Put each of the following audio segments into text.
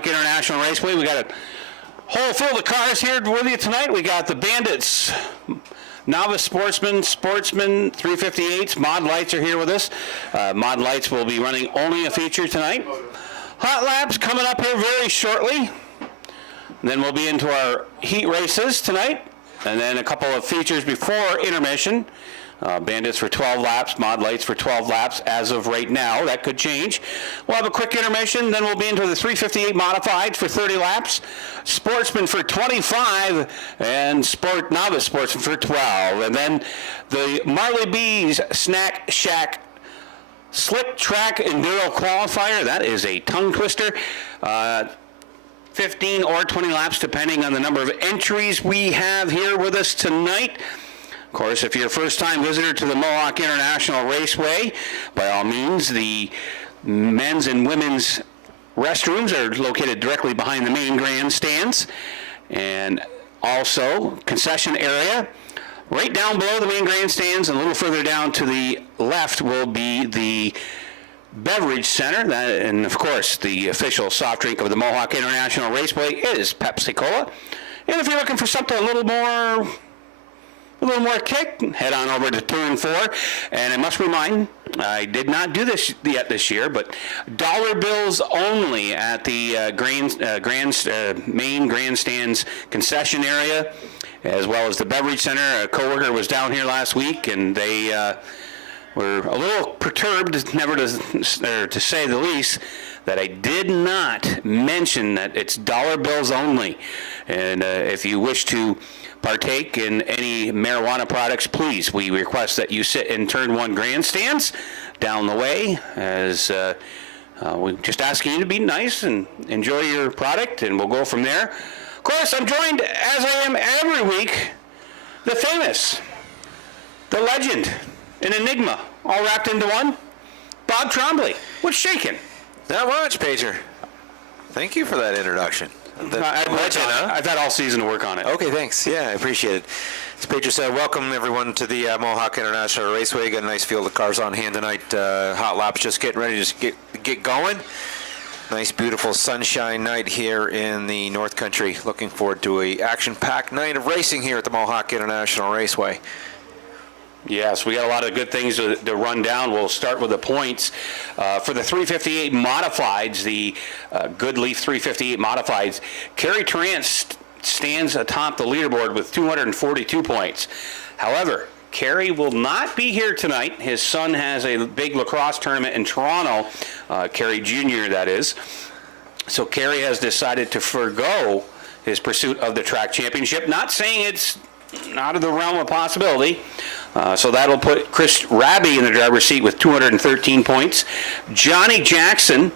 Mohawk International Raceway. We got a whole field of cars here with you tonight. We got the Bandits, Novice, Sportsman, 358s. Mod Lights are here with us. Mod Lights will be running only a feature tonight. Hot laps coming up here very shortly. Then we'll be into our heat races tonight, and then a couple of features before intermission. Bandits for 12 laps, Mod Lights for 12 laps as of right now. That could change. We'll have a quick intermission, then we'll be into the 358 Modifieds for 30 laps, Sportsman for 25, and Novice Sportsman for 12. And then the Marley B's Snack Shack Slick Track Enduro Qualifier. That is a tongue twister. 15 or 20 laps, depending on the number of entries we have here with us tonight. Of course, if you're a first-time visitor to the Mohawk International Raceway, by all means, the men's and women's restrooms are located directly behind the main grandstands. And also, concession area. Right down below the main grandstands and a little further down to the left will be the beverage center. And, of course, the official soft drink of the Mohawk International Raceway is Pepsi Cola. And if you're looking for something a little more kick, head on over to Turn 4. And I must remind, I did not do this yet this year, but dollar bills only at the main grandstands concession area, as well as the beverage center. A coworker was down here last week, and they were a little perturbed, never to say the least, that I did not mention that it's dollar bills only. And if you wish to partake in any marijuana products, please, we request that you sit in Turn 1 grandstands down the way, as we're just asking you to be nice and enjoy your product, and we'll go from there. Of course, I'm joined, as I am every week, the famous, the legend, an enigma, all wrapped into one, Bob Trombley. What's shaking? Not much, Pager. Thank you for that introduction. I've had all season to work on it. Okay, thanks. Yeah, I appreciate it. As Pager said, welcome everyone to the Mohawk International Raceway. Got a nice field of cars on hand tonight. Hot laps just getting ready to get going. Nice, beautiful sunshine night here in the North Country. Looking forward to a action-packed night of racing here at the Mohawk International Raceway. Yes, we got a lot of good things to run down. We'll start with the points. For the 358 Modifieds, the Goodleaf 358 Modifieds, Kerry Tarrant stands atop the leaderboard with 242 points. However, Kerry will not be here tonight. His son has a big lacrosse tournament in Toronto, Kerry Jr., that is. So Kerry has decided to forego his pursuit of the track championship, not saying it's out of the realm of possibility. So that'll put Chris Raby in the driver's seat with 213 points. Johnny Jackson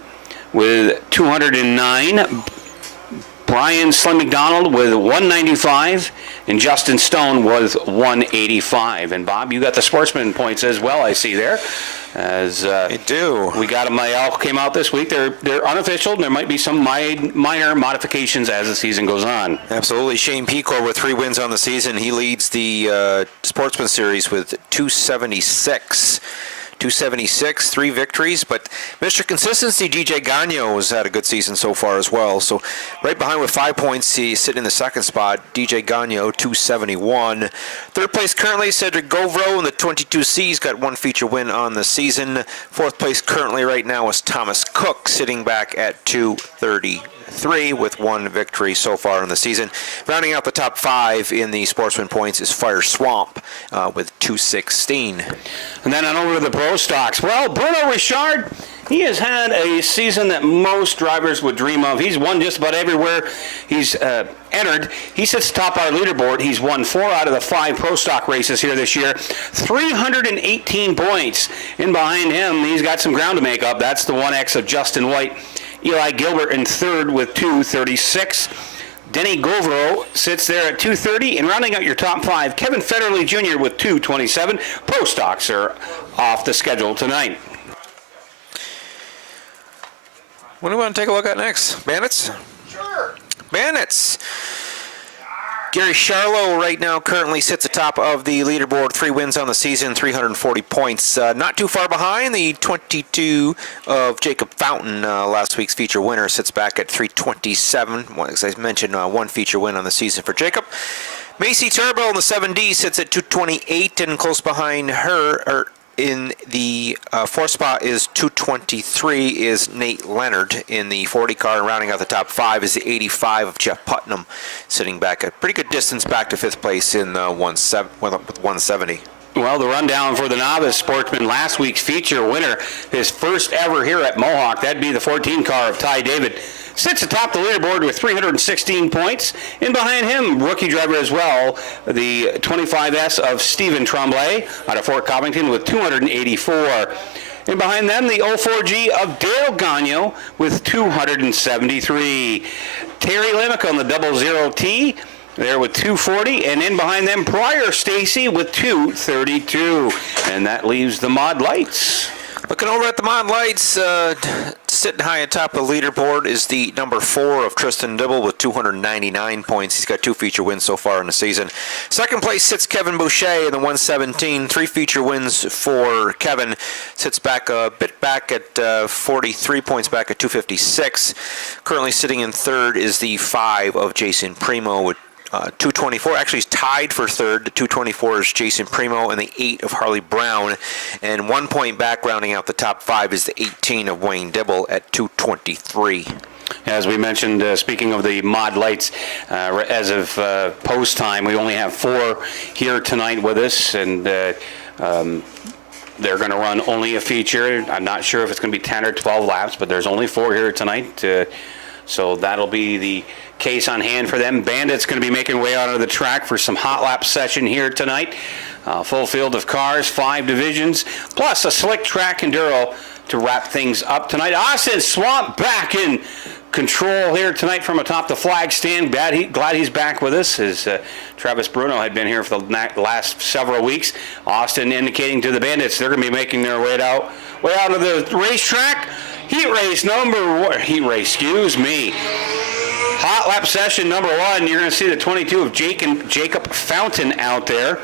with 209. Brian Slim McDonald with 195. And Justin Stone with 185. And Bob, you got the Sportsman points as well, I see there. As I do. We got them, they all came out this week. They're unofficial, and there might be some minor modifications as the season goes on. Absolutely. Shane Pecor with 3 wins on the season. He leads the Sportsman Series with 276. 276, 3 victories, but Mr. Consistency, DJ Gagno, has had a good season so far as well. So right behind with 5 points, he's sitting in the second spot. DJ Gagno, 271. Third place currently, Cedric Govro in the 22C's, got 1 feature win on the season. Fourth place currently right now is Thomas Cook, sitting back at 233 with 1 victory so far in the season. Rounding out the top 5 in the Sportsman points is Fire Swamp with 216. And then on over to the Pro Stocks. Well, Bruno Richard, he has had a season that most drivers would dream of. He's won just about everywhere he's entered. He sits atop our leaderboard. He's won 4 out of the 5 Pro Stock races here this year. 318 points. In behind him, he's got some ground to make up. That's the 1X of Justin White. Eli Gilbert in third with 236. Denny Govro sits there at 230, and rounding out your top 5, Kevin Federley Jr. with 227. Pro Stocks are off the schedule tonight. What do we want to take a look at next? Bandits? Sure. Bandits. Gary Charlo right now currently sits atop of the leaderboard, 3 wins on the season, 340 points. Not too far behind. The 22 of Jacob Fountain, last week's feature winner, sits back at 327. As I mentioned, 1 feature win on the season for Jacob. Macy Turbo in the 7D sits at 228, and close behind her, in the 4th spot is 223 is Nate Leonard in the 40 car, and rounding out the top 5 is the 85 of Jeff Putnam, sitting back a pretty good distance back to 5th place in with 170. Well, the rundown for the Novice Sportsman, last week's feature winner, his first ever here at Mohawk, that'd be the 14 car of Ty David, sits atop the leaderboard with 316 points. In behind him, rookie driver as well, the 25S of Stephen Tremblay out of Fort Covington with 284. And behind them, the 04G of Daryl Gagnon with 273. Terry Lemick on the 00T there with 240, and in behind them, Pryor Stacy with 232. And that leaves the Mod Lights. Looking over at the Mod Lights, sitting high atop of the leaderboard is the number 4 of Tristan Dibble with 299 points. He's got 2 feature wins so far in the season. Second place sits Kevin Boucher in the 117. 3 feature wins for Kevin. Sits back a bit back at 43 points, back at 256. Currently sitting in third is the 5 of Jason Primo with 224. Actually, he's tied for third. The 224 is Jason Primo, and the 8 of Harley Brown. And 1 point back, rounding out the top 5, is the 18 of Wayne Dibble at 223. As we mentioned, speaking of the Mod Lights, as of post time, we only have 4 here tonight with us, and they're going to run only a feature. I'm not sure if it's going to be 10 or 12 laps, but there's only 4 here tonight. So that'll be the case on hand for them. Bandit's going to be making way out of the track for some hot lap session here tonight. Full field of cars, 5 divisions, plus a slick track enduro to wrap things up tonight. Austin Swamp back in control here tonight from atop the flag stand. Glad he's back with us, as Travis Bruno had been here for the last several weeks. Austin indicating to the Bandits they're going to be making their way out of the racetrack. Heat race, excuse me. Hot lap session number 1. You're going to see the 22 of Jacob Fountain out there.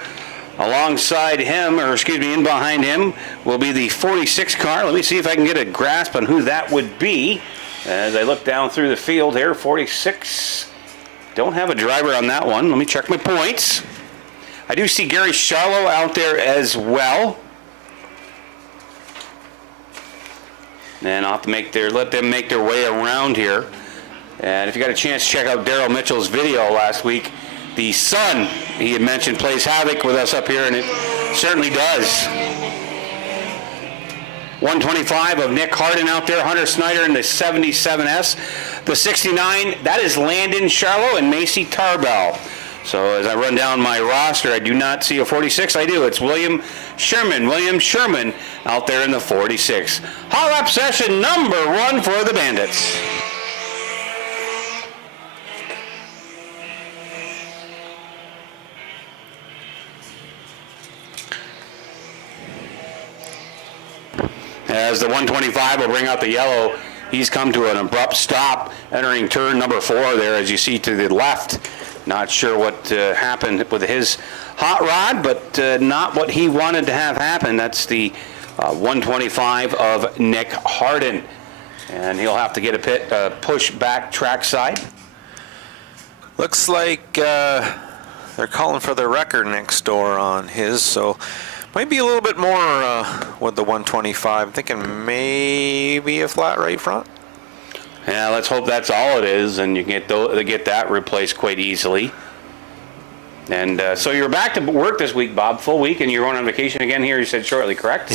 Alongside him, in behind him, will be the 46 car. Let me see if I can get a grasp on who that would be. As I look down through the field here, 46. Don't have a driver on that one. Let me check my points. I do see Gary Charlo out there as well. And I'll have to let them make their way around here. And if you got a chance to check out Daryl Mitchell's video last week, the sun, he had mentioned, plays havoc with us up here, and it certainly does. 125 of Nick Harden out there, Hunter Snyder in the 77S. The 69, that is Landon Charlo and Macy Tarbell. So as I run down my roster, I do not see a 46. I do. It's William Sherman out there in the 46. Hot lap session number 1 for the Bandits. As the 125 will bring out the yellow, he's come to an abrupt stop entering turn number 4 there, as you see to the left. Not sure what happened with his hot rod, but not what he wanted to have happen. That's the 125 of Nick Harden. And he'll have to get a push back trackside. Looks like they're calling for the record next door on his, so might be a little bit more with the 125. I'm thinking maybe a flat right front. Yeah, let's hope that's all it is, and you can get that replaced quite easily. And so you're back to work this week, Bob, full week, and you're going on vacation again here, you said shortly, correct?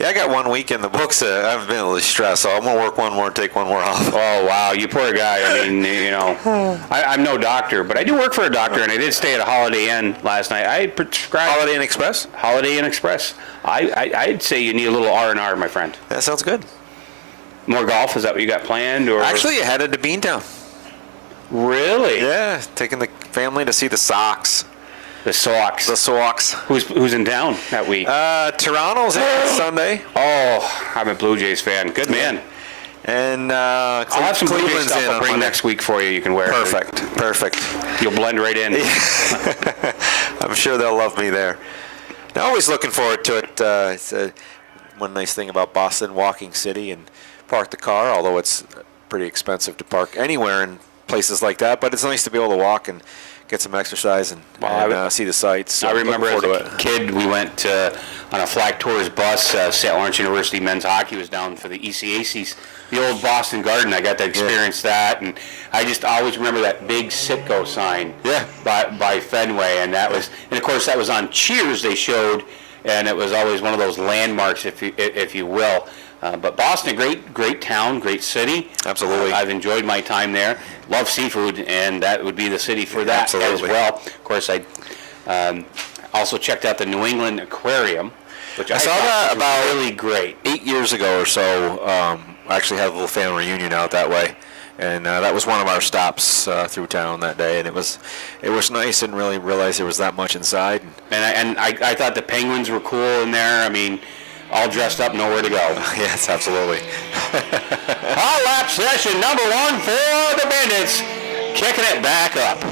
Yeah, I got 1 week in the books. I haven't been able to stress, so I'm going to work 1 more, take 1 more off. Oh, wow, you poor guy. I mean, I'm no doctor, but I do work for a doctor, and I did stay at a Holiday Inn last night. I prescribed... Holiday Inn Express? Holiday Inn Express. I'd say you need a little R&R, my friend. That sounds good. More golf? Is that what you got planned? Or actually, I headed to Beantown. Really? Yeah, taking the family to see the Sox. The Sox. The Sox. Who's in town that week? Toronto's in Sunday. Oh, I'm a Blue Jays fan. Good man. And I'll have some Blue Jay Cleveland's stuff in I'll on bring Monday. next week for you. You can wear. Perfect. You'll blend right in. I'm sure they'll love me there. I'm always looking forward to it. It's one nice thing about Boston, walking city, and park the car, although it's pretty expensive to park anywhere in places like that. But it's nice to be able to walk and get some exercise and see the sights. So I remember as looking forward a kid, we went on a flag tours bus. St. Lawrence University men's hockey was down for the ECACs, the old Boston Garden. I got to experience that, and I just always remember that big Sitco sign by Fenway, and that was, and of course that was on Cheers they showed, and it was always one of those landmarks, if you will. But Boston, great town, great city. Absolutely. I've enjoyed my time there. Love seafood, and that would be the city for that as well. Of course, I also checked out the New England Aquarium, which I saw thought that was about really great. 8 years ago or so. I actually had a little family reunion out that way, and that was one of our stops through town that day. And it was nice. Didn't really realize there was that much inside. And I thought the penguins were cool in there. I mean, all dressed up, nowhere to go. Yes, absolutely. Hot lap session number 1 for the Bandits, kicking it back up.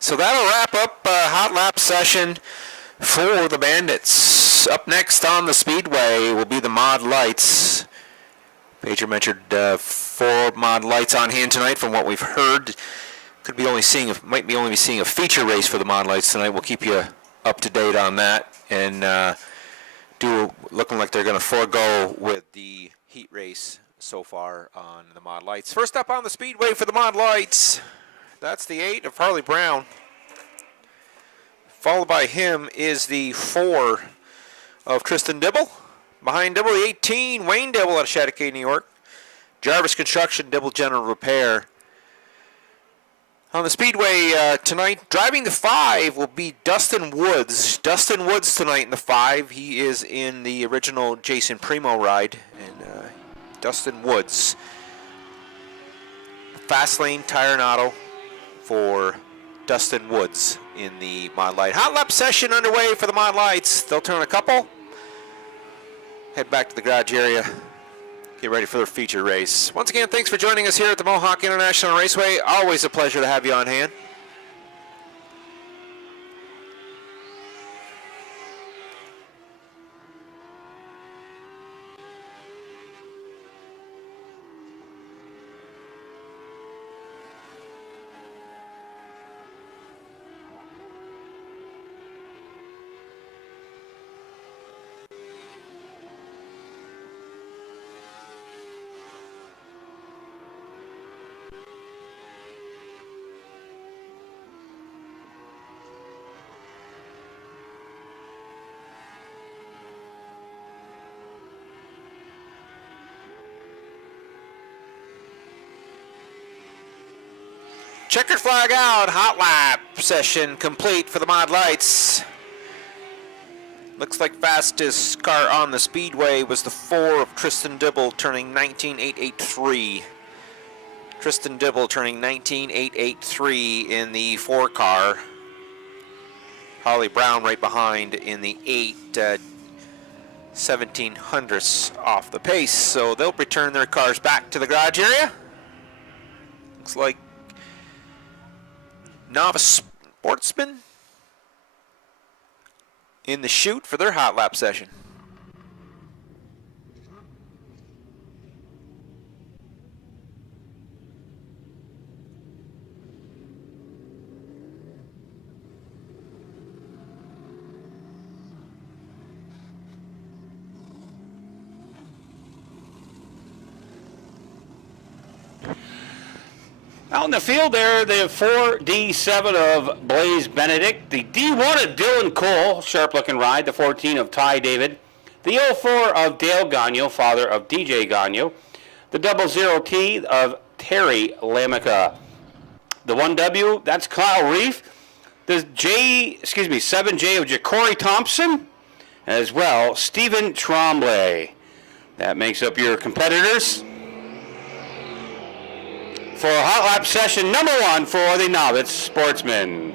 So that'll wrap up hot lap session for the Bandits. Up next on the Speedway will be the Mod Lights. Pager mentioned 4 Mod Lights on hand tonight. From what we've heard, might be only seeing a feature race for the Mod Lights tonight. We'll keep you up to date on that, and looking like they're going to forego with the heat race so far on the Mod Lights. First up on the Speedway for the Mod Lights, that's the 8 of Harley Brown. Followed by him is the 4 of Tristan Dibble. Behind Dibble, the 18, Wayne Dibble out of Chautauqua, New York. Jarvis Construction, Dibble General Repair. On the Speedway tonight, driving the 5 will be Dustin Woods. Dustin Woods tonight in the 5. He is in the original Jason Primo ride. And Dustin Woods. Fast Lane Tire and Auto for Dustin Woods in the Mod Light. Hot lap session underway for the Mod Lights. They'll turn a couple. Head back to the garage area. Get ready for their feature race. Once again, thanks for joining us here at the Mohawk International Raceway. Always a pleasure to have you on hand. Checkered flag out, hot lap session complete for the Mod Lights. Looks like fastest car on the Speedway was the 4 of Tristan Dibble, turning 19.883. Tristan Dibble turning 19.883 in the 4 car. Holly Brown right behind in the 8. 1700ths off the pace. So they'll return their cars back to the garage area. Looks like Novice Sportsman in the chute for their hot lap session. Out in the field there, the 4D7 of Blaze Benedict, the D1 of Dylan Cole, sharp-looking ride, the 14 of Ty David, the 04 of Dale Gagno, father of DJ Gagno, the 00T of Terry Lamica, the 1W, that's Kyle Reef, the 7J of Ja'Cory Thompson, as well Stephen Tremblay. That makes up your competitors for hot lap session number 1 for the Novice Sportsman.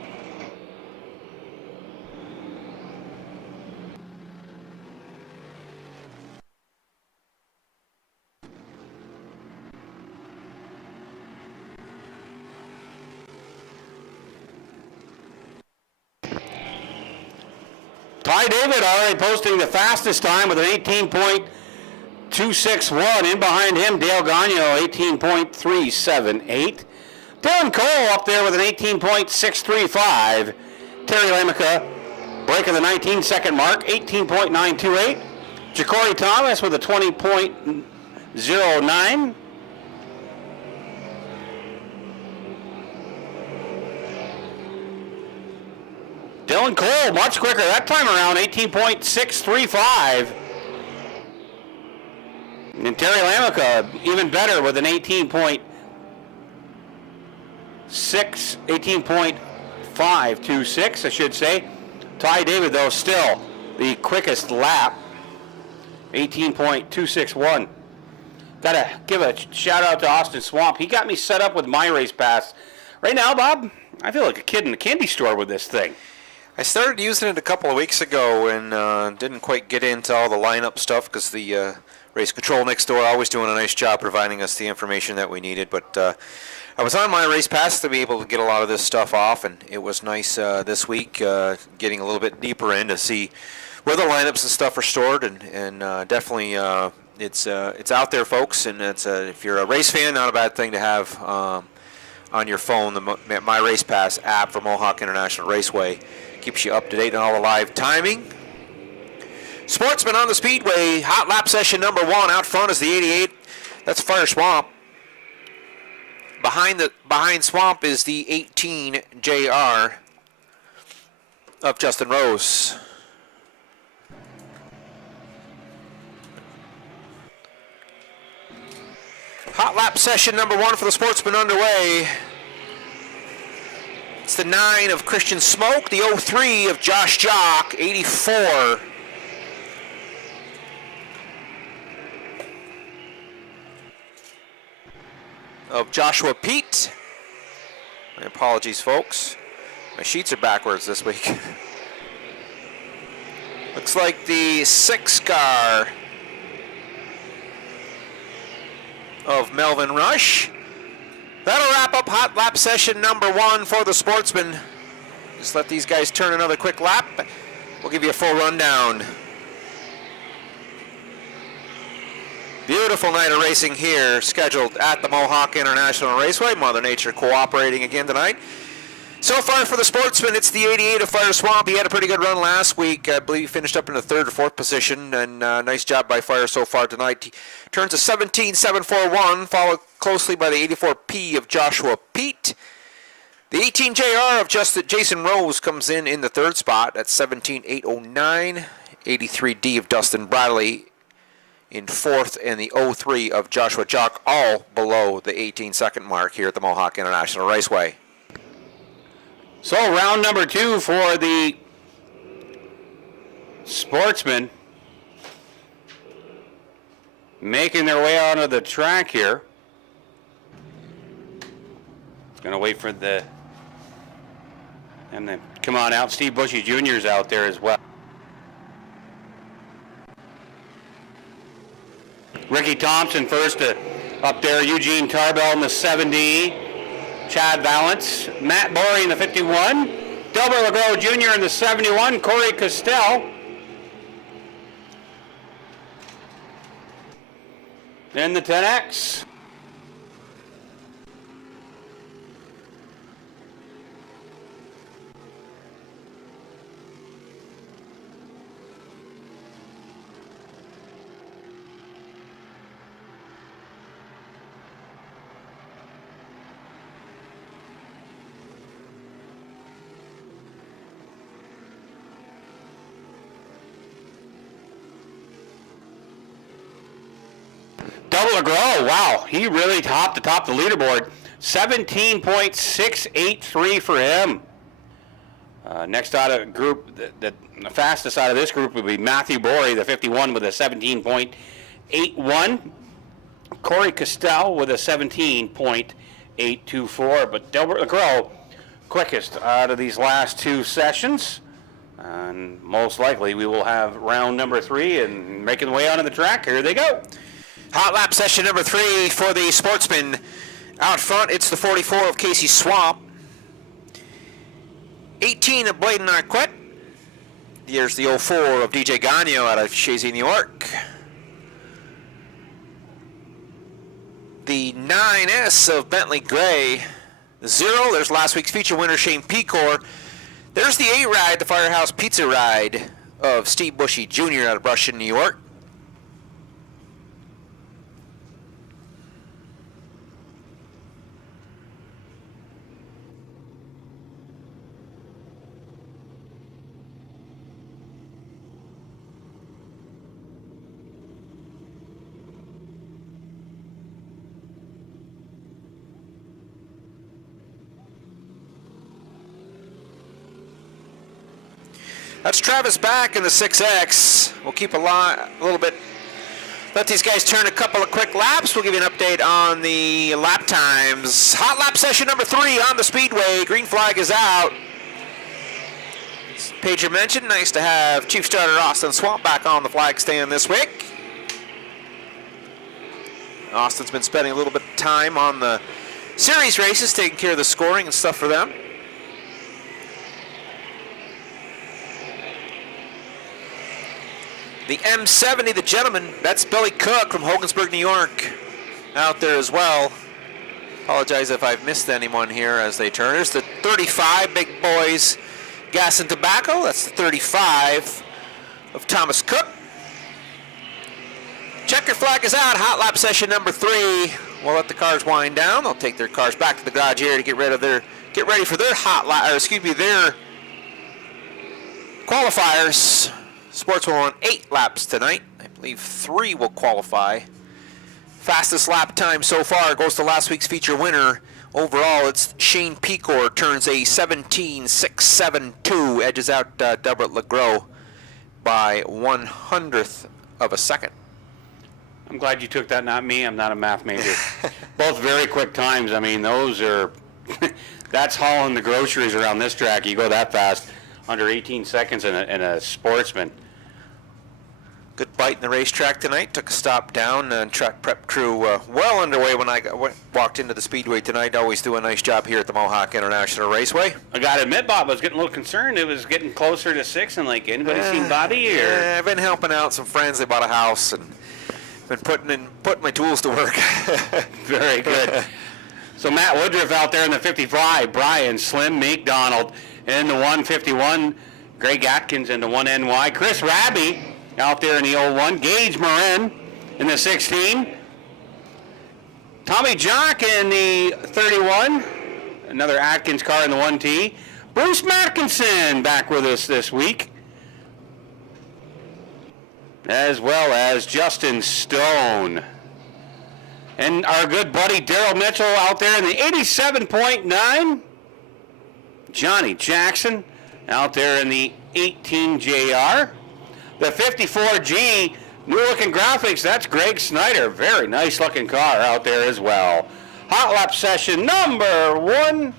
Ty David already posting the fastest time with an 18.261. In behind him, Dale Gagno, 18.378. Dylan Cole up there with an 18.635. Terry Lamica breaking the 19-second mark, 18.928. Ja'Cory Thomas with a 20.09. Dylan Cole, much quicker that time around, 18.635. And Terry Lamica, even better with an 18.526, I should say. Ty David, though, still the quickest lap, 18.261. Got to give a shout out to Austin Swamp. He got me set up with my race pass. Right now, Bob, I feel like a kid in a candy store with this thing. I started using it a couple of weeks ago and didn't quite get into all the lineup stuff because the race control next door always doing a nice job providing us the information that we needed. But I was on my race pass to be able to get a lot of this stuff off, and it was nice this week getting a little bit deeper in to see where the lineups and stuff are stored, and definitely it's out there, folks. And it's if you're a race fan, not a bad thing to have on your phone. The My Race Pass app for Mohawk International Raceway keeps you up to date on all the live timing. Sportsman on the speedway, hot lap session number 1. Out front is the 88. That's Fire Swamp. Behind Swamp is the 18 JR of Justin Rose. Hot lap session number 1 for the Sportsman underway. It's the 9 of Christian Smoke, the 03 of Josh Jock, 84 of Joshua Pete. My apologies, folks. My sheets are backwards this week. Looks like the 6 car of Melvin Rush. That'll wrap up hot lap session number 1 for the Sportsman. Just let these guys turn another quick lap. We'll give you a full rundown. Beautiful night of racing here, scheduled at the Mohawk International Raceway. Mother Nature cooperating again tonight. So far for the Sportsman, it's the 88 of Fire Swamp. He had a pretty good run last week. I believe he finished up in the 3rd or 4th position, and nice job by Fire so far tonight. He turns a 17.741, followed closely by the 84P of Joshua Pete. The 18 JR of Jason Rose comes in the 3rd spot at 17.809. 83D of Dustin Bradley in 4th, and the 03 of Joshua Jock, all below the 18-second mark here at the Mohawk International Raceway. So round number 2 for the Sportsman, making their way onto the track here. Going to wait for them to come on out. Steve Bushy Jr. is out there as well. Ricky Thompson first up there. Eugene Tarbell in the 70. Chad Valance. Matt Borey in the 51. Delbert LeGros Jr. in the 71. Corey Costell. In the 10X. Double LeGros, wow, he really topped the leaderboard. 17.683 for him. Next out of group, the fastest out of this group would be Matthew Borey, the 51, with a 17.81. Corey Costell with a 17.824. But Delbert LeGros, quickest out of these last two sessions. And most likely we will have round number 3 and making the way onto the track. Here they go. Hot lap session number 3 for the Sportsman. Out front, it's the 44 of Casey Swamp. 18 of Bladen Arquette. Here's the 04 of DJ Gagno out of Chazy, New York. The 9S of Bentley Gray. 0, there's last week's feature winner, Shane Pecor. There's the 8 ride, the Firehouse Pizza ride of Steve Bushy Jr. out of Brushton, New York. That's Travis back in the 6X. We'll keep a little bit, let these guys turn a couple of quick laps. We'll give you an update on the lap times. Hot lap session number 3 on the Speedway. Green flag is out. As Pager mentioned, nice to have Chief Starter Austin Swamp back on the flag stand this week. Austin's been spending a little bit of time on the series races, taking care of the scoring and stuff for them. The M70, the gentleman, that's Billy Cook from Hogansburg, New York, out there as well. Apologize if I've missed anyone here as they turn. There's the 35, Big Boys Gas and Tobacco. That's the 35 of Thomas Cook. Checker flag is out. Hot lap session number 3. We'll let the cars wind down. They'll take their cars back to the garage area to get ready for their their qualifiers. Sportsman on 8 laps tonight. I believe 3 will qualify. Fastest lap time so far goes to last week's feature winner. Overall, it's Shane Pecor, turns a 17.672, edges out Delbert LeGros by 1/100th of a second. I'm glad you took that, not me. I'm not a math major. Both very quick times. I mean, those are, that's hauling the groceries around this track. You go that fast, under 18 seconds in a Sportsman. Good bite in the racetrack tonight. Took a stop down, and track prep crew well underway when I walked into the Speedway tonight. Always do a nice job here at the Mohawk International Raceway. I got to admit, Bob, I was getting a little concerned. It was getting closer to 6, and like, anybody seen Bobby? Or? Yeah, I've been helping out some friends. They bought a house, and been putting my tools to work. Very good. So Matt Woodruff out there in the 55, Brian Slim Meek Donald in the 151, Greg Atkins in the 1NY, Chris Raby out there in the 01, Gage Morin in the 16, Tommy Jock in the 31, another Atkins car in the 1T, Bruce Matkinson back with us this week, as well as Justin Stone. And our good buddy Daryl Mitchell out there in the 87.9. Johnny Jackson out there in the 18JR. The 54G, new looking graphics, that's Greg Snyder. Very nice looking car out there as well. Hot lap session number 1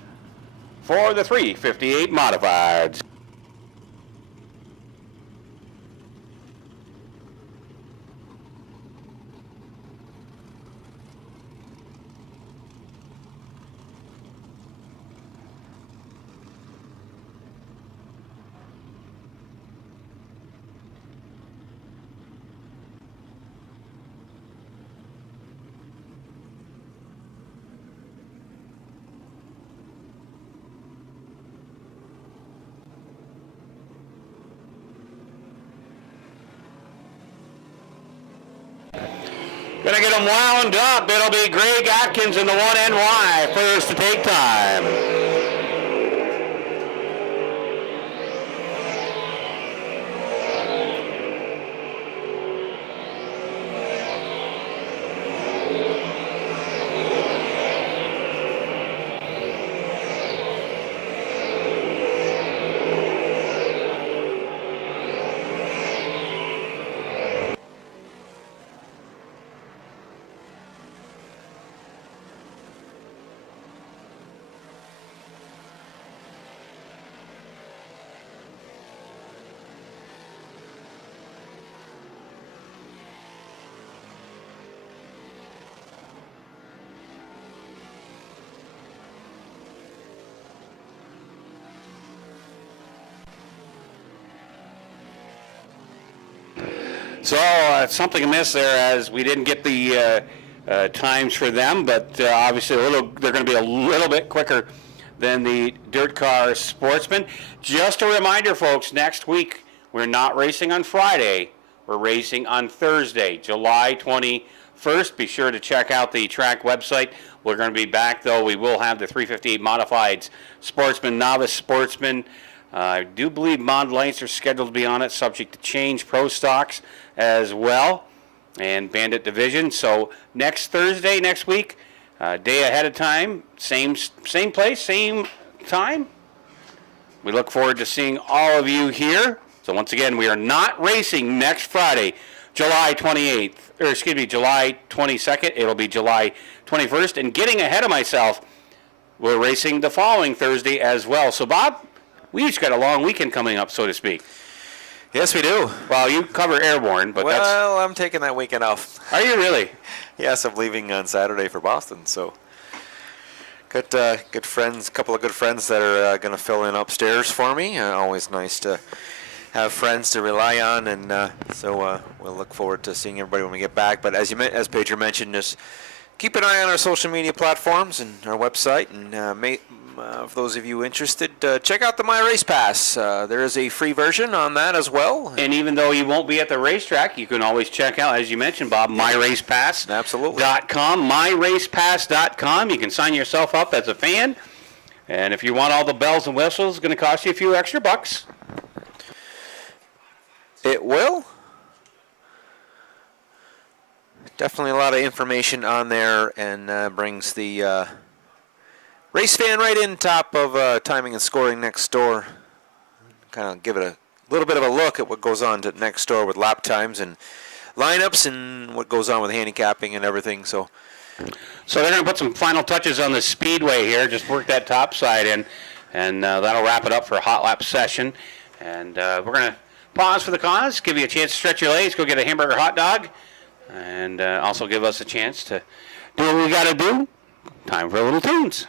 for the 358 Modifieds. Gonna get them wound up. It'll be Greg Atkins in the 1NY first to take time. So something amiss there as we didn't get the times for them, but obviously they're going to be a little bit quicker than the dirt car Sportsman. Just a reminder, folks, next week we're not racing on Friday. We're racing on Thursday, July 21st. Be sure to check out the track website. We're going to be back, though. We will have the 358 Modifieds, Sportsman, Novice, Sportsman. I do believe mod lights are scheduled to be on it, subject to change, pro stocks as well, and Bandit division. So next Thursday, next week, day ahead of time, same place, same time. We look forward to seeing all of you here. So once again, we are not racing next Friday, July 28th, or excuse me, July 22nd. It'll be July 21st. And getting ahead of myself, we're racing the following Thursday as well. So Bob, we each got a long weekend coming up, so to speak. Yes, we do. Well, you cover airborne, but well, I'm taking that weekend off. Are you really? Yes, I'm leaving on Saturday for Boston, so got good friends, a couple of good friends that are going to fill in upstairs for me. Always nice to have friends to rely on, and so we'll look forward to seeing everybody when we get back. But as Pedro mentioned, just keep an eye on our social media platforms and our website, and for those of you interested, check out the My Race Pass. There is a free version on that as well. And even though you won't be at the racetrack, you can always check out, as you mentioned, Bob, myracepass.com. Absolutely. myracepass.com. You can sign yourself up as a fan. And if you want all the bells and whistles, it's going to cost you a few extra bucks. It will. Definitely a lot of information on there, and brings the race fan right in top of timing and scoring next door. Kind of give it a little bit of a look at what goes on to next door with lap times and lineups and what goes on with handicapping and everything. So they're going to put some final touches on the speedway here. Just work that top side in, and that'll wrap it up for a hot lap session. And we're going to pause for the cause, give you a chance to stretch your legs, go get a hamburger hot dog, and also give us a chance to do what we got to do. Time for a little tunes.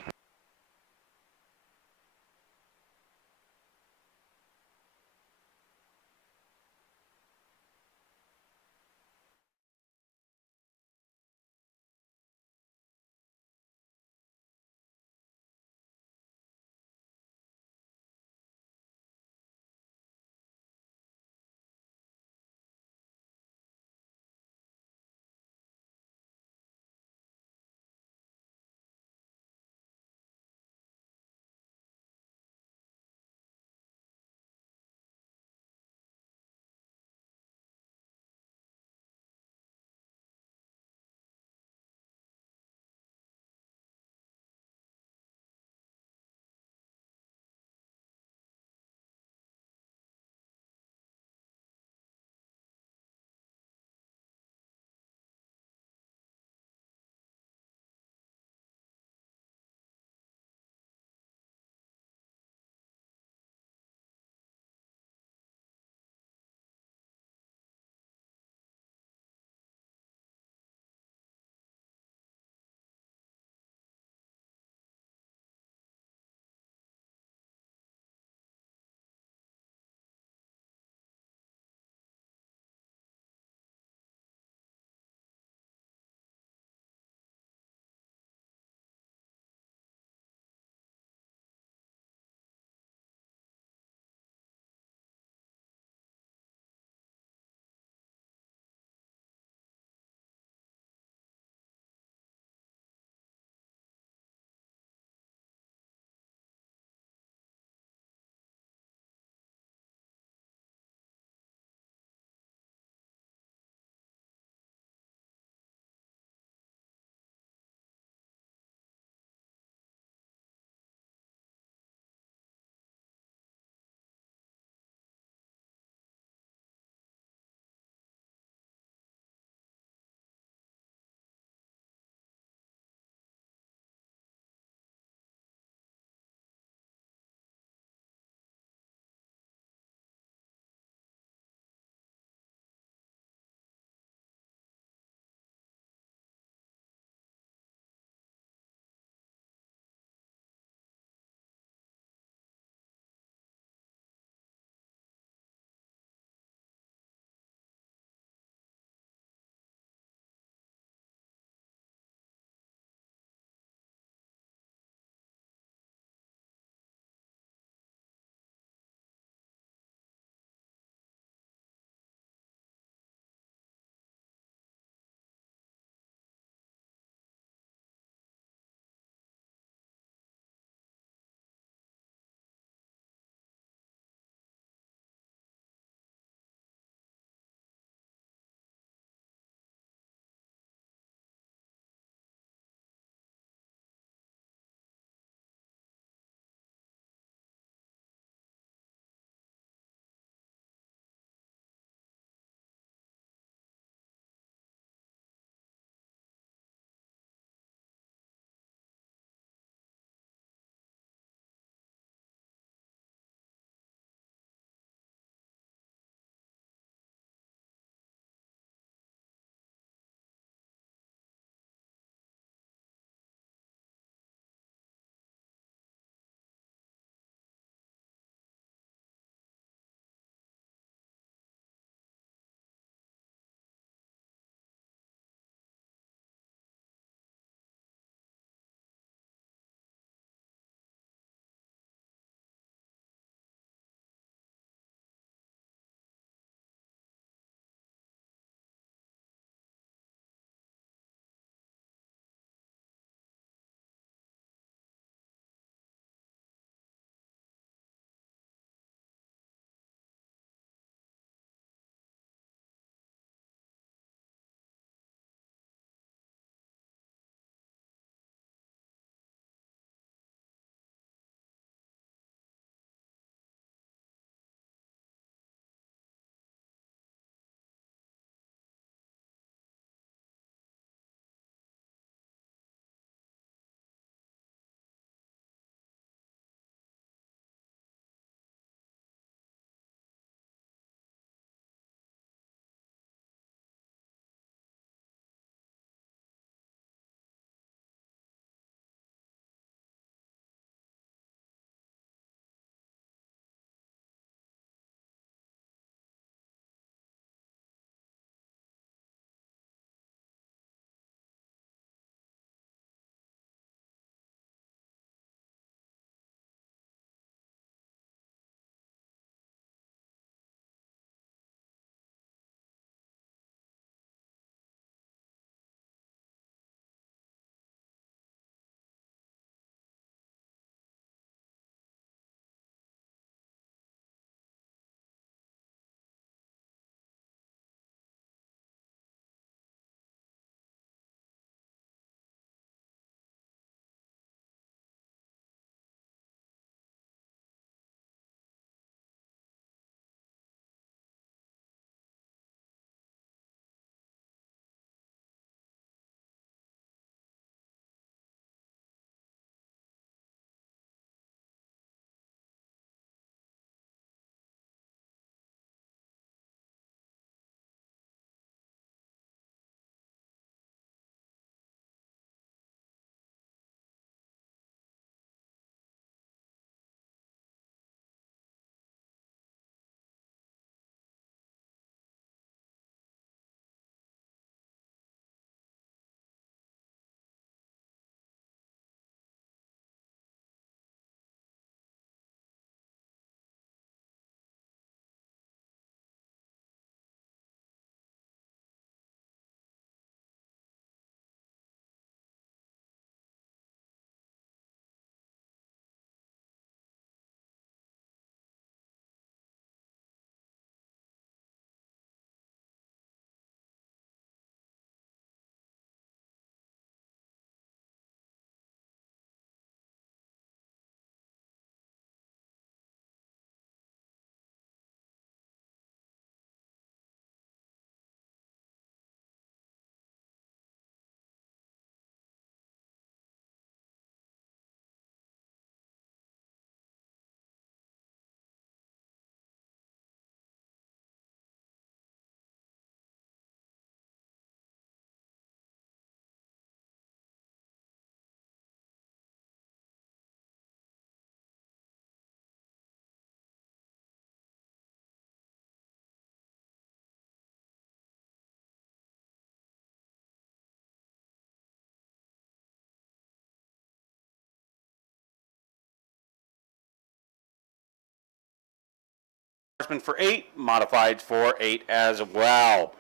for 8, modifieds for 8 as well.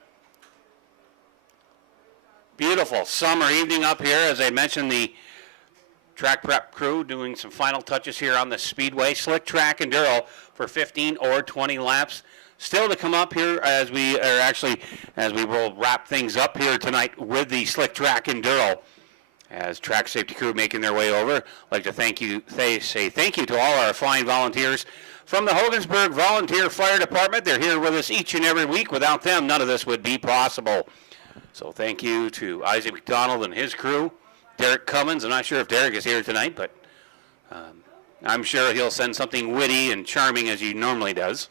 Beautiful summer evening up here. As I mentioned, the track prep crew doing some final touches here on the Speedway. Slick Track Enduro for 15 or 20 laps. Still to come up here as we will wrap things up here tonight with the Slick Track Enduro. As track safety crew making their way over, I'd like to say thank you to all our fine volunteers from the Hogansburg Volunteer Fire Department. They're here with us each and every week. Without them, none of this would be possible. So thank you to Isaac McDonald and his crew. Derek Cummins, I'm not sure if Derek is here tonight, but I'm sure he'll send something witty and charming as he normally does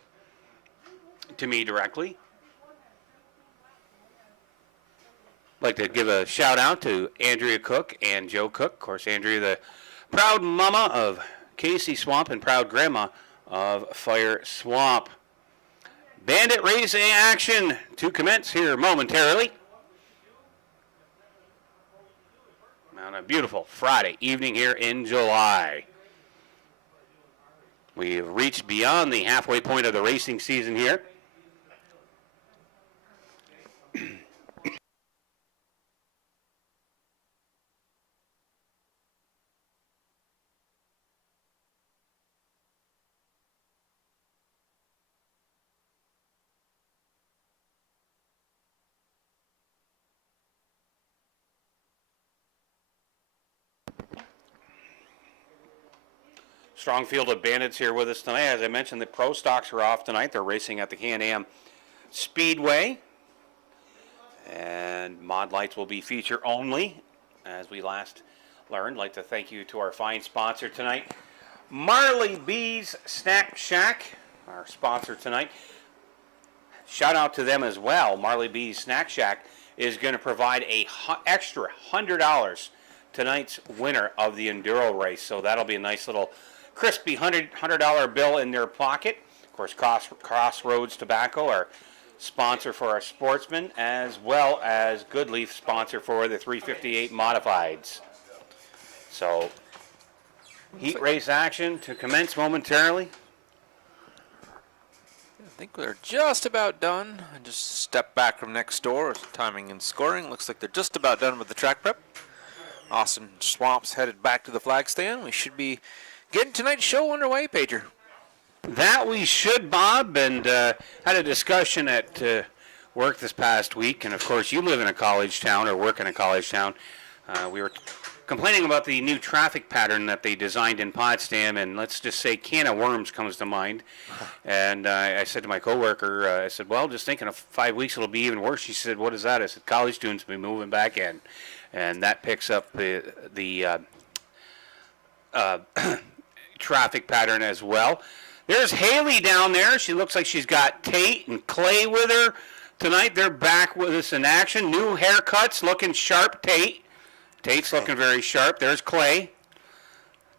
to me directly. I'd like to give a shout out to Andrea Cook and Joe Cook. Of course, Andrea, the proud mama of Casey Swamp and proud grandma of Fire Swamp. Bandit racing action to commence here momentarily. On a beautiful Friday evening here in July. We've reached beyond the halfway point of the racing season here. Strong field of Bandits here with us tonight. As I mentioned, the pro stocks are off tonight. They're racing at the Can-Am Speedway. And mod lights will be feature only, as we last learned. I'd like to thank you to our fine sponsor tonight, Marley B's Snack Shack, our sponsor tonight. Shout out to them as well. Marley B's Snack Shack is going to provide a extra $100 tonight's winner of the Enduro race. So that'll be a nice little crispy $100 bill in their pocket. Of course, Crossroads Tobacco, our sponsor for our Sportsman, as well as Goodleaf, sponsor for the 358 Modifieds. So, heat race action to commence momentarily. I think they're just about done. I just stepped back from next door. Timing and scoring. Looks like they're just about done with the track prep. Austin Swamp's headed back to the flag stand. We should be getting tonight's show underway, Pager. That we should, Bob, and had a discussion at work this past week. And, of course, you live in a college town or work in a college town. We were complaining about the new traffic pattern that they designed in Potsdam, and let's just say can of worms comes to mind. And I said to my coworker, I said, well, just thinking of 5 weeks it'll be even worse. She said, what is that? I said, college students will be moving back in. And that picks up the traffic pattern as well. There's Haley down there. She looks like she's got Tate and Clay with her tonight. They're back with us in action. New haircuts, looking sharp. Tate's looking very sharp. There's Clay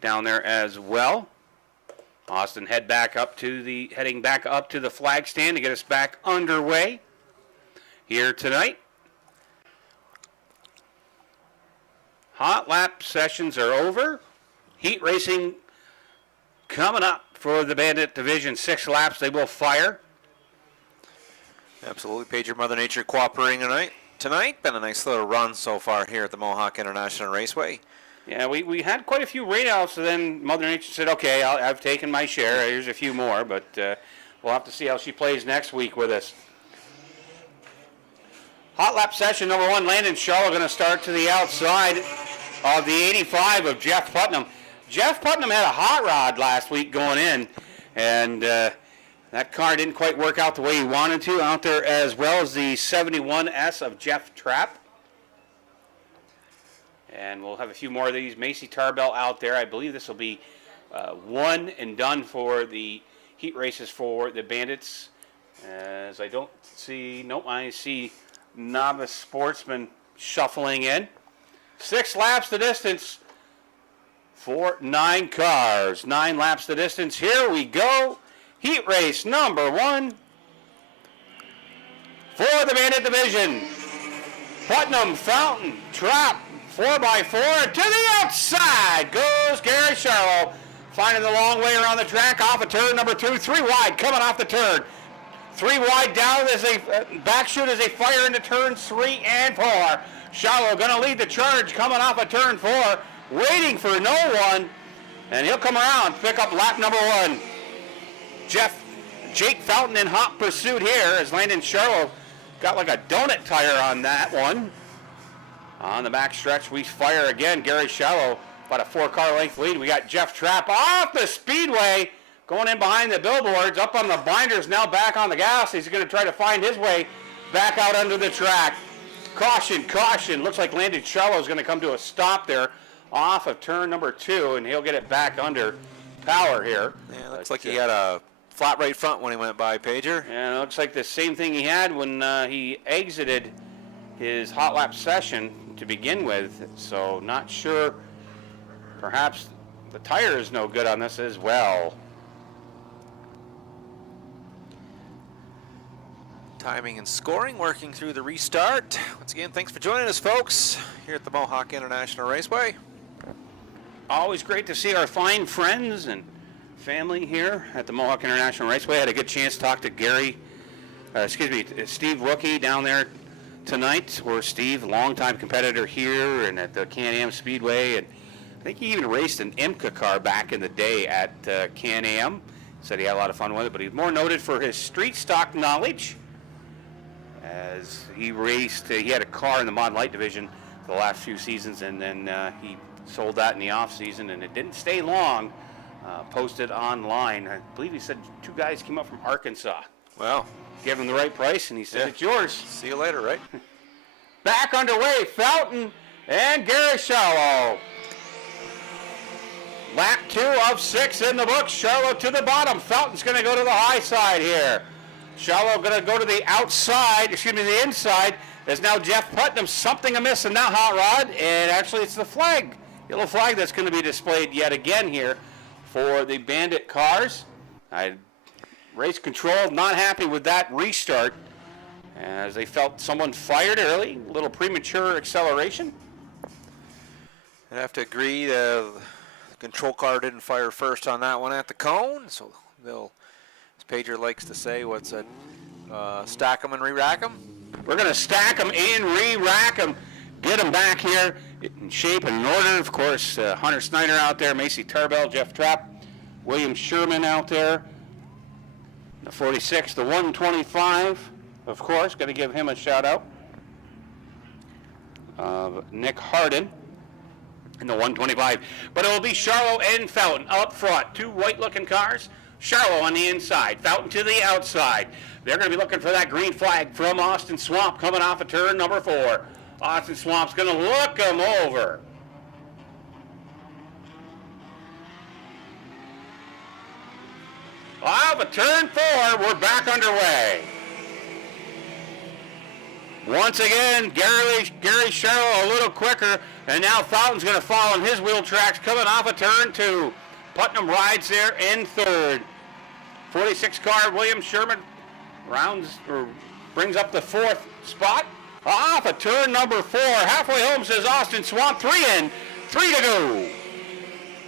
down there as well. Austin heading back up to the flag stand to get us back underway here tonight. Hot lap sessions are over. Heat racing coming up for the Bandit Division. 6 laps they will fire. Absolutely, Pager. Mother Nature cooperating tonight. Been a nice little run so far here at the Mohawk International Raceway. Yeah, we had quite a few rain-outs, and then Mother Nature said, okay, I've taken my share. Here's a few more, but we'll have to see how she plays next week with us. Hot lap session number 1, Landon Shaw are going to start to the outside of the 85 of Jeff Putnam. Jeff Putnam had a hot rod last week going in, and that car didn't quite work out the way he wanted to out there, as well as the 71S of Jeff Trapp. And we'll have a few more of these. Macy Tarbell out there. I believe this will be one and done for the heat races for the Bandits. As I don't see, nope, I see Novice Sportsman shuffling in. 6 laps the distance for 9 cars. 9 laps the distance. Here we go. Heat race number 1 for the Bandit Division. Putnam, Fountain, Trapp, 4x4 to the outside goes Gary Charlo. finding the long way around the track, off of turn number 2, 3 wide, coming off the turn. 3 wide down as a back shoot as they fire into turns 3 and 4. Shallow going to lead the charge, coming off of turn 4, waiting for no one, and he'll come around, pick up lap number 1. Jake Fountain in hot pursuit here as Landon Shallow got like a donut tire on that one. On the back stretch, we fire again. Gary Shallow, about a 4-car length lead. We got Jeff Trapp off the speedway, going in behind the billboards, up on the binders, now back on the gas. He's going to try to find his way back out under the track. Caution, caution. Looks like Landon Shallow is going to come to a stop there off of turn number 2, and he'll get it back under power here. Yeah, looks like he had a flat right front when he went by, Pager. And it looks like the same thing he had when he exited his hot lap session to begin with. So not sure. Perhaps the tire is no good on this as well. Timing and scoring working through the restart. Once again, thanks for joining us, folks, here at the Mohawk International Raceway. Always great to see our fine friends and family here at the Mohawk International Raceway. I had a good chance to talk to Steve Rookie down there tonight. Or Steve, longtime competitor here and at the Can-Am Speedway, and I think he even raced an IMCA car back in the day at Can-Am. Said he had a lot of fun with it, but he's more noted for his street stock knowledge. As he raced, he had a car in the Mod Light division the last few seasons, and then he sold that in the off season, and it didn't stay long. Posted online. I believe he said 2 guys came up from Arkansas. Well, Gave him the right price, and he said, It's yours. See you later, right? Back underway, Fountain and Gary Shallow. Lap 2 of 6 in the books. Shallow to the bottom. Fountain's going to go to the high side here. Shallow going to go to the outside, the inside. There's now Jeff Putnam. Something amiss in that hot rod, and actually it's the flag, yellow flag, that's going to be displayed yet again here for the Bandit cars. Race control not happy with that restart as they felt someone fired early, a little premature acceleration. I have to agree, the control car didn't fire first on that one at the cone, so they'll, as Pager likes to say, stack them and re-rack them? We're going to stack them and re-rack them, get them back here in shape and in order. Of course, Hunter Snyder out there, Macy Tarbell, Jeff Trapp, William Sherman out there. The 46, the 125, of course, going to give him a shout out. Nick Harden in the 125. But it will be Shallow and Fountain up front. 2 white-looking cars. Shallow on the inside, Fountain to the outside. They're going to be looking for that green flag from Austin Swamp coming off of turn number 4. Austin Swamp's going to look him over. Off of turn 4, we're back underway. Once again, Gary Shallow a little quicker, and now Fountain's going to follow in his wheel tracks coming off of turn 2. Putnam rides there in 3rd. 46 car William Sherman brings up the 4th spot. Off of turn number 4, halfway home says Austin Swamp, 3 in, 3 to go.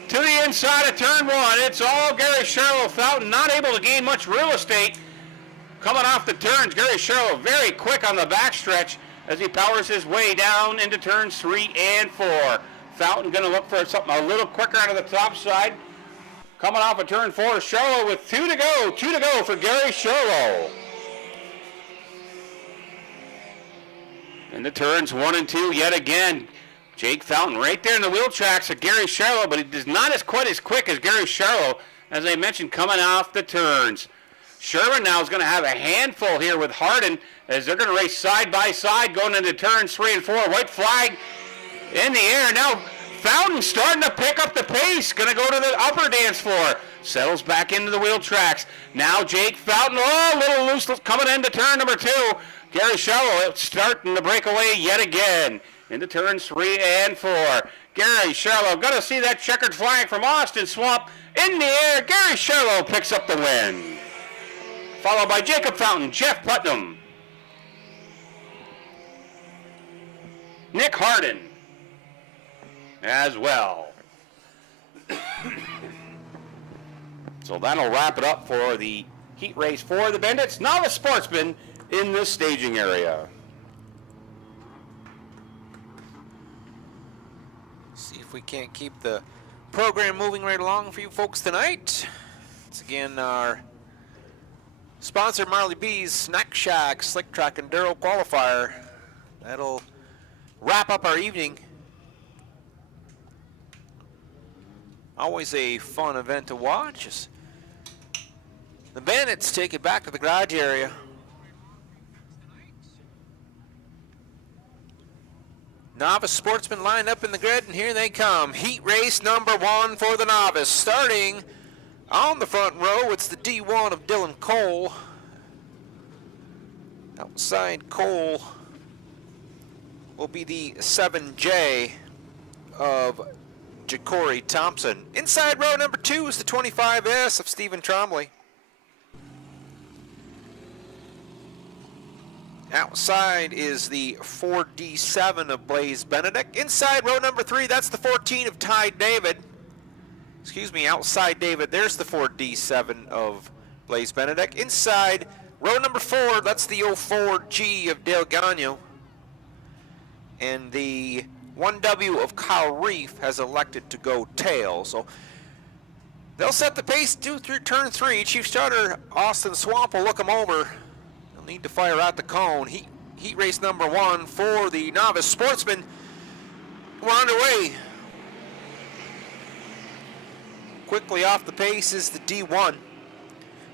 To the inside of turn 1, it's all Gary Shallow. Fountain not able to gain much real estate. Coming off the turns, Gary Shallow very quick on the backstretch as he powers his way down into turns 3 and 4. Fountain going to look for something a little quicker out of the top side. Coming off of turn 4, Shallow with 2 to go for Gary Shallow. In the turns 1 and 2, yet again, Jake Fountain right there in the wheel tracks of Gary Shallow, but he is not quite as quick as Gary Shallow, as I mentioned, coming off the turns. Sherman now is going to have a handful here with Harden as they're going to race side by side going into turns 3 and 4. White flag in the air. Now Fountain starting to pick up the pace. Going to go to the upper dance floor. Settles back into the wheel tracks. Now Jake Fountain, a little loose coming into turn number 2. Gary Shallow starting to break away yet again into turns 3 and 4. Gary Shallow, going to see that checkered flag from Austin Swamp in the air. Gary Shallow picks up the win. Followed by Jacob Fountain, Jeff Putnam, Nick Harden as well. So that'll wrap it up for the heat race for the Bandits. Novice Sportsman in the staging area. See if we can't keep the program moving right along for you folks tonight. Once again, our sponsor, Marley B's Snack Shack Slick Track Enduro Qualifier. That'll wrap up our evening. Always a fun event to watch as the Bandits take it back to the garage area. Novice Sportsmen lined up in the grid, and here they come. Heat race number 1 for the Novice. Starting on the front row, it's the D1 of Dylan Cole. Outside Cole will be the 7J of Ja'Cory Thompson. Inside row number 2 is the 25S of Stephen Trombley. Outside is the 4D7 of Blaze Benedict. Inside row number 3, that's the 14 of Ty David. Excuse me, outside David, there's the 4D7 of Blaze Benedict. Inside row number 4, that's the 04G of Dale Gagnon. And the 1W of Kyle Reef has elected to go tail. So they'll set the pace through turn 3. Chief Starter Austin Swamp will look him over. They'll need to fire out the cone. Heat race number 1 for the Novice Sportsmen. We're underway. Quickly off the pace is the D1.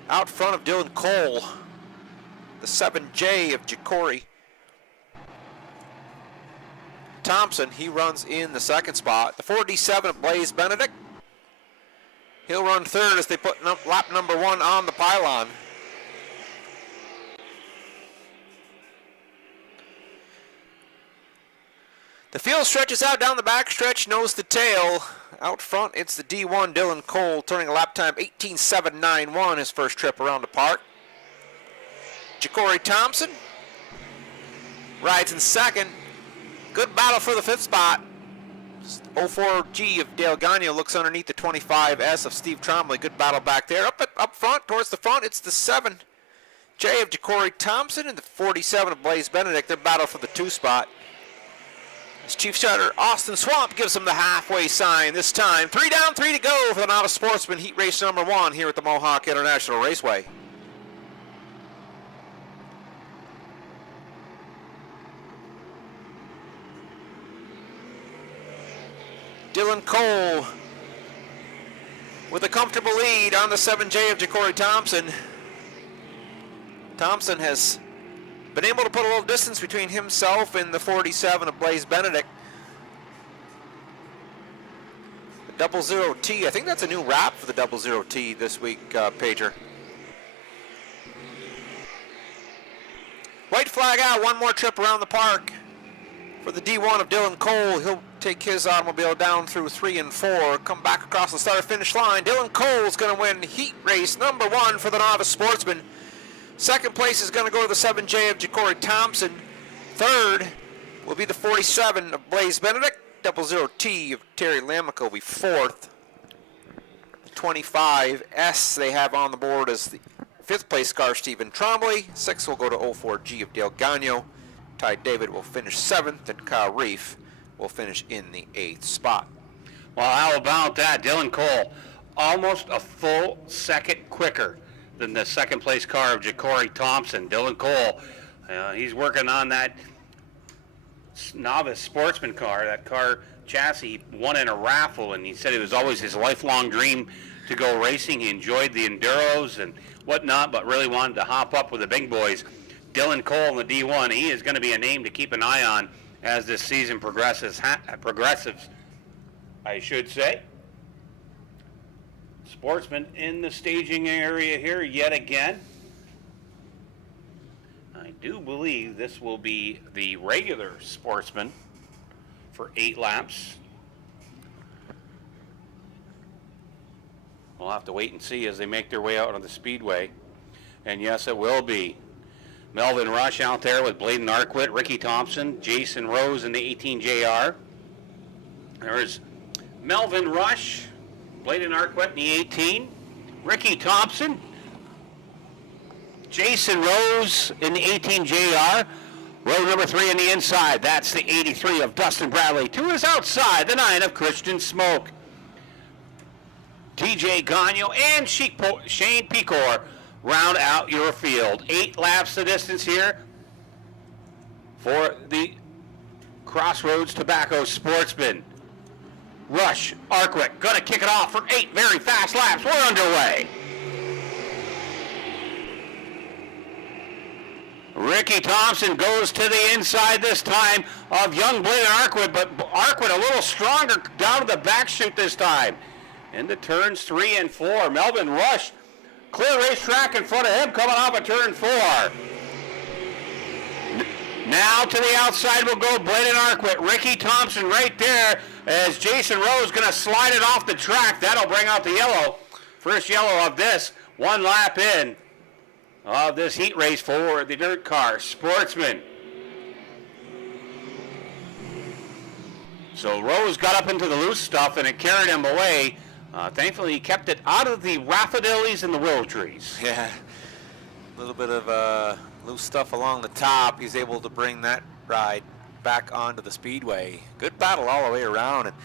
Out front of Dylan Cole. The 7J of Ja'Cory Thompson, he runs in the second spot. The 4D7 of Blaze Benedict. He'll run third as they put lap number 1 on the pylon. The field stretches out down the backstretch, nose to tail. Out front, it's the D1 Dylan Cole, turning a lap time 18.791, his first trip around the park. Ja'Cory Thompson rides in second. Good battle for the 5th spot. 04G of Dale Gagnon looks underneath the 25S of Steve Trombley. Good battle back there. Up front, towards the front, it's the 7J of Ja'Cory Thompson and the 47 of Blaze Benedict. Their battle for the 2 spot. As Chief Starter Austin Swamp gives him the halfway sign this time. 3 down, 3 to go for the Novice Sportsman heat race number 1 here at the Mohawk International Raceway. Dylan Cole with a comfortable lead on the 7J of Ja'Cory Thompson. Thompson has been able to put a little distance between himself and the 47 of Blaze Benedict. The 00T, I think that's a new wrap for the 00T this week, Pager. White flag out, one more trip around the park for the D1 of Dylan Cole. He'll take his automobile down through 3 and 4, come back across the start-finish line. Dylan Cole's going to win heat race number 1 for the Novice Sportsman. Second place is going to go to the 7J of Ja'Cory Thompson. Third will be the 47 of Blaze Benedict. 00T of Terry Lamick will be 4th. The 25S they have on the board as the 5th place car, Stephen Trombley. 6th will go to 04G of Dale Gagnon. Ty David will finish 7th, and Kyle Reef will finish in the 8th spot. Well, how about that? Dylan Cole, almost a full second quicker than the second place car of Ja'Cory Thompson. Dylan Cole, he's working on that Novice Sportsman car, that car chassis he won in a raffle, and he said it was always his lifelong dream to go racing. He enjoyed the Enduros and whatnot, but really wanted to hop up with the big boys. Dylan Cole in the D1, he is going to be a name to keep an eye on as this season progresses, I should say. Sportsman in the staging area here yet again. I do believe this will be the regular Sportsman for 8 laps. We'll have to wait and see as they make their way out on the speedway. And yes, it will be. Melvin Rush out there with Bladen Arquette, Ricky Thompson, Jason Rose in the 18JR. There's Melvin Rush, Bladen Arquette in the 18, Ricky Thompson, Jason Rose in the 18 JR. Row number 3 on the inside. That's the 83 of Dustin Bradley. 2 is outside, the 9 of Christian Smoke. TJ Gagnon and Shane Pecor round out your field. 8 laps the distance here for the Crossroads Tobacco Sportsman. Rush, Arkwick, gonna kick it off for 8 very fast laps. We're underway. Ricky Thompson goes to the inside this time of young Blaine Arkwood, but Arkwood a little stronger down to the back chute this time. Into turns 3 and 4. Melvin Rush, clear racetrack in front of him coming off of turn 4. Now to the outside will go Blaine Arkwood. Ricky Thompson right there as Jason Rose going to slide it off the track. That'll bring out the yellow. First yellow of this. 1 lap in of this heat race for the dirt car Sportsman. So Rose got up into the loose stuff and it carried him away. Thankfully he kept it out of the raffadillies and the willow trees. Yeah, a little bit of loose stuff along the top. He's able to bring that ride back onto the speedway. Good battle all the way around, and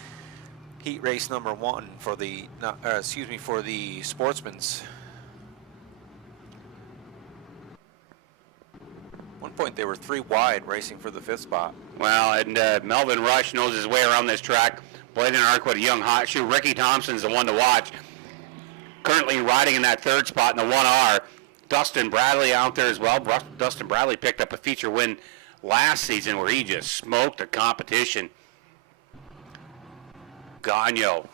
heat race number 1 for the for the Sportsman's. One point they were 3 wide racing for the 5th spot. Well, and Melvin Rush knows his way around this track. Bladen Arkwood, a young hot shoe. Ricky Thompson's the one to watch. Currently riding in that 3rd spot in the 1R. Dustin Bradley out there as well. Dustin Bradley picked up a feature win last season where he just smoked the competition. Gagnon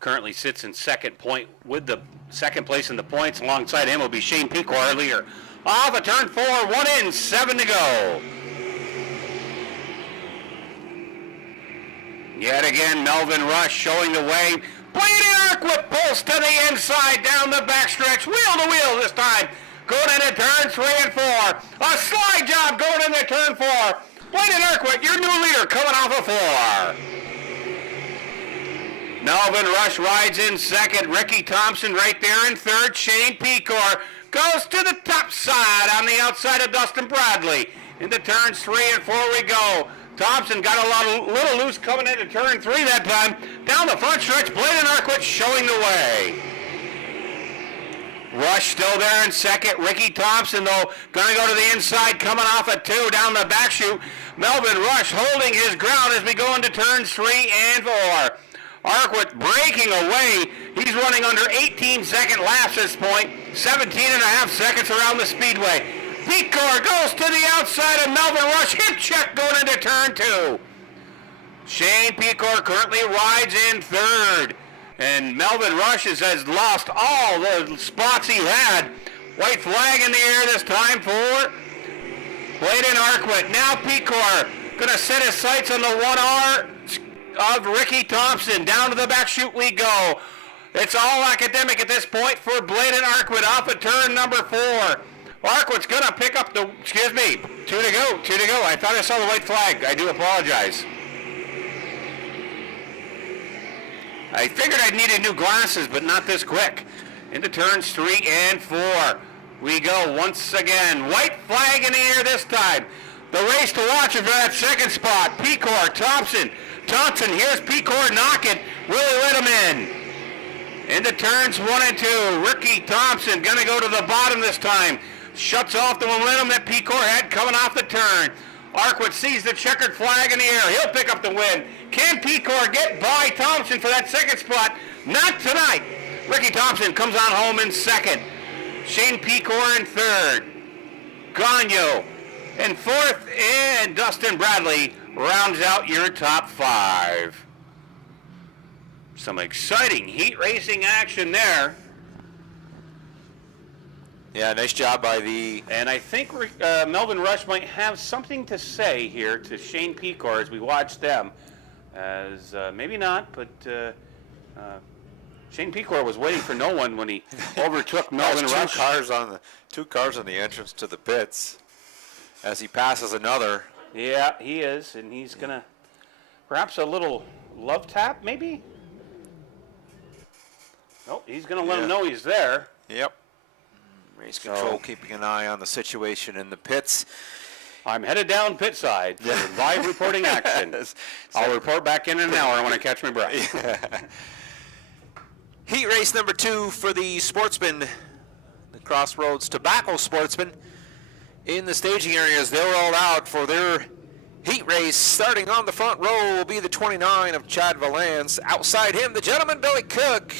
currently sits in second point with the second place in the points. Alongside him will be Shane Pecor, our leader. Off a turn 4, 1 in, 7 to go. Yet again, Melvin Rush showing the way. Bladen Arkwood pulls to the inside, down the backstretch, wheel to wheel this time. Going into turn 3 and 4. A slide job going into turn 4. Bladen Arkwood, your new leader, coming off of 4. Melvin Rush rides in second. Ricky Thompson right there in third. Shane Pecor goes to the top side on the outside of Dustin Bradley. Into turns 3 and 4 we go. Thompson got a little loose coming into turn 3 that time. Down the front stretch, Bladen Arkwood showing the way. Rush still there in second. Ricky Thompson, though, going to go to the inside, coming off at 2 down the back chute. Melvin Rush holding his ground as we go into turns 3 and 4. Arkwood breaking away. He's running under 18-second laps at this point. 17.5 seconds around the speedway. Pecor goes to the outside of Melvin Rush. Hip check going into turn 2. Shane Pecor currently rides in third. And Melvin Rush has lost all the spots he had. White flag in the air this time for Bladen Arkwood. Now Pecor going to set his sights on the 1R of Ricky Thompson. Down to the back chute we go. It's all academic at this point for Bladen Arkwood off at turn number 4. Arkwood's going to pick up the, 2 to go. I thought I saw the white flag. I do apologize. I figured I'd needed new glasses, but not this quick. Into turns 3 and 4. We go once again. White flag in the air this time. The race to watch is for that second spot. Pecor, Thompson. Here's Pecor knocking. Will he let him in? Into turns 1 and 2. Ricky Thompson going to go to the bottom this time. Shuts off the momentum that Pecor had coming off the turn. Arkwood sees the checkered flag in the air. He'll pick up the win. Can Pecor get by Thompson for that second spot? Not tonight. Ricky Thompson comes on home in second. Shane Pecor in third. Gagnon in fourth. And Dustin Bradley rounds out your top 5. Some exciting heat racing action there. Yeah, nice job by the... And I think Melvin Rush might have something to say here to Shane Pecor as we watch them. As maybe not, but Shane Pecor was waiting for no one when he overtook Melvin Rush. Two cars on the entrance to the pits as he passes another. Yeah, he is, and he's going to perhaps a little love tap, maybe? Nope, he's going to let him know he's there. Yep. Race control keeping an eye on the situation in the pits. I'm headed down pit side for live reporting action. I'll report back in an hour when I catch my breath. Heat race number 2 for the Sportsman, the Crossroads Tobacco Sportsman. In the staging areas, they're all out for their heat race. Starting on the front row will be the 29 of Chad Valance. Outside him, the gentleman Billy Cook.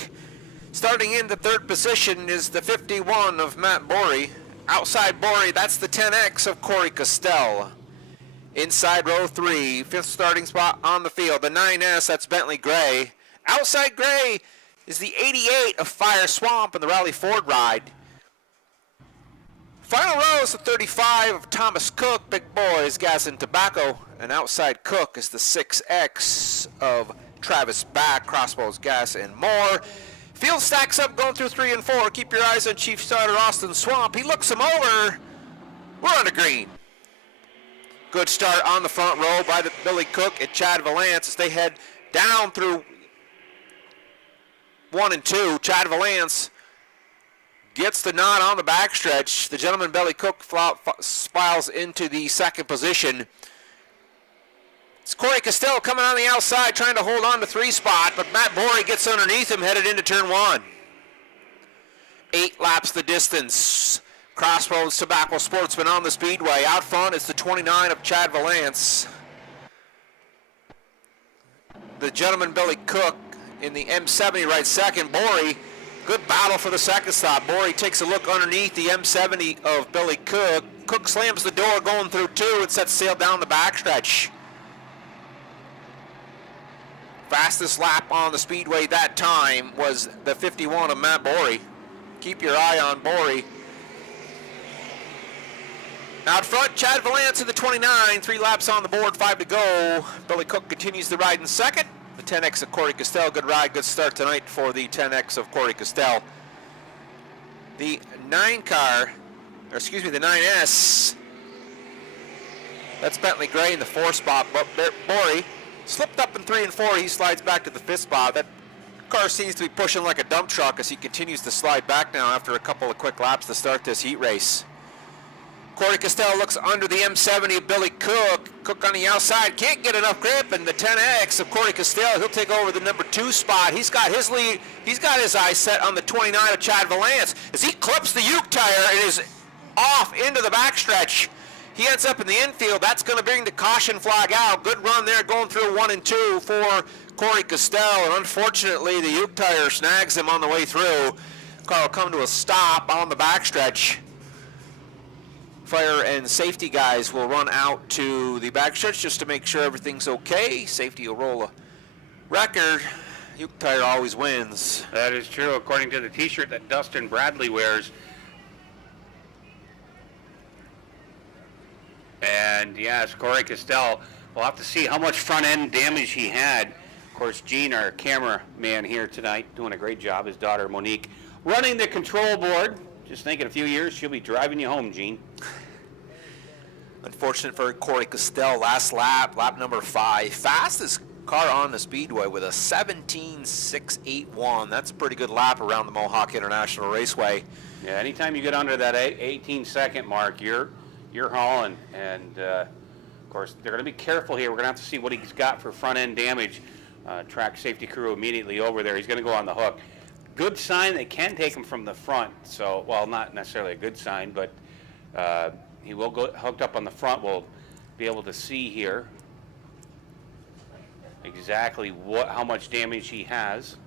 Starting in the 3rd position is the 51 of Matt Borey. Outside Borey, that's the 10X of Corey Castell. Inside row 3, 5th starting spot on the field, the 9S, that's Bentley Gray. Outside Gray is the 88 of Fire Swamp in the Rally Ford ride. Final row is the 35 of Thomas Cook, Big Boys, Gas and Tobacco. And outside Cook is the 6X of Travis Back, Crossbows, Gas and More. Field stacks up going through 3 and 4. Keep your eyes on Chief Starter Austin Swamp. He looks him over. We're on the green. Good start on the front row by the Billy Cook and Chad Valance as they head down through 1 and 2. Chad Valance gets the nod on the backstretch. The gentleman Billy Cook spiles into the 2nd position. It's Corey Castell coming on the outside trying to hold on to 3 spot, but Matt Borey gets underneath him headed into turn 1. 8 laps the distance. Crossroads Tobacco Sportsman on the speedway. Out front is the 29 of Chad Valance. The gentleman Billy Cook in the M70 right 2nd. Borey, good battle for the 2nd stop. Borey takes a look underneath the M70 of Billy Cook. Cook slams the door going through 2 and sets sail down the backstretch. Fastest lap on the speedway that time was the 51 of Matt Borey. Keep your eye on Borey. Out front, Chad Valance in the 29. 3 laps on the board, 5 to go. Billy Cook continues the ride in 2nd. The 10X of Corey Castell, good ride, good start tonight for the 10X of Corey Castell. The 9S, that's Bentley Gray in the 4 spot, but Borey slipped up in 3 and 4. He slides back to the 5th spot. That car seems to be pushing like a dump truck as he continues to slide back now after a couple of quick laps to start this heat race. Corey Castell looks under the M70 of Billy Cook. Cook on the outside, can't get enough grip, and the 10X of Corey Castell, he'll take over the number 2 spot. He's got his lead, he's got his eyes set on the 29 of Chad Valance as he clips the uke tire and is off into the backstretch. He ends up in the infield. That's going to bring the caution flag out. Good run there going through 1 and 2 for Corey Castell, and unfortunately the uke tire snags him on the way through. Car will come to a stop on the backstretch. Fire and safety guys will run out to the backstretch just to make sure everything's okay. Safety will roll a record. Uke tire always wins. That is true, according to the t-shirt that Dustin Bradley wears. And yes, Corey Castell, we'll have to see how much front end damage he had. Of course, Gene, our cameraman here tonight, doing a great job. His daughter, Monique, running the control board. Just think in a few years, she'll be driving you home, Gene. Unfortunate for Corey Castell, last lap, lap number 5. Fastest car on the speedway with a 17.681. That's a pretty good lap around the Mohawk International Raceway. Yeah, anytime you get under that 18-second mark, you're hauling. And, of course, they're going to be careful here. We're going to have to see what he's got for front-end damage. Track safety crew immediately over there. He's going to go on the hook. Good sign they can take him from the front. So, well, not necessarily a good sign, but he will go hooked up on the front. We'll be able to see here exactly how much damage he has.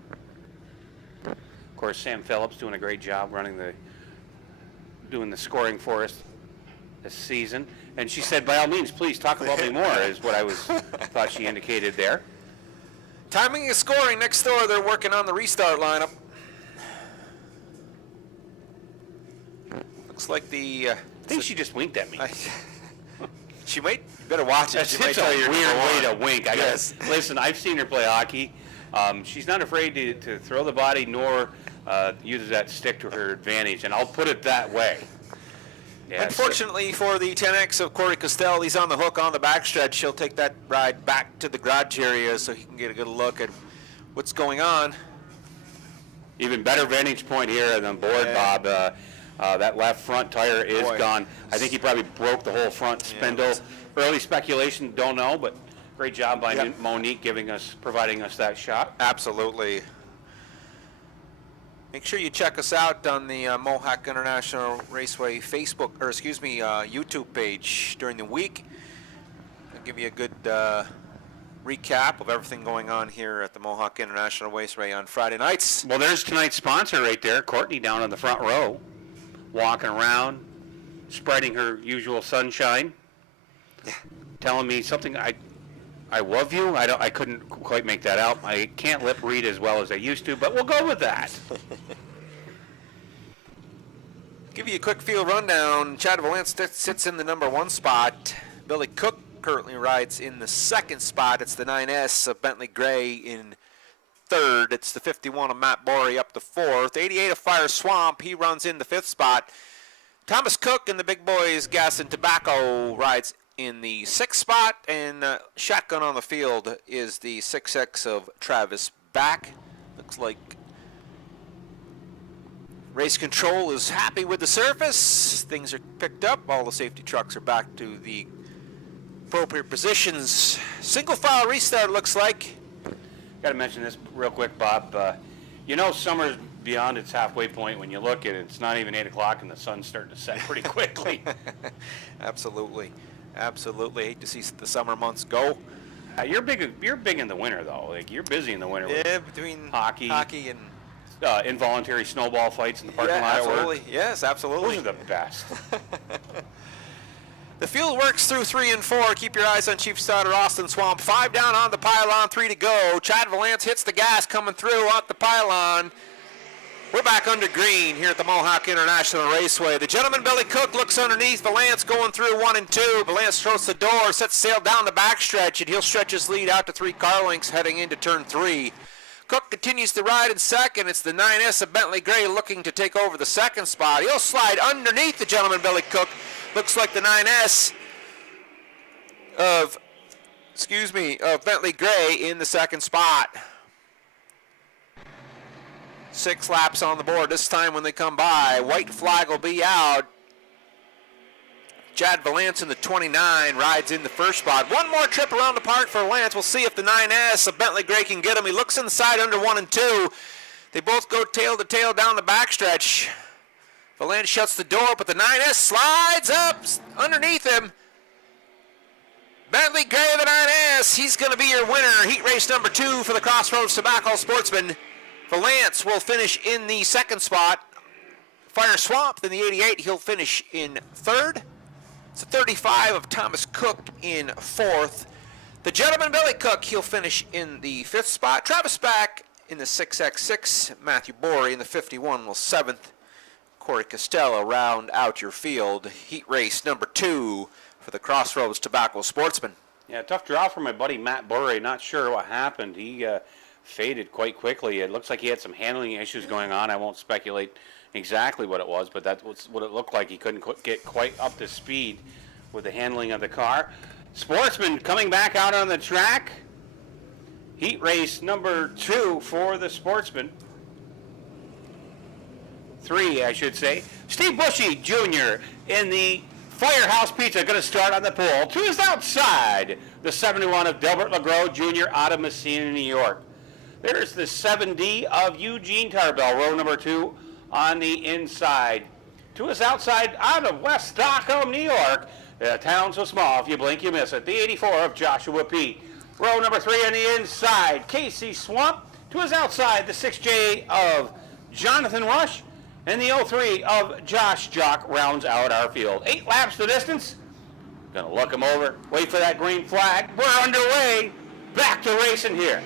Of course, Sam Phillips doing a great job doing the scoring for us this season. And she said, by all means, please talk about me more, is what I thought she indicated there. Timing is scoring next door. They're working on the restart lineup. Looks like the... I think she just winked at me. She might... You better watch it. It's a weird way to wink. Listen, I've seen her play hockey. She's not afraid to throw the body nor use that stick to her advantage, and I'll put it that way. Yeah, unfortunately for the 10X of Corey Castell, he's on the hook on the backstretch. He'll take that ride back to the garage area so he can get a good look at what's going on. Even better vantage point here than board, Bob. That left front tire is gone. I think he probably broke the whole front spindle. Early speculation, don't know, but great job by Monique providing us that shot. Absolutely. Make sure you check us out on the Mohawk International Raceway YouTube page during the week. I'll give you a good recap of everything going on here at the Mohawk International Raceway on Friday nights. Well, there's tonight's sponsor right there, Courtney down in the front row, walking around, spreading her usual sunshine, telling me something. I love you. I couldn't quite make that out. I can't lip read as well as I used to, but we'll go with that. Give you a quick field rundown. Chad Valance sits in the number 1 spot. Billy Cook currently rides in the 2nd spot. It's the 9S of Bentley Gray in 3rd. It's the 51 of Matt Borey up to 4th. 88 of Fire Swamp. He runs in the 5th spot. Thomas Cook and the big boys Gas and Tobacco rides in the 6th spot, and shotgun on the field is the 6X of Travis Back. Looks like Race Control is happy with the surface. Things are picked up. All the safety trucks are back to the appropriate positions. Single file restart looks like. Got to mention this real quick, Bob. You know summer's beyond its halfway point when you look at it. It's not even 8 o'clock and the sun's starting to set pretty quickly. Absolutely. Absolutely. Hate to see the summer months go. You're big in the winter, though. Like, you're busy in the winter with between hockey and involuntary snowball fights in the parking lot. Absolutely. Yes, absolutely. Those are the best. The field works through 3 and 4. Keep your eyes on Chief Starter Austin Swamp. 5 down on the pylon, 3 to go. Chad Valance hits the gas coming through off the pylon. We're back under green here at the Mohawk International Raceway. The gentleman, Billy Cook, looks underneath. Valance going through 1 and 2. Valance throws the door, sets sail down the backstretch, and he'll stretch his lead out to 3 car lengths heading into turn 3. Cook continues to ride in 2nd. It's the 9S of Bentley Gray looking to take over the 2nd spot. He'll slide underneath the gentleman, Billy Cook. Looks like the 9S of Bentley Gray in the 2nd spot. 6 laps on the board. This time when they come by, white flag will be out. Chad Valance in the 29 rides in the 1st spot. One more trip around the park for Valance. We'll see if the 9S of Bentley Gray can get him. He looks inside under 1 and 2. They both go tail to tail down the backstretch. Valance shuts the door, but the 9S slides up underneath him. Bentley Gray, the 9S, he's going to be your winner. Heat race number 2 for the Crossroads Tobacco Sportsman. Valance will finish in the 2nd spot. Fire Swamp in the 88, he'll finish in 3rd. It's the 35 of Thomas Cook in 4th. The gentleman, Billy Cook, he'll finish in the 5th spot. Travis Back in the 6X6. Matthew Borey in the 51 will 7th. Corey Costello round out your field. Heat race number 2 for the Crossroads Tobacco Sportsman. Yeah, tough draw for my buddy Matt Borey. Not sure what happened. He faded quite quickly. It looks like he had some handling issues going on. I won't speculate exactly what it was, but that's what it looked like. He couldn't get quite up to speed with the handling of the car. Sportsman coming back out on the track. Heat race number 2 for the Sportsman. 3, I should say. Steve Bushy Jr. in the Firehouse Pizza going to start on the pole. To his outside, the 71 of Delbert LeGros Jr. out of Messina, New York. There's the 7D of Eugene Tarbell, row number 2 on the inside. To his outside, out of West Stockholm, New York. The town so small, if you blink, you miss it. The 84 of Joshua P. Row number 3 on the inside, Casey Swamp. To his outside, the 6J of Jonathan Rush. And the 03 of Josh Jock rounds out our field. 8 laps the distance. Gonna look him over, wait for that green flag. We're underway. Back to racing here.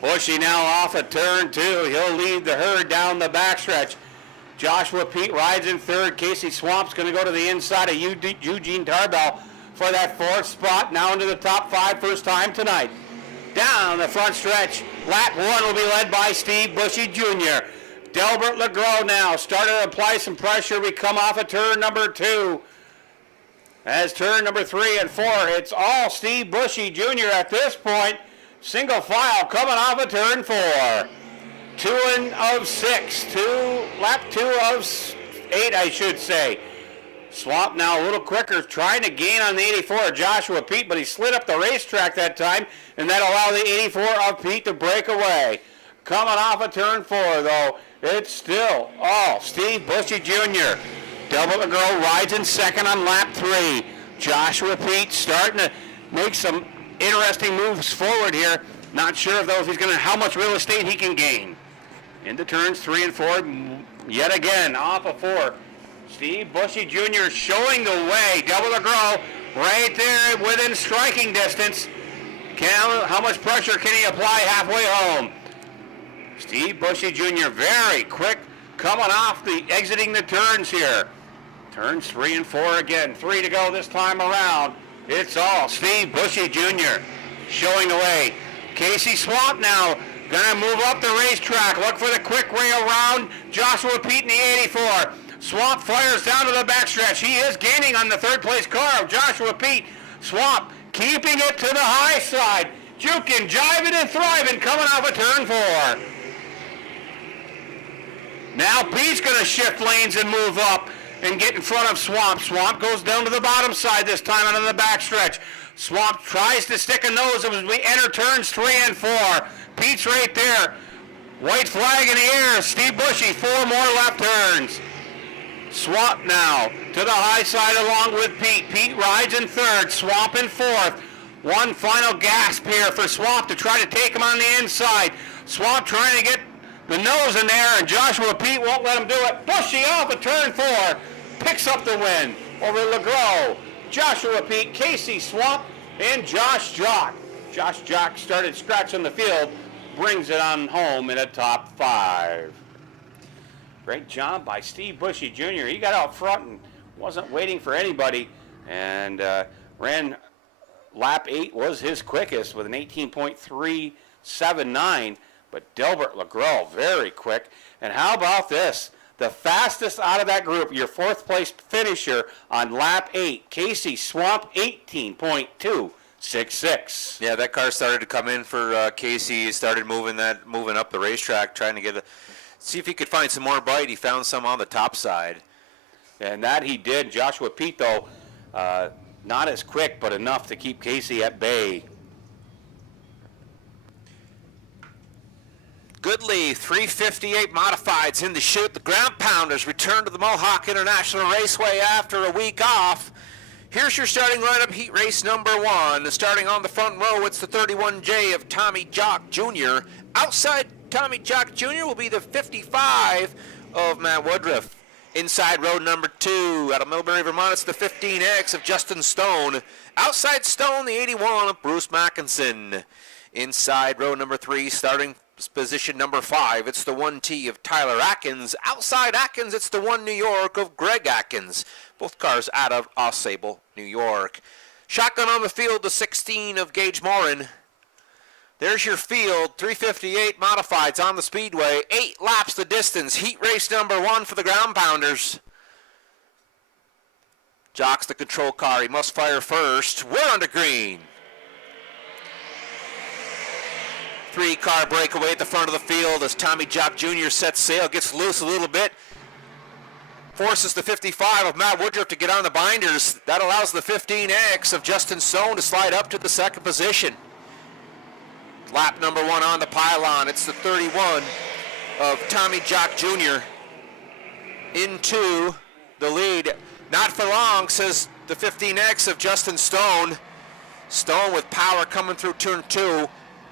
Bushy now off at turn 2. He'll lead the herd down the backstretch. Joshua Pete rides in 3rd. Casey Swamp's going to go to the inside of Eugene Tarbell for that 4th spot. Now into the top 5, first time tonight. Down the front stretch. Lap 1 will be led by Steve Bushy Jr. Delbert LeGros now starting to apply some pressure. We come off of turn number 2. As turn number 3 and 4, it's all Steve Bushy Jr. at this point. Single file coming off of turn 4. 2 of 6. Lap 2 of 8, I should say. Swamp now a little quicker, trying to gain on the 84 Joshua Pete, but he slid up the racetrack that time, and that allowed the 84 of Pete to break away. Coming off of turn 4, though, it's still Steve Bushy Jr. Double the girl rides in second on lap 3. Joshua Pete starting to make some interesting moves forward here. Not sure of those how much real estate he can gain. Into turns 3 and 4, yet again off of 4. Steve Bushy Jr. showing the way. Double the girl right there within striking distance. How much pressure can he apply halfway home? Steve Bushy Jr. very quick coming off exiting the turns here. Turns 3 and 4 again. 3 to go this time around. It's all Steve Bushy Jr. showing the way. Casey Swamp now going to move up the racetrack. Look for the quick way around Joshua Pete in the 84. Swamp fires down to the backstretch. He is gaining on the third place car of Joshua Pete. Swamp keeping it to the high side. Juking, jiving, and thriving coming off of turn 4. Now Pete's going to shift lanes and move up and get in front of Swamp. Swamp goes down to the bottom side this time and on the backstretch. Swamp tries to stick a nose as we enter turns 3 and 4. Pete's right there. White flag in the air. Steve Bushy, 4 more left turns. Swamp now to the high side along with Pete. Pete rides in third, Swamp in fourth. One final gasp here for Swamp to try to take him on the inside. Swamp trying to get the nose in there, and Joshua Pete won't let him do it. Bushy off of turn 4, picks up the win over LeGros. Joshua Pete, Casey Swamp, and Josh Jock. Josh Jock started scratching the field, brings it on home in a top 5. Great job by Steve Bushy Jr. He got out front and wasn't waiting for anybody, and ran lap 8 was his quickest with an 18.379. But Delbert LeGros very quick. And how about this? The fastest out of that group, your 4th place finisher on lap 8, Casey Swamp, 18.266. Yeah, that car started to come in for Casey. He started moving up the racetrack, trying to see if he could find some more bite. He found some on the top side. And that he did. Joshua Pete, though, not as quick, but enough to keep Casey at bay. Goodley, 358 modifieds in the chute. The ground pounders return to the Mohawk International Raceway after a week off. Here's your starting lineup, heat race number 1. Starting on the front row, it's the 31J of Tommy Jock Jr. Outside Tommy Jock Jr. will be the 55 of Matt Woodruff. Inside row number 2, out of Millbury, Vermont, it's the 15X of Justin Stone. Outside Stone, the 81 of Bruce Mackinson. Inside row number 3, starting position number 5, it's the 1T of Tyler Atkins. Outside Atkins, it's the 1 New York of Greg Atkins. Both cars out of Ausable, New York. Shotgun on the field, the 16 of Gage Morin. There's your field, 358 modifieds on the speedway. 8 laps the distance. Heat race number 1 for the ground pounders. Jock's the control car. He must fire first. We're under green. 3-car breakaway at the front of the field as Tommy Jock Jr. sets sail, gets loose a little bit, forces the 55 of Matt Woodruff to get on the binders. That allows the 15X of Justin Stone to slide up to the 2nd position. Lap number 1 on the pylon. It's the 31 of Tommy Jock Jr. into the lead. Not for long, says the 15X of Justin Stone. Stone with power coming through turn 2.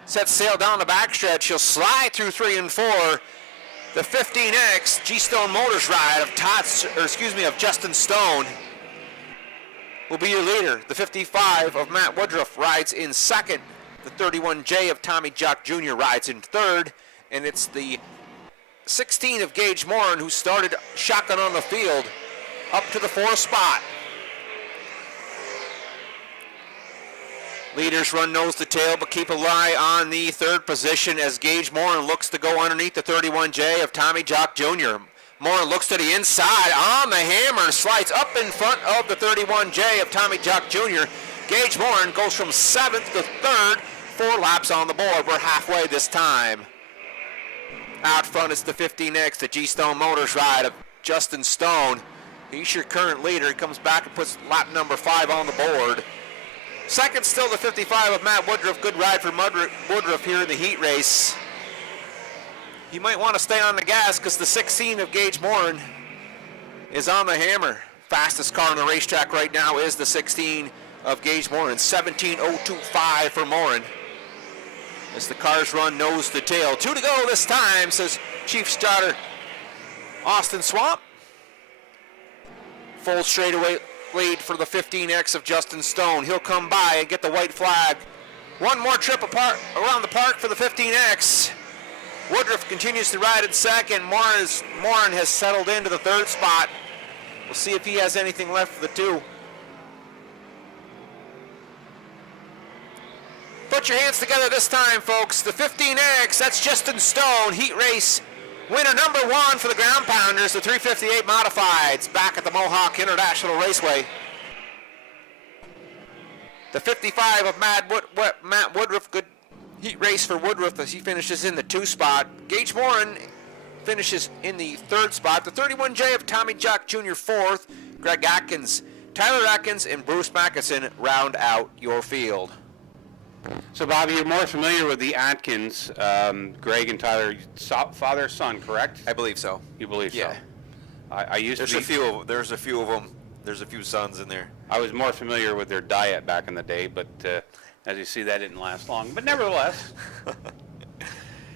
Sets sail down the backstretch. He'll slide through 3 and 4. The 15X G-Stone Motors ride of Justin Stone will be your leader. The 55 of Matt Woodruff rides in 2nd. The 31J of Tommy Jock Jr. rides in 3rd. And it's the 16 of Gage Morin who started shotgun on the field up to the 4th spot. Leaders run nose to tail, but keep an eye on the 3rd position as Gage Morin looks to go underneath the 31J of Tommy Jock Jr. Morin looks to the inside on the hammer, slides up in front of the 31J of Tommy Jock Jr. Gage Morin goes from 7th to 3rd, 4 laps on the board. We're halfway this time. Out front is the 15X, the G-Stone Motors ride of Justin Stone. He's your current leader. He comes back and puts lap number 5 on the board. Second, still the 55 of Matt Woodruff. Good ride for Woodruff here in the heat race. You might want to stay on the gas because the 16 of Gage Morin is on the hammer. Fastest car on the racetrack right now is the 16 of Gage Morin. 17.025 for Morin. As the cars run nose to tail. 2 to go this time, says Chief Starter Austin Swamp. Full straightaway lead for the 15X of Justin Stone. He'll come by and get the white flag. One more trip apart around the park for the 15X. Woodruff continues to ride in second. Morin has settled into the 3rd spot. We'll see if he has anything left for the 2. Put your hands together this time, folks. The 15X, that's Justin Stone, heat race winner number 1 for the Ground Pounders, the 358 Modifieds, back at the Mohawk International Raceway. The 55 of Matt Woodruff, good heat race for Woodruff as he finishes in the 2 spot. Gage Morin finishes in the 3rd spot. The 31J of Tommy Jock Jr. 4th. Greg Atkins, Tyler Atkins, and Bruce Mackinson round out your field. So, Bobby, you're more familiar with the Atkins, Greg and Tyler, father, son, correct? I believe so. You believe Yeah. so? I used There's to be, there's a few of them. There's a few sons in there. I was more familiar with their diet back in the day, but as you see, that didn't last long. But nevertheless,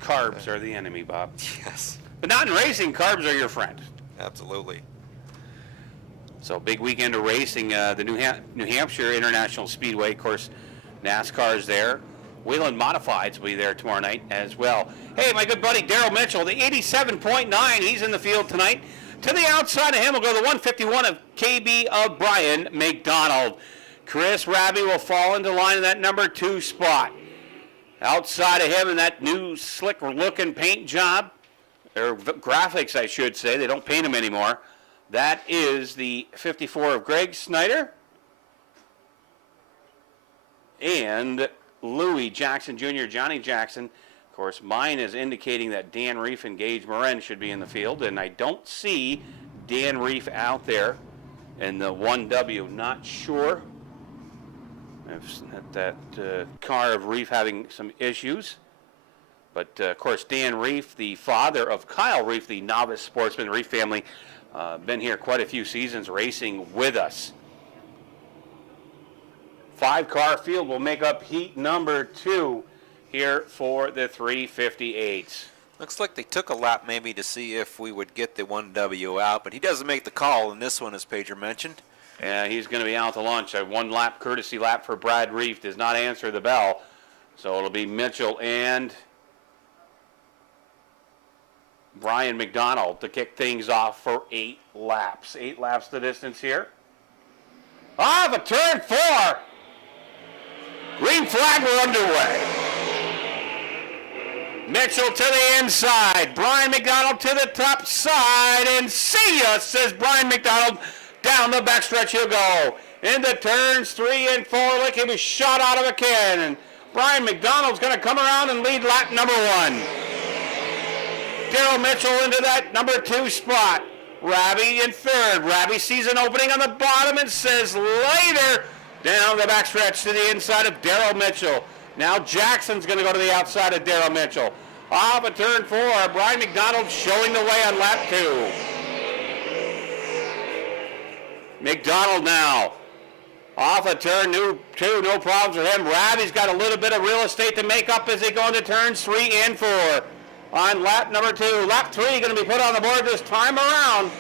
carbs are the enemy, Bob. Yes. But not in racing, carbs are your friend. Absolutely. So big weekend of racing, the New Hampshire International Speedway, of course, NASCAR's there. Wayland Modifieds will be there tomorrow night as well. Hey, my good buddy Daryl Mitchell, the 87.9, he's in the field tonight. To the outside of him will go the 151 of KB of Brian McDonald. Chris Raby will fall into line in that number 2 spot. Outside of him in that new slick-looking paint job, or graphics, I should say. They don't paint them anymore. That is the 54 of Greg Snyder. And Louis Jackson Jr., Johnny Jackson. Of course, mine is indicating that Dan Reef and Gage Morin should be in the field, and I don't see Dan Reef out there in the 1W. Not sure if that car of Reef having some issues. But, of course, Dan Reef, the father of Kyle Reef, the novice sportsman, Reef family, been here quite a few seasons racing with us. 5-car field will make up heat number 2 here for the 358s. Looks like they took a lap maybe to see if we would get the 1W out, but he doesn't make the call in this one, as Pager mentioned. Yeah, he's going to be out to lunch. A 1-lap courtesy lap for Brad Reef does not answer the bell. So it'll be Mitchell and Brian McDonald to kick things off for 8 laps. 8 laps the distance here. Off of turn 4. Green flag, we're underway. Mitchell to the inside. Brian McDonald to the top side. And see ya, says Brian McDonald. Down the backstretch he'll go. Into turns 3 and 4 like he was shot out of a cannon. Brian McDonald's going to come around and lead lap number 1. Daryl Mitchell into that number 2 spot. Raby in 3rd. Raby sees an opening on the bottom and says later. Down the backstretch to the inside of Daryl Mitchell. Now Jackson's going to go to the outside of Daryl Mitchell. Off of turn 4, Brian McDonald showing the way on lap 2. McDonald now. Off of turn 2, no problems with him. Raby's got a little bit of real estate to make up as they go into turns 3 and 4. On lap number 2. Lap 3 going to be put on the board this time around.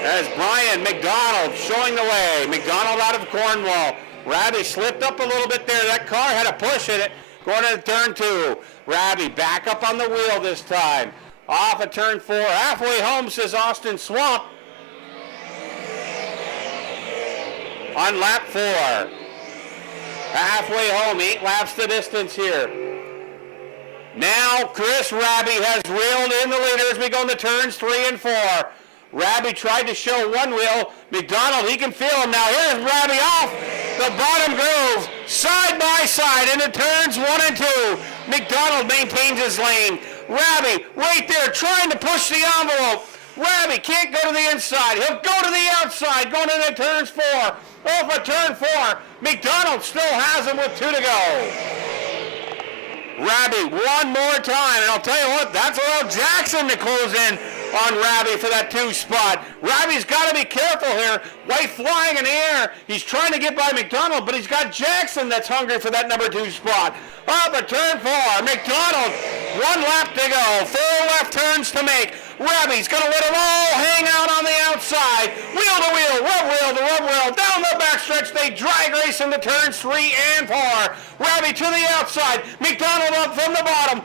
As Brian McDonald showing the way. McDonald out of Cornwall. Raby slipped up a little bit there. That car had a push in it going into turn 2. Raby back up on the wheel this time. Off of turn 4. Halfway home, says Austin Swamp. On lap 4. Halfway home, 8 laps the distance here. Now Chris Raby has reeled in the leader as we go into turns 3 and 4. Raby tried to show one wheel. McDonald, he can feel him now. Here's Raby off. the bottom groove, side by side into turns 1 and 2. McDonald maintains his lane. Rabi right there trying to push the envelope. Rabi can't go to the inside. He'll go to the outside, going into turns 4. Off of turn 4. McDonald still has him with 2 to go. Rabi one more time, and I'll tell you what, that's allowed Jackson to close in on Rabi for that 2 spot. Rabi's got to be careful here. White flying in the air. He's trying to get by McDonald, but he's got Jackson that's hungry for that number 2 spot. Up at turn 4, McDonald, 1 lap to go, 4 left turns to make. Rabi's going to let them all hang out on the outside. Wheel to wheel, rub wheel, down the backstretch. They drag race into turns 3 and 4. Rabi to the outside. McDonald up from the bottom.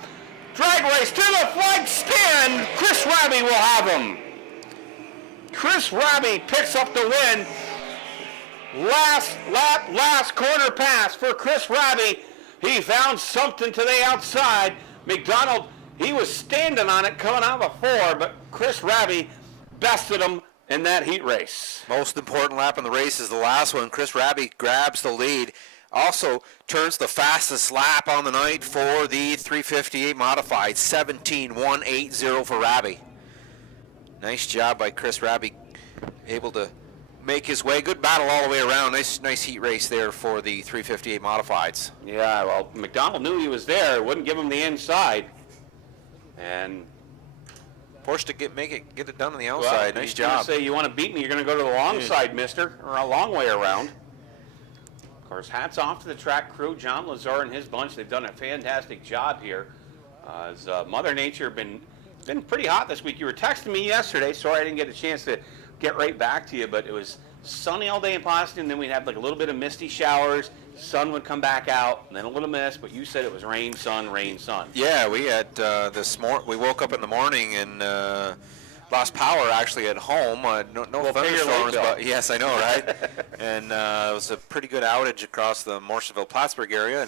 Drag race to the flag stand. Chris Rabi will have him. Chris Rabi picks up the win. Last lap, last corner pass for Chris Rabi. He found something to the outside. McDonald, he was standing on it coming out of 4, but Chris Rabi bested him in that heat race. Most important lap in the race is the last one. Chris Rabi grabs the lead. Also turns the fastest lap on the night for the 358 modified, 17.180 for Rabi. Nice job by Chris Rabi, able to make his way. Good battle all the way around. Nice heat race there for the 358 modifieds. Yeah, well, McDonald knew he was there. Wouldn't give him the inside. And forced to get it done on the outside. Well, nice job. Say you want to beat me, you're going to go to the long side, mister, or a long way around. Of course, hats off to the track crew, John Lazar and his bunch. They've done a fantastic job here. As Mother Nature been pretty hot this week. You were texting me yesterday. Sorry I didn't get a chance to get right back to you, but it was sunny all day in Boston, and then we'd have like a little bit of misty showers. Sun would come back out, and then a little mist, but you said it was rain, sun, rain, sun. Yeah, we had we woke up in the morning and lost power actually at home. No thunderstorms, but yes, I know, right? And it was a pretty good outage across the Morrisville-Plattsburgh area,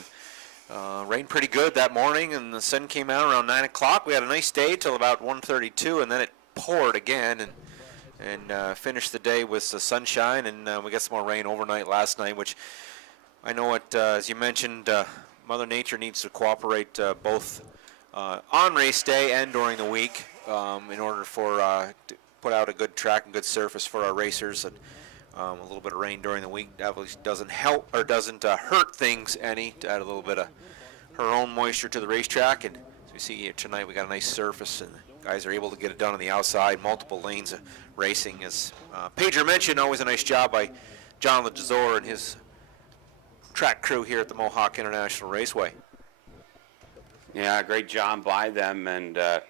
and rained pretty good that morning, and the sun came out around 9 o'clock. We had a nice day till about 1:32, and then it poured again, and finished the day with the sunshine, and we got some more rain overnight last night, which I know as you mentioned, Mother Nature needs to cooperate both on race day and during the week in order for to put out a good track and good surface for our racers. And a little bit of rain during the week obviously doesn't help or doesn't hurt things any, to add a little bit of her own moisture to the racetrack. And as we see here tonight, we got a nice surface, and guys are able to get it done on the outside, multiple lanes of racing. As Pager mentioned, always a nice job by John Lazar and his track crew here at the Mohawk International Raceway. Yeah, great job by them, and I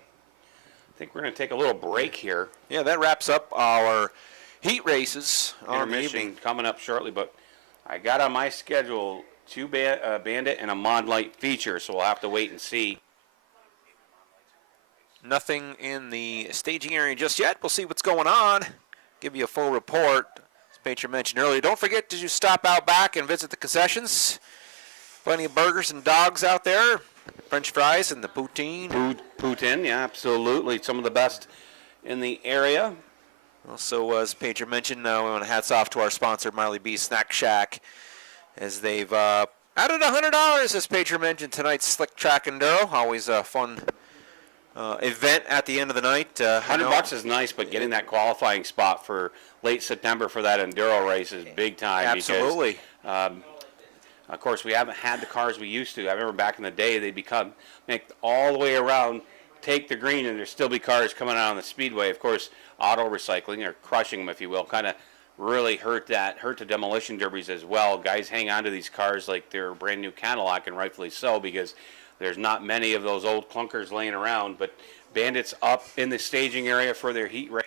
think we're going to take a little break here. Yeah, that wraps up our heat races. Intermission coming up shortly, but I got on my schedule 2 Bandit and a Mod Light feature, so we'll have to wait and see. Nothing in the staging area just yet. We'll see what's going on. Give you a full report. Patriot mentioned earlier, don't forget to just stop out back and visit the concessions. Plenty of burgers and dogs out there. French fries and the poutine. Poutine, yeah, absolutely. Some of the best in the area. Also, as Patriot mentioned, we want to hats off to our sponsor, Marley B Snack Shack, as they've added $100, as Patriot mentioned, tonight's Slick Track Enduro. Always a fun event at the end of the night. $100 is nice, but getting that qualifying spot for late September for that Enduro race is big time. Absolutely. Because, of course, we haven't had the cars we used to. I remember back in the day, they'd make all the way around, take the green, and there'd still be cars coming out on the speedway. Of course, auto recycling, or crushing them, if you will, kind of really hurt the demolition derbies as well. Guys hang on to these cars like they're a brand new Cadillac, and rightfully so, because there's not many of those old clunkers laying around. But Bandits up in the staging area for their heat race.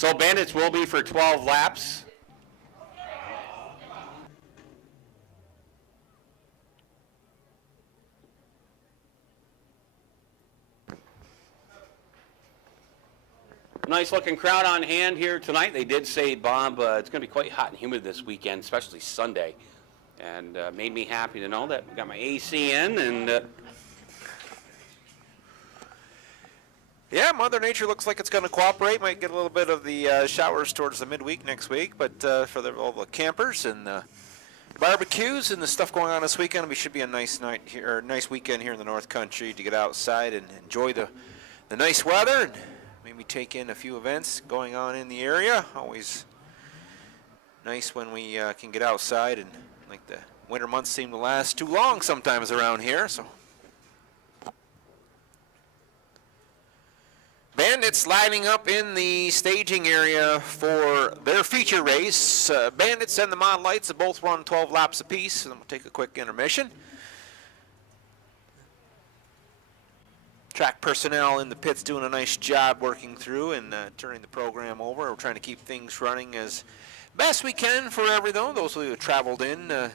So Bandits will be for 12 laps. Nice looking crowd on hand here tonight. They did say, Bob, it's going to be quite hot and humid this weekend, especially Sunday. And made me happy to know that we got my AC in. And yeah, Mother Nature looks like it's going to cooperate. Might get a little bit of the showers towards the midweek next week. But for all the campers and barbecues and the stuff going on this weekend, it should be a nice night here, or nice weekend here in the North Country to get outside and enjoy the nice weather. And maybe take in a few events going on in the area. Always nice when we can get outside, and like the winter months seem to last too long sometimes around here. So Bandits lining up in the staging area for their feature race. Bandits and the Mod Lights have both run 12 laps apiece, and then we'll take a quick intermission. Track personnel in the pits doing a nice job working through and turning the program over. We're trying to keep things running as best we can for those who have traveled in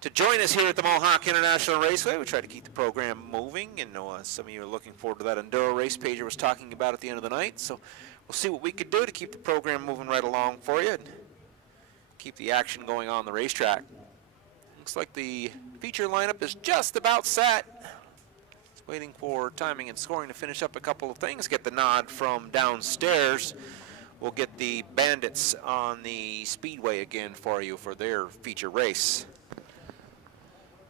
to join us here at the Mohawk International Raceway. We try to keep the program moving, and some of you are looking forward to that Enduro race Pager was talking about at the end of the night. So we'll see what we could do to keep the program moving right along for you and keep the action going on the racetrack. Looks like the feature lineup is just about set. Waiting for timing and scoring to finish up a couple of things. Get the nod from downstairs. We'll get the Bandits on the speedway again for you for their feature race.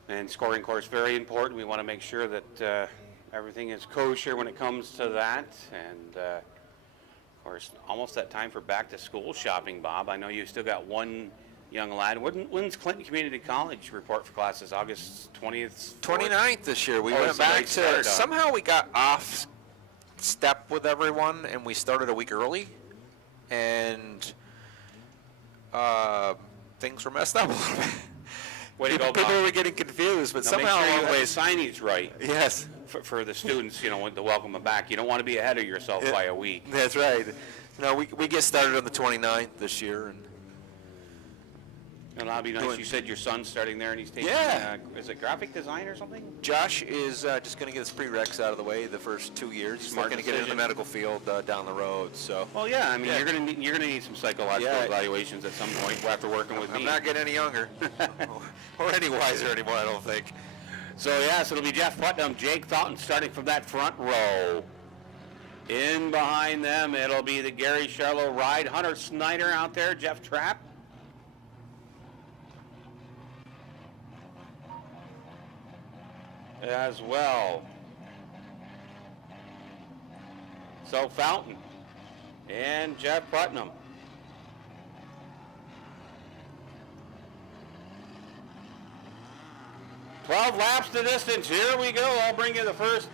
And scoring, of course, very important. We want to make sure that everything is kosher when it comes to that. And, of course, almost that time for back-to-school shopping, Bob. I know you still got one young lad. When's Clinton Community College report for classes? August 20th? 29th this year. We went back to, somehow we got off step with everyone, and we started a week early. And things were messed up a little bit. People were getting confused, but somehow make sure you have the signage right. Yes. For the students, to welcome them back. You don't want to be ahead of yourself by a week. That's right. No, we get started on the 29th this year, and that'll be nice. You said your son's starting there, and he's taking, is it graphic design or something? Josh is just going to get his prereqs out of the way the first 2 years. He's not going to get into the medical field down the road. So. Well, yeah. I mean, you're going to need some psychological evaluations at some point after working with me. I'm not getting any younger, or any wiser anymore, I don't think. So yes, it'll be Jeff Putnam, Jake Fountain starting from that front row. In behind them, it'll be the Gary Charlo ride. Hunter Snyder out there, Jeff Trapp. As well. So Fountain and Jeff Putnam. "12 laps to distance. Here we go. I'll bring you the first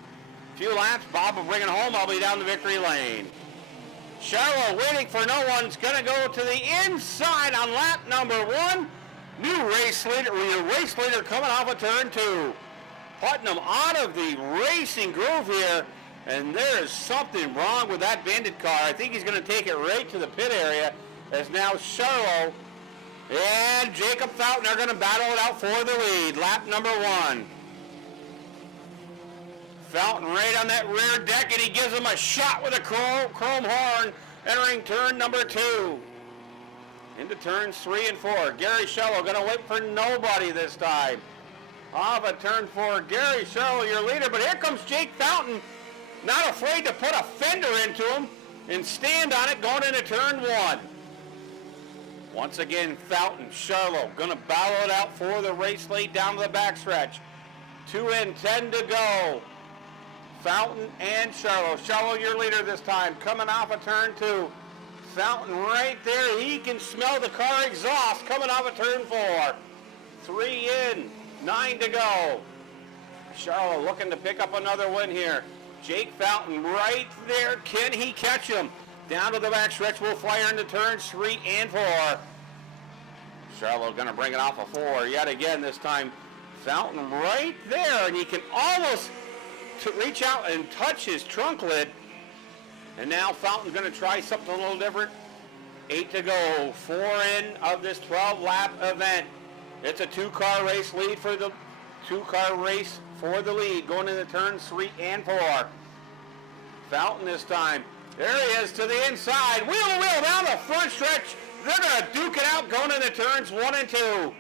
few laps. Bob will bring it home. I'll be down the victory lane. Charlo waiting for no one's going to go to the inside on lap number 1. New race leader coming off of turn 2. Putnam out of the racing groove here, and there is something wrong with that Bandit car. I think he's going to take it right to the pit area, as now Charlo and Jacob Fountain are going to battle it out for the lead. Lap number 1. Fountain right on that rear deck, and he gives him a shot with a chrome horn, entering turn number 2. Into turns 3 and 4. Gary Charlo going to wait for nobody this time. Off of turn 4, Gary Charlo, your leader, but here comes Jake Fountain, not afraid to put a fender into him and stand on it going into turn 1. Once again, Fountain, Charlo, going to battle it out for the race lead down to the backstretch. 2 and 10 to go. Fountain and Charlo. Charlo, your leader this time, coming off of turn 2. Fountain right there. He can smell the car exhaust coming off of turn 4. 3 in, 9 to go. Charlo looking to pick up another win here. Jake Fountain right there. Can he catch him? Down to the backstretch. Will fire into turns 3 and 4. Charlo going to bring it off of 4 yet again this time. Fountain right there, and he can almost reach out and touch his trunk lid. And now Fountain's going to try something a little different. 8 to go, 4 in of this 12-lap event. It's a two-car race lead for the lead going into turns 3 and 4. Fountain this time. There he is to the inside. Wheel to wheel down the front stretch. They're going to duke it out going into turns 1 and 2.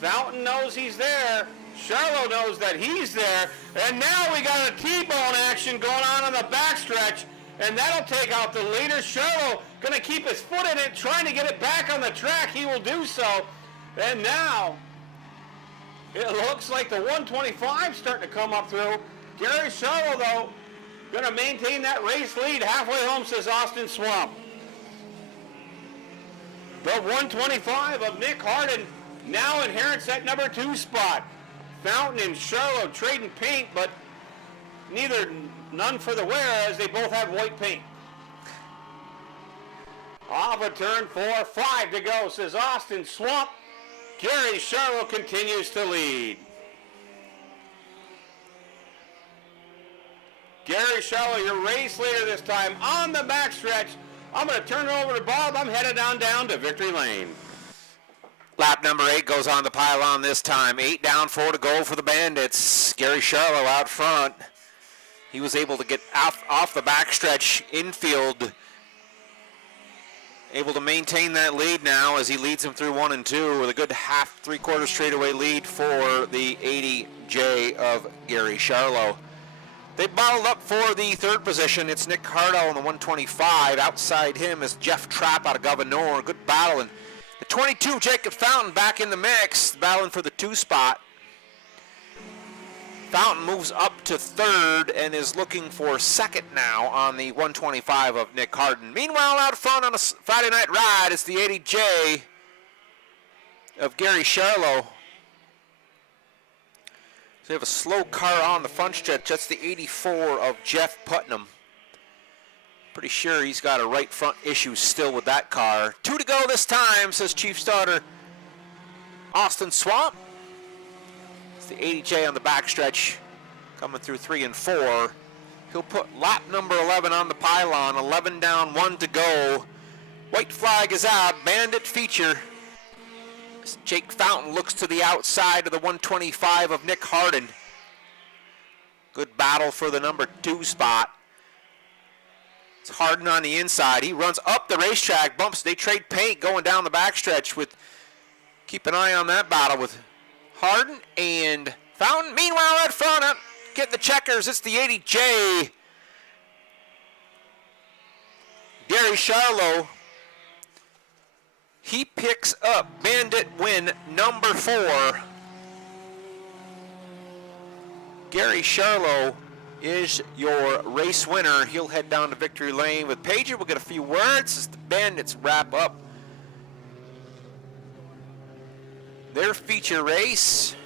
Fountain knows he's there. Charlo knows that he's there. And now we got a T-bone action going on the backstretch. And that'll take out the leader. Charlo going to keep his foot in it, trying to get it back on the track. He will do so. And now it looks like the 125 starting to come up through. Gary Charlo, though, going to maintain that race lead. Halfway home, says Austin Swamp. The 125 of Nick Harden now inherits that number 2 spot. Fountain and Charlo trading paint, but none for the wear as they both have white paint. Off a turn 4, 5 to go, says Austin Swamp. Gary Charlo continues to lead. Gary Charlo, your race leader this time on the backstretch. I'm going to turn it over to Bob. I'm headed down to Victory Lane. Lap number 8 goes on the pylon this time. 8 down, 4 to go for the Bandits. Gary Charlo out front. He was able to get off the backstretch infield. Able to maintain that lead now as he leads him through 1 and 2 with a good half, 3/4 straightaway lead for the 80J of Gary Charlo. They bottled up for the 3rd position. It's Nick Hardell on the 125. Outside him is Jeff Trapp out of Governor. Good battle. And the 22, Jacob Fountain, back in the mix, battling for the 2 spot. Fountain moves up to 3rd and is looking for 2nd now on the 125 of Nick Harden. Meanwhile, out front on a Friday night ride, it's the 80J of Gary Charlo. So we have a slow car on the front stretch. That's the 84 of Jeff Putnam. Pretty sure he's got a right front issue still with that car. 2 to go this time, says Chief Starter Austin Swamp. It's the 80J on the backstretch coming through 3 and 4. He'll put lap number 11 on the pylon. 11 down, 1 to go. White flag is out. Bandit feature. Jake Fountain looks to the outside of the 125 of Nick Harden. Good battle for the number 2 spot. It's Harden on the inside. He runs up the racetrack, bumps. They trade paint going down the backstretch. Keep an eye on that battle with Harden and Fountain. Meanwhile, at front, up getting the checkers. It's the 80J. Gary Charlo. He picks up Bandit win number 4. Gary Charlo is your race winner. He'll head down to Victory Lane with Pager. We'll get a few words as the Bandits wrap up their feature race.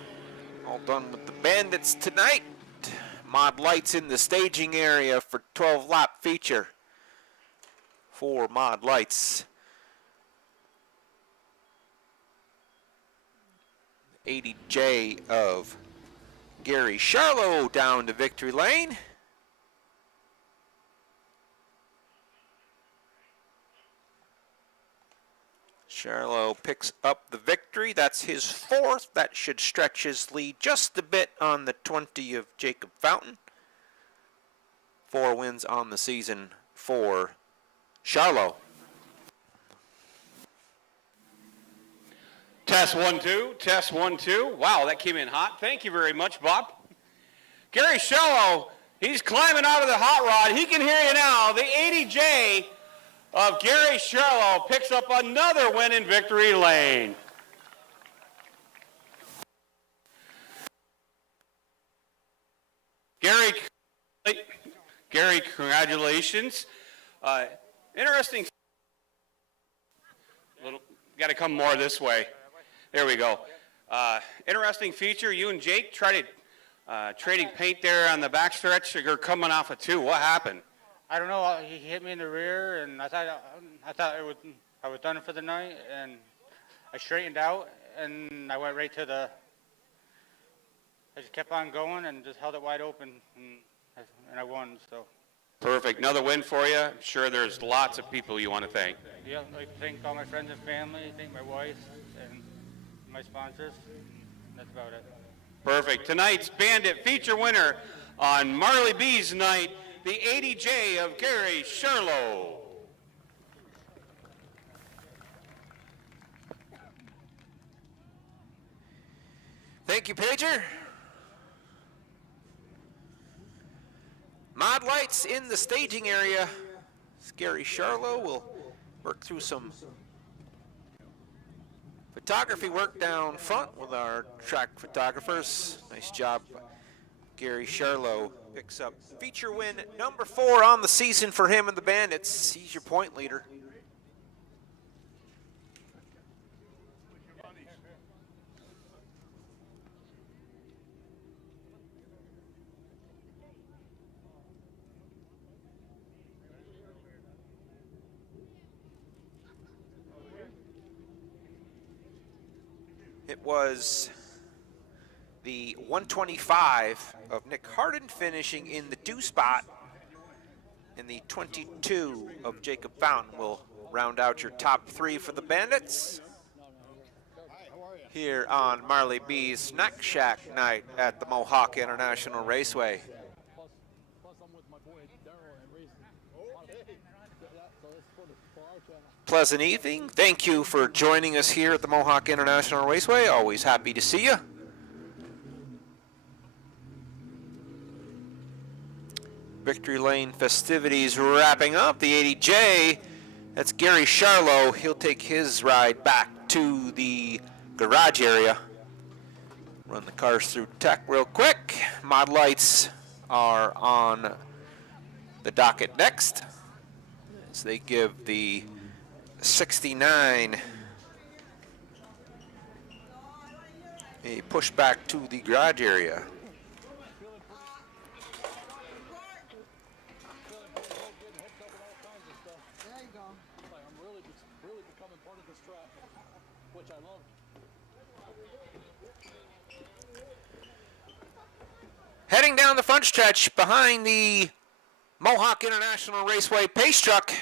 All done with the Bandits tonight. Mod Lights in the staging area for 12-lap feature. 4 Mod Lights. 80J of Gary Charlo down to Victory Lane. Charlo picks up the victory. That's his 4th. That should stretch his lead just a bit on the 20 of Jacob Fountain. 4 wins on the season for Charlo. Test 1 2, test 1 2. Wow, that came in hot. Thank you very much, Bob. Gary Charlo, he's climbing out of the hot rod. He can hear you now. The 80J of Gary Charlo picks up another win in Victory Lane. Gary, congratulations. Interesting. Got to come more this way. There we go. Interesting feature. You and Jake tried trading paint there on the backstretch. You're coming off a 2. What happened? I don't know. He hit me in the rear, and I thought I was done for the night, and I straightened out, and I went right to the. I just kept on going and just held it wide open, and I won. So Perfect. Another win for you. I'm sure there's lots of people you want to thank. Yeah, I'd like to thank all my friends and family, thank my wife and my sponsors. And that's about it. Perfect. Tonight's Bandit feature winner on Marley B's night, the 80J of Gary Sherlow. Thank you, Pager. Mod lights in the staging area. Gary Sherlow will work through some photography work down front with our track photographers. Nice job. Gary Sherlow picks up feature win number 4 on the season for him and the Bandits. He's your point leader. It was the 125 of Nick Harden finishing in the 2 spot, and the 22 of Jacob Fountain will round out your top 3 for the Bandits here on Marley B's Snack Shack night at the Mohawk International Raceway. Pleasant evening. Thank you for joining us here at the Mohawk International Raceway. Always happy to see you. Victory Lane festivities wrapping up. The 80J, that's Gary Sherlow. He'll take his ride back to the garage area. Run the cars through tech real quick. Mod lights are on the docket next, as they give the 69 a push back to the garage area. Heading down the front stretch behind the Mohawk International Raceway pace truck.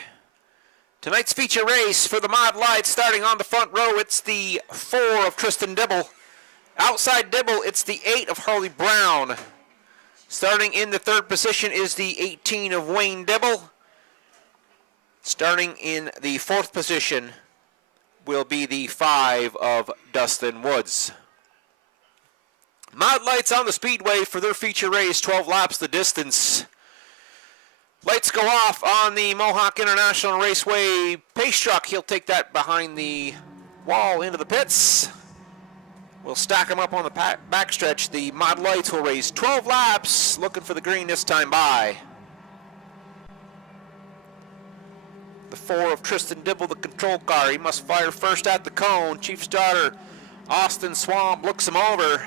Tonight's feature race for the Mod Lights starting on the front row. It's the 4 of Tristan Dibble. Outside Dibble, it's the 8 of Harley Brown. Starting in the 3rd position is the 18 of Wayne Dibble. Starting in the 4th position will be the 5 of Dustin Woods. Mod Lights on the speedway for their feature race, 12 laps the distance. Lights go off on the Mohawk International Raceway pace truck. He'll take that behind the wall into the pits. We'll stack them up on the backstretch. The Mod Lights will race 12 laps, looking for the green this time by. The 4 of Tristan Dibble, the control car. He must fire first at the cone. Chief starter Austin Swamp looks him over.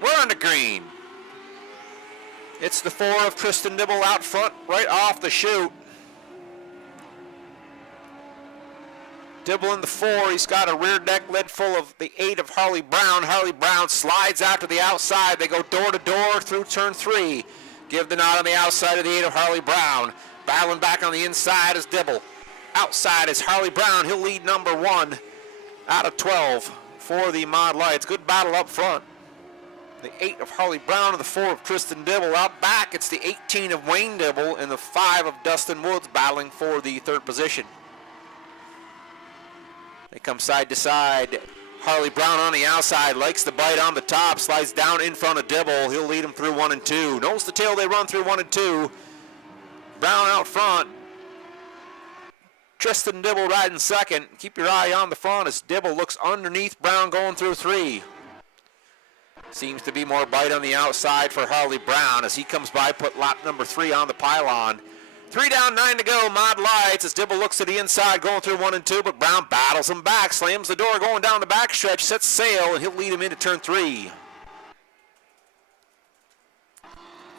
We're on the green. It's the 4 of Tristan Dibble out front, right off the chute. Dibble in the 4, he's got a rear deck lid full of the 8 of Harley Brown. Harley Brown slides out to the outside. They go door to door through turn 3. Give the nod on the outside of the 8 of Harley Brown. Battling back on the inside is Dibble. Outside is Harley Brown. He'll lead number 1 out of 12 for the Mod Lights. Good battle up front. The 8 of Harley Brown and the 4 of Tristan Dibble. Out back, it's the 18 of Wayne Dibble and the 5 of Dustin Woods battling for the 3rd position. They come side to side. Harley Brown on the outside, likes the bite on the top, slides down in front of Dibble. He'll lead him through 1 and 2. Nose to tail, they run through 1 and 2. Brown out front. Tristan Dibble riding second. Keep your eye on the front as Dibble looks underneath Brown going through 3. Seems to be more bite on the outside for Harley Brown as he comes by, put lap number 3 on the pylon. 3 down, 9 to go, Mod Lights as Dibble looks to the inside, going through 1 and 2, but Brown battles him back, slams the door going down the backstretch, sets sail, and he'll lead him into turn 3.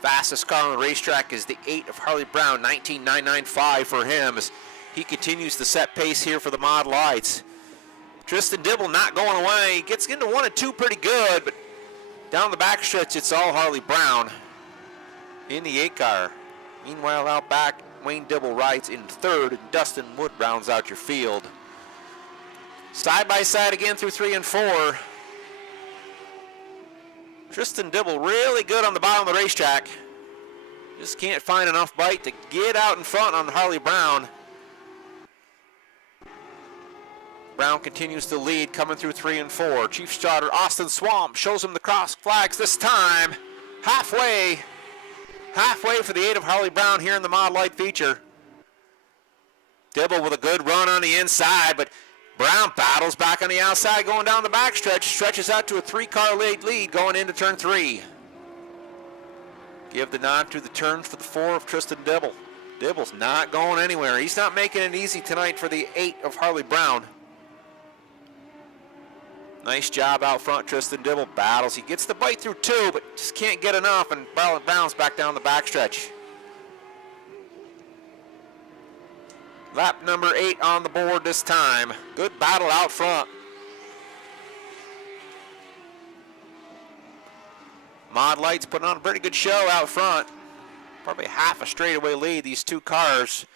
Fastest car on the racetrack is the 8 of Harley Brown, 19.995 for him as he continues to set pace here for the Mod Lights. Tristan Dibble not going away. He gets into 1 and 2 pretty good, but down the backstretch, it's all Harley Brown. in the 8 car. Meanwhile, out back, Wayne Dibble rides in 3rd, and Dustin Wood rounds out your field. Side by side again through 3 and 4. Tristan Dibble really good on the bottom of the racetrack. Just can't find enough bite to get out in front on Harley Brown. Brown continues to lead, coming through 3 and 4. Chief starter Austin Swamp shows him the cross flags this time. Halfway for the 8 of Harley Brown here in the Mod Light feature. Dibble with a good run on the inside, but Brown battles back on the outside going down the backstretch. Stretches out to a 3-car lead going into turn 3. Give the nod to the turns for the 4 of Tristan Dibble. Dibble's not going anywhere. He's not making it easy tonight for the 8 of Harley Brown. Nice job out front, Tristan Dibble battles. He gets the bite through 2, but just can't get enough, and Brown's back down the backstretch. Lap number 8 on the board this time. Good battle out front. Mod Light's putting on a pretty good show out front. Probably half a straightaway lead, these 2 cars.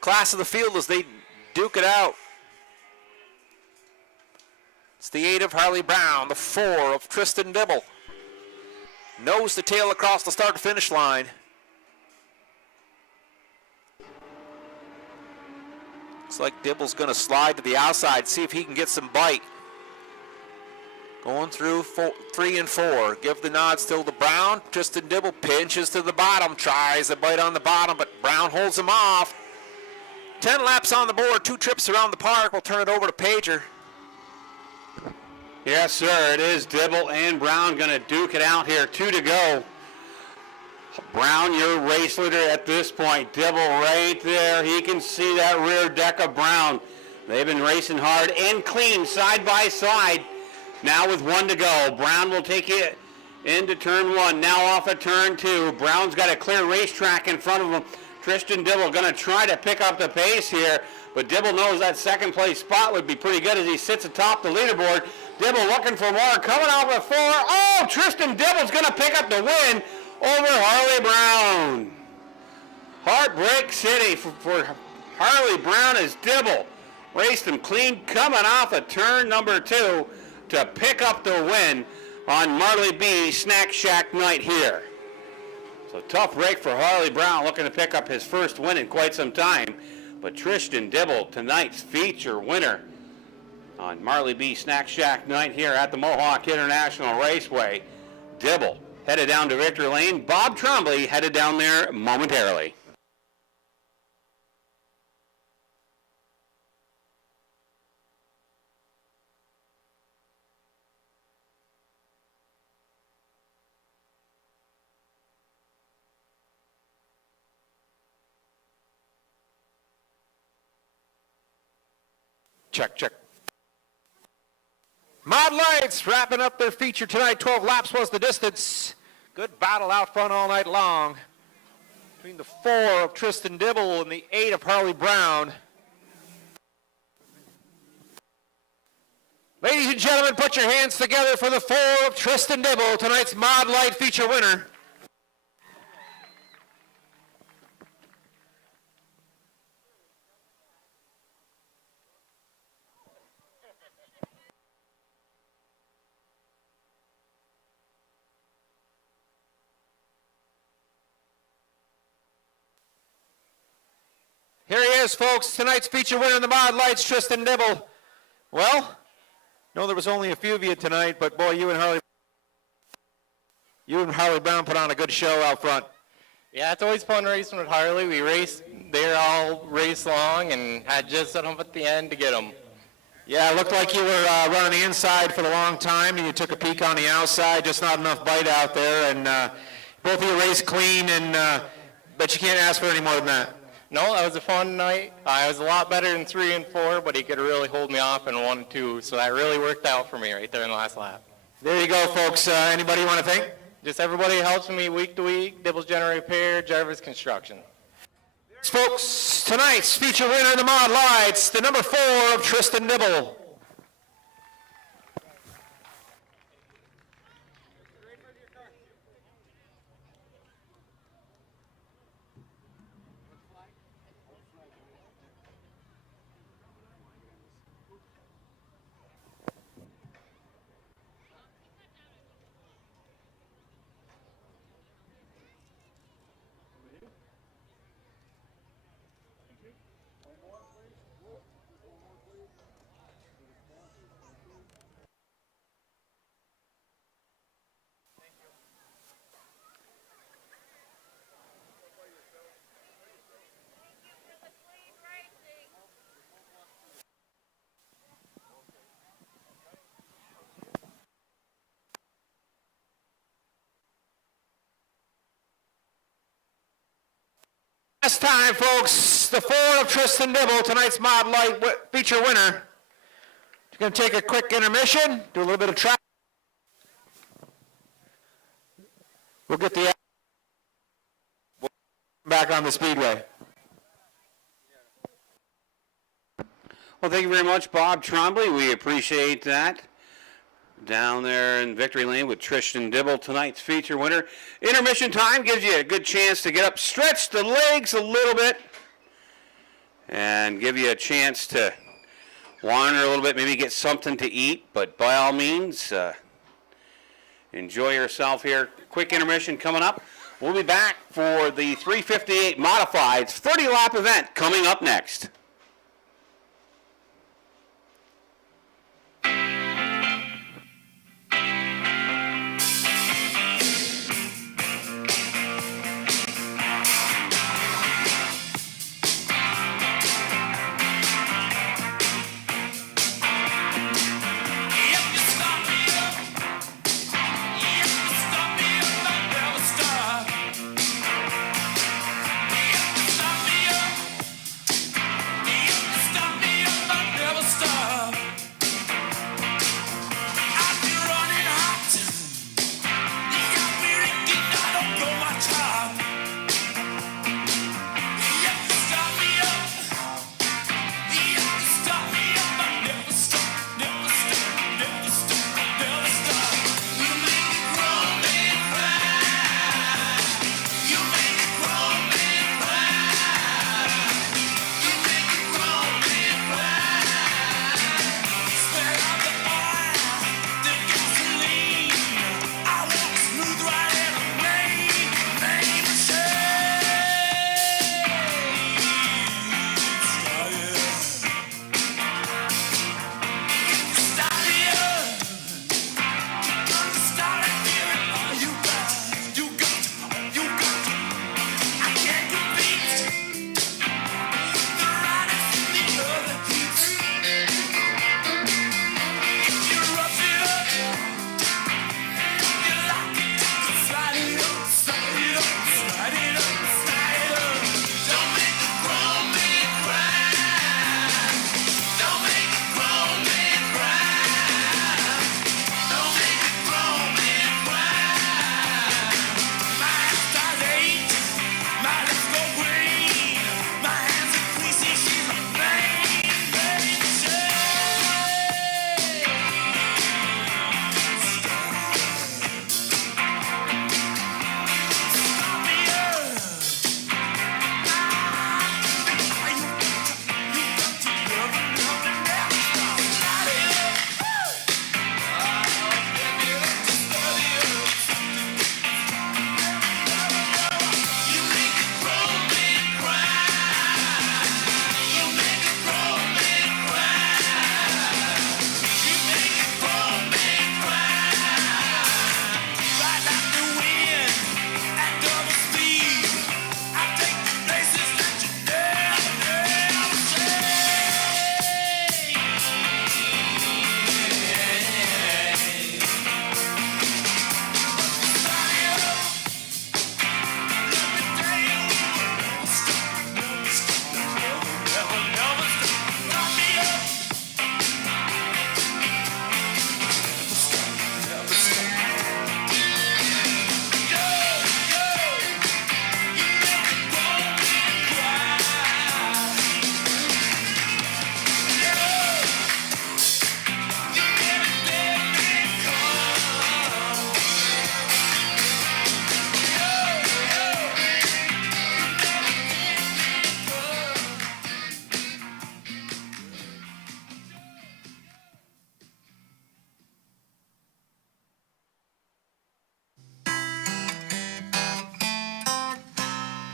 Class of the field as they duke it out. It's the 8 of Harley Brown, the 4 of Tristan Dibble. Nose to tail across the start-to-finish line. Looks like Dibble's going to slide to the outside, see if he can get some bite. Going through 3 and 4. Give the nod still to Brown. Tristan Dibble pinches to the bottom, tries a bite on the bottom, but Brown holds him off. 10 laps on the board, 2 trips around the park. We'll turn it over to Pager. Yes, sir, it is Dibble and Brown going to duke it out here. 2 to go. Brown, your race leader at this point. Dibble right there. He can see that rear deck of Brown. They've been racing hard and clean side by side. Now with 1 to go. Brown will take it into turn 1. Now off of turn 2. Brown's got a clear racetrack in front of him. Tristan Dibble going to try to pick up the pace here, but Dibble knows that 2nd place spot would be pretty good as he sits atop the leaderboard. Dibble looking for more, coming out with 4. Oh, Tristan Dibble's going to pick up the win over Harley Brown. Heartbreak City for Harley Brown as Dibble raced him clean, coming off of turn number 2 to pick up the win on Marley B Snack Shack night here. So tough break for Harley Brown, looking to pick up his first win in quite some time. But Tristan Dibble, tonight's feature winner on Marley B Snack Shack night here at the Mohawk International Raceway. Dibble headed down to victory lane. Bob Trombley headed down there momentarily. Check. Mod Lights wrapping up their feature tonight. 12 laps was the distance. Good battle out front all night long between the 4 of Tristan Dibble and the 8 of Harley Brown. Ladies and gentlemen, put your hands together for the 4 of Tristan Dibble, tonight's Mod Light feature winner. Here he is, folks, tonight's feature winner in the Mod Lights, Tristan Dibble. Well, no, there was only a few of you tonight, but boy, you and Harley Brown put on a good show out front. Yeah, it's always fun racing with Harley. They all race long and had just enough at the end to get them. Yeah, it looked like you were running the inside for the long time, and you took a peek on the outside, just not enough bite out there, and both of you raced clean, and but you can't ask for any more than that. No, that was a fun night. I was a lot better than 3 and 4, but he could really hold me off in 1 and 2, so that really worked out for me right there in the last lap. There you go, folks. Anybody you want to thank? Just everybody who helps me week to week, Dibble's General Repair, Jarvis Construction. Folks, tonight's feature winner in the Mod Lights, the number 4 of Tristan Dibble. Last time, folks, the Ford of Tristan Dibble, tonight's Mod Light feature winner. We're going to take a quick intermission, do a little bit of track. We'll get the back on the speedway. Well, thank you very much, Bob Trombley. We appreciate that. Down there in Victory Lane with Tristan Dibble, tonight's feature winner. Intermission time gives you a good chance to get up, stretch the legs a little bit, and give you a chance to wander a little bit, maybe get something to eat. But by all means, enjoy yourself here. Quick intermission coming up. We'll be back for the 358 Modifieds 30-lap event coming up next.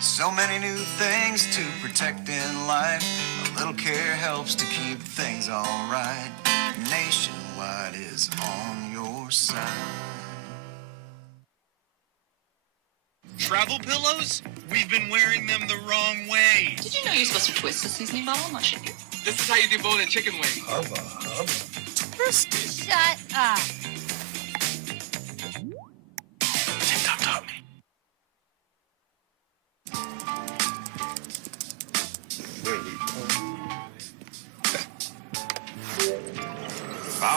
So many new things to protect in life. A little care helps to keep things alright. Nationwide is on your side. Travel pillows? We've been wearing them the wrong way. Did you know you're supposed to twist the seasoning bottle, not shake it? This is how you debone a chicken wing. Twist it. Shut up. TikTok taught me.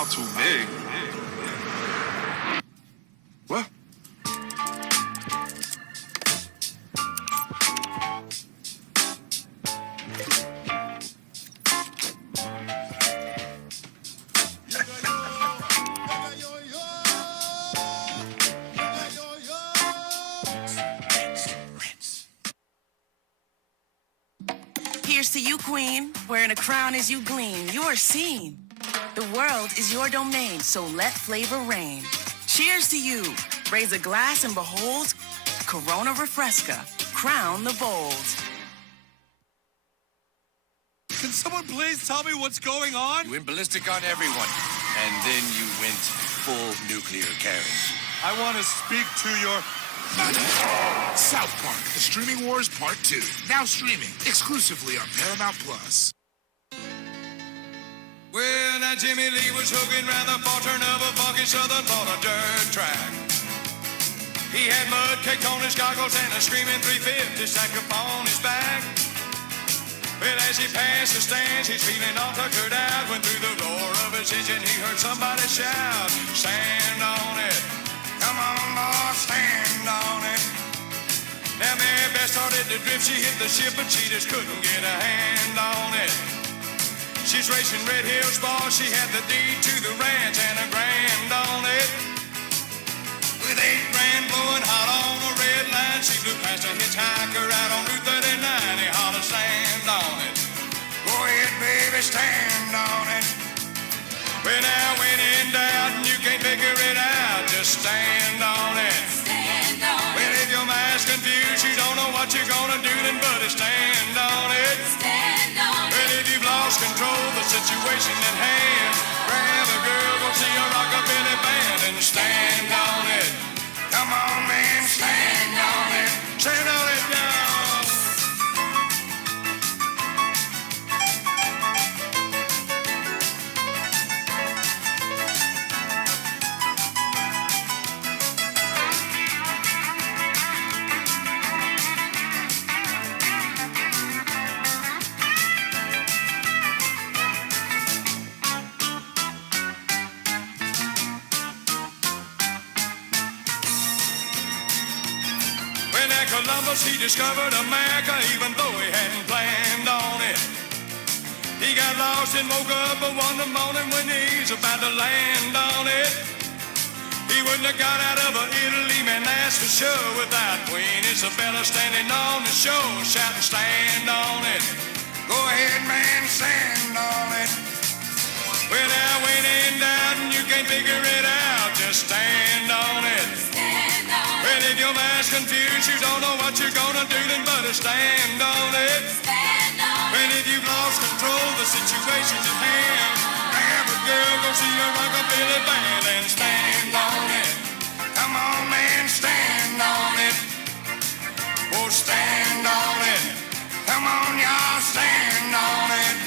out too big. What? Here's to you, queen. Wearing a crown as you gleam. You are seen. The world is your domain, so let flavor reign. Cheers to you. Raise a glass and behold Corona Refresca. Crown the bold. Can someone please tell me what's going on? You went ballistic on everyone, and then you went full nuclear carriage. I want to speak to your... South Park, The Streaming Wars Part 2. Now streaming exclusively on Paramount Plus. Well, now Jimmy Lee was hooking round the far turn of a funky southern on a dirt track. He had mud caked on his goggles and a screaming 350 sack upon his back. Well, as he passed the stands, he's feeling all tuckered out. When through the roar of his engine, he heard somebody shout, "Stand on it. Come on, boy, stand on it." Now Mary Beth started to drift. She hit the ship, but she just couldn't get a hand on it. She's racing Red Hills Bar. She had the deed to the ranch and a grand on it. With 8 grand blowing hot on the red line, she flew past a hitchhiker out on Route 39. He hollered, "Stand on it. Go ahead, baby, stand on it." Well, now when in doubt and you can't figure it out, just stand on it. Stand on it. Well, if your mind's confused, you don't know what you're gonna do, then buddy, stand on it. Stand on it. Well, if you've lost control of the situation at hand, grab a girl, go see a rockabilly band and stand on it. Come on, man, stand on it. Stand on it now. Columbus, he discovered America even though he hadn't planned on it. He got lost and woke up one morning when he's about to land on it. He wouldn't have got out of Italy, man, that's for sure, without Queen Isabella standing on the shore, shouting, "Stand on it. Go ahead, man, stand on it." Well, now when in doubt and you can't figure it out, just stand on it. Stand on it. Well, if your mind's confused, you don't know what you're gonna do, then better stand on it. Stand on it. Well, if you've lost control of the situation at hand, grab a girl, go see a rockabilly band and stand on it. Come on, man, stand on it. Oh, stand on it. Come on, y'all, stand on it.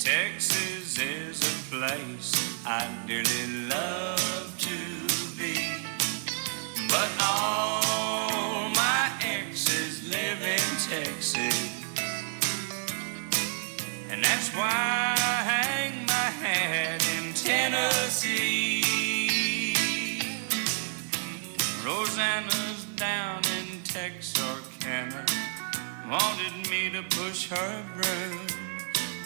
Texas is a place I'd dearly love to be, but all my exes live in Texas, and that's why I hang my hat in Tennessee. Rosanna's down in Texarkana, wanted me to push her broom.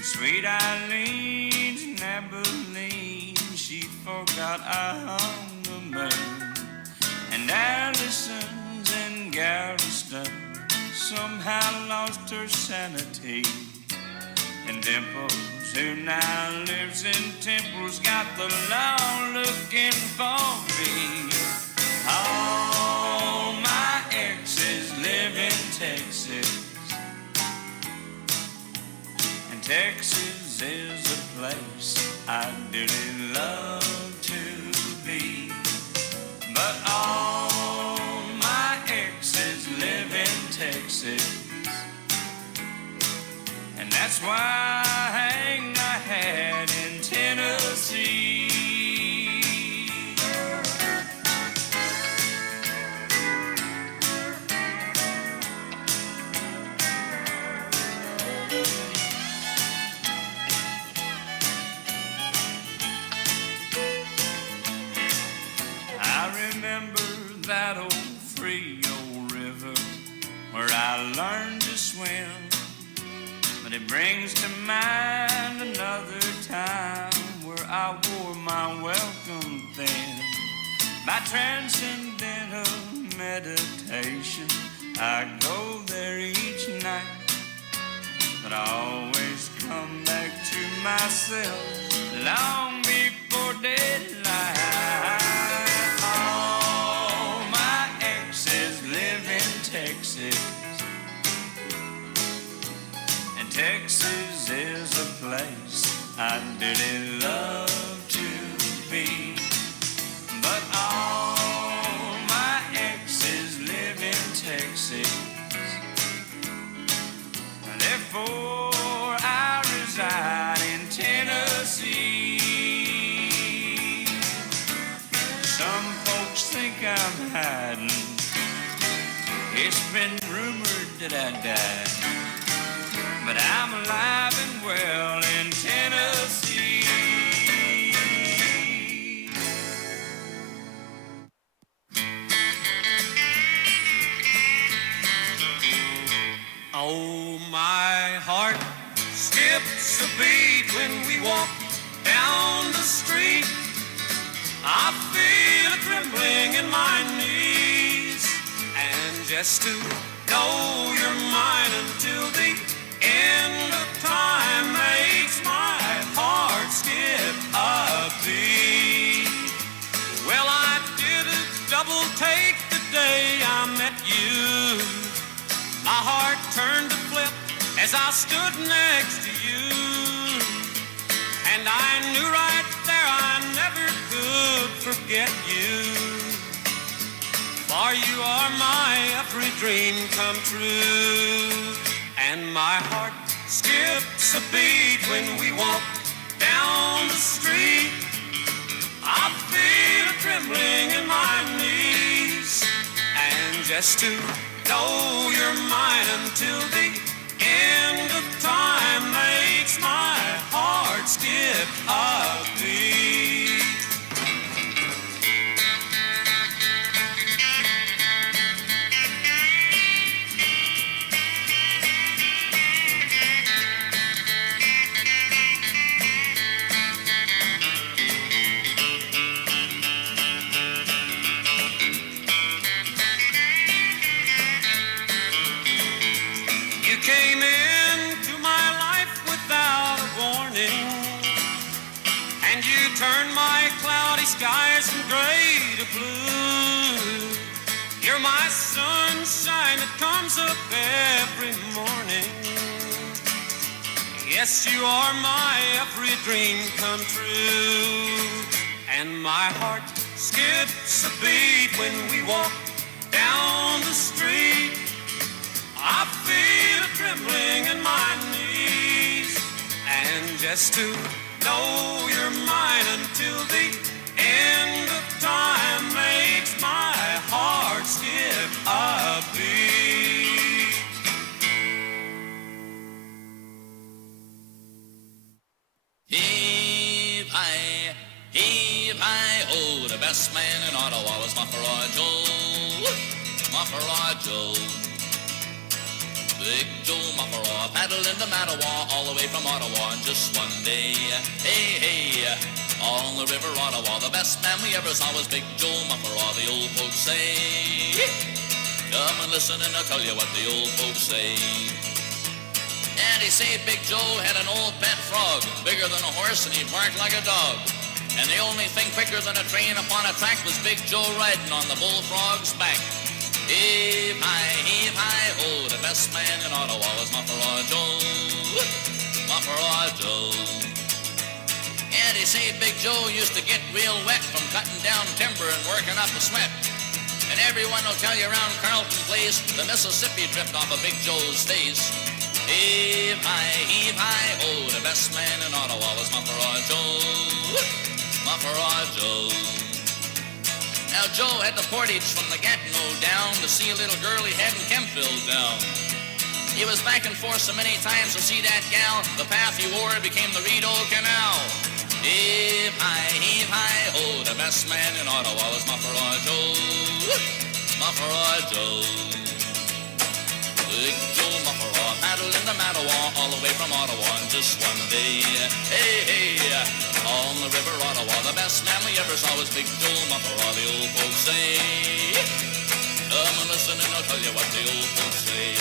Sweet Eileen's in Abilene, she forgot I hung the moon. And Allison's in Galveston somehow lost her sanity. And Dimples, who now lives in Temple's, got the law looking for me. All my exes live in Texas. Texas is but all my exes live in Texas. And that's why I hang my hat in Tennessee. I remember that old Frio River where I learned to swim. But it brings to mind another time where I wore my welcome then. By transcendental meditation, I go there each night. But I always come back to myself long before daylight. All my exes live in Texas. Texas is a place I dearly love to be. But all my exes live in Texas. Therefore I reside in Tennessee. Some folks think I'm hiding. It's been rumored that I died. But I'm alive and well in Tennessee. Oh, my heart skips a beat when we walk down the street. I feel a trembling in my knees. And just to know you're mine until the end of time makes my heart skip a beat. Well, I did a double take the day I met you. My heart turned to flip as I stood next to you. And I knew right there I never could forget you. For you are my every dream come true. And my heart skips a beat when we walk down the street. I feel a trembling in my knees. And just to know you're mine until the end of time makes my heart skip a beat. Turn my cloudy skies from gray to blue. You're my sunshine that comes up every morning. Yes, you are my every dream come true. And my heart skips a beat when we walk down the street. I feel a trembling in my knees. And just to know you're mine until the end of time makes my heart skip a beat. Heave-hi, oh, the best man in Ottawa was Mohawk Joe, Mohawk Joe. Big Joe Mohawk paddled into Mattawa all the way from Ottawa in just one day. Hey, hey, on the river Ottawa, the best man we ever saw was Big Joe Mohawk, the old folks say. Come and listen and I'll tell you what the old folks say. And he said Big Joe had an old pet frog, bigger than a horse and he barked like a dog. And the only thing quicker than a train upon a track was Big Joe riding on the bullfrog's back. Heave-hi, oh, the best man in Ottawa was Mohawk Joe, Mohawk Joe. And they say Big Joe used to get real wet from cutting down timber and working up a sweat. And everyone will tell you around Carlton Place, the Mississippi dripped off of Big Joe's face. Heave hi, oh, the best man in Ottawa was Mufferaw Joe. Mufferaw Joe. Now Joe had the portage from the Gatineau down to see a little girl he had in Kempville down. He was back and forth so many times to see that gal, the path he wore became the Rideau Canal. Heave hi, oh, the best man in Ottawa was Mufferaw Joe. Mufferaw Joe. Big Joe Mufferaw paddled in the Mattawa all the way from Ottawa in just one day. Hey, on the river Ottawa, the best man we ever saw was Big Joe Mufferaw, the old folks say. Come and listen and I'll tell you what the old folks say.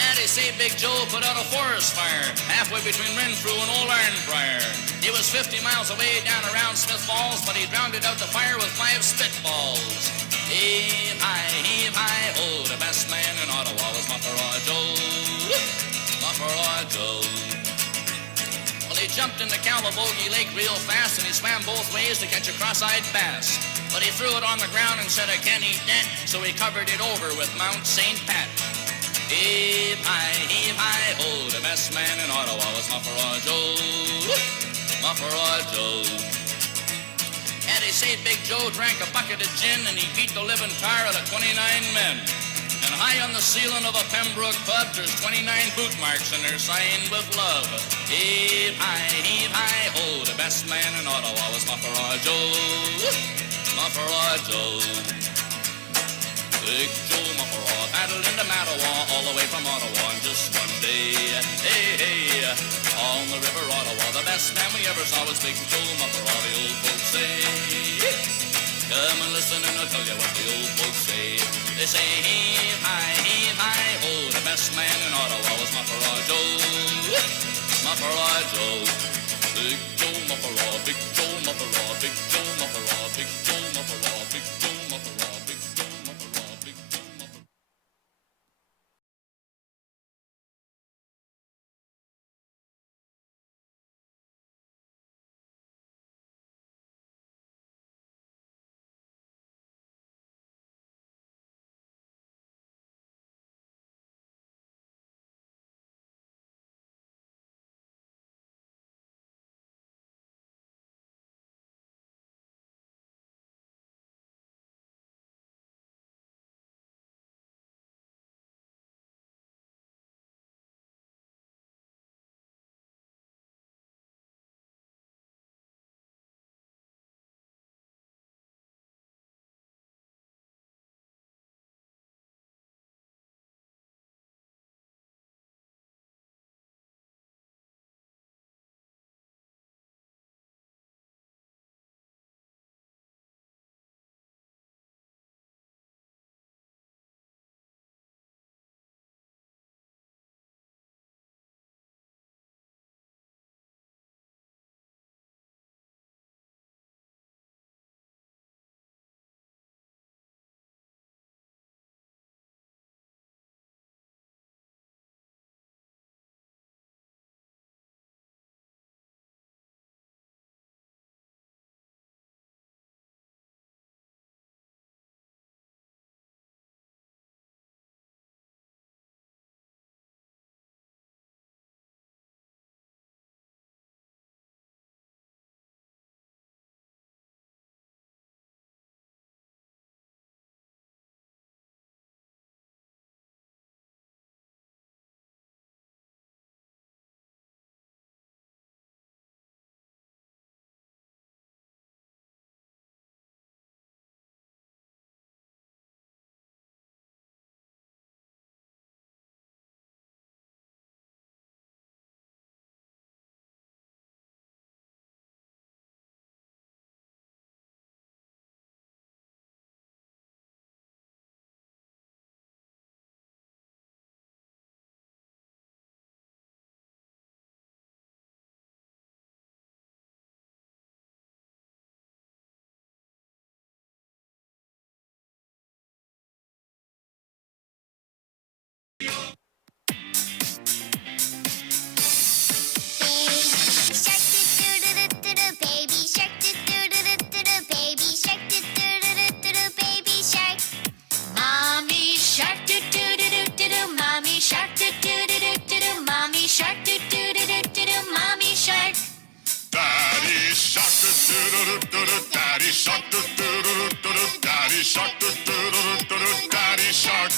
And they say Big Joe put out a forest fire halfway between Renfrew and Old Ironfriar. He was 50 miles away down around Smith Falls, but he drowned out the fire with 5 spitballs. Heave hi, oh, the best man in Ottawa was Mufferaw Joe. Mufferaw Joe. Well, he jumped into Calabogie Lake real fast, and he swam both ways to catch a cross-eyed bass. But he threw it on the ground and said, I can't eat that, so he covered it over with Mount St. Pat. Heave hi, oh, the best man in Ottawa was Mufferaw Joe. Mufferaw Joe. And they say Big Joe drank a bucket of gin and he beat the living tar out of 29 men. And high on the ceiling of a Pembroke pub, there's 29 boot marks and they're signed with love. Heave hi, oh, the best man in Ottawa was Mufferaw Joe. Mufferaw Joe. Big Joe Mufferaw paddled into Mattawa all the way from Ottawa in just one day. Hey, on the river Ottawa, the best man we ever saw was Big Joe Mufferaw, the old folks say. Come and listen and I'll tell you what the old folks say. They say, heave hi, oh, the best man in Ottawa was Mufferaw Joe. Mufferaw Joe. Big Joe Mufferaw, Big Joe Mufferaw, Big Joe Mufferaw, Big Joe Mufferaw, Big Joe Mufferaw. shark, do-do-do-do-do, daddy shark.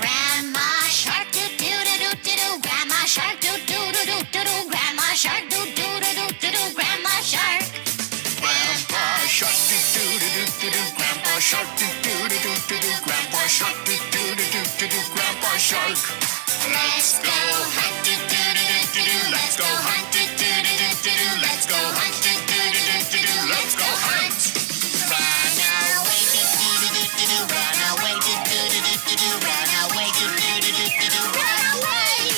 Grandma shark, do-do-do-do-do-do. Grandma shark, do-do-do-do-do-do. Grandma shark, do-do-do-do-do-do. Grandma shark. Grandpa shark, do-do-do-do-do-do. Grandpa shark, do-do-do-do-do-do. Grandpa shark, do-do-do-do-do-do. Grandpa shark. Let's go hunt, do-do-do-do-do-do. Let's go hunt, do-do-do-do-do-do. Let's go hunt, do-do-do-do-do-do. Let's go hunt. Run away, do-do-do-do-do. Run away, do-do-do-do-do. Run away, do-do-do-do-do. Run away.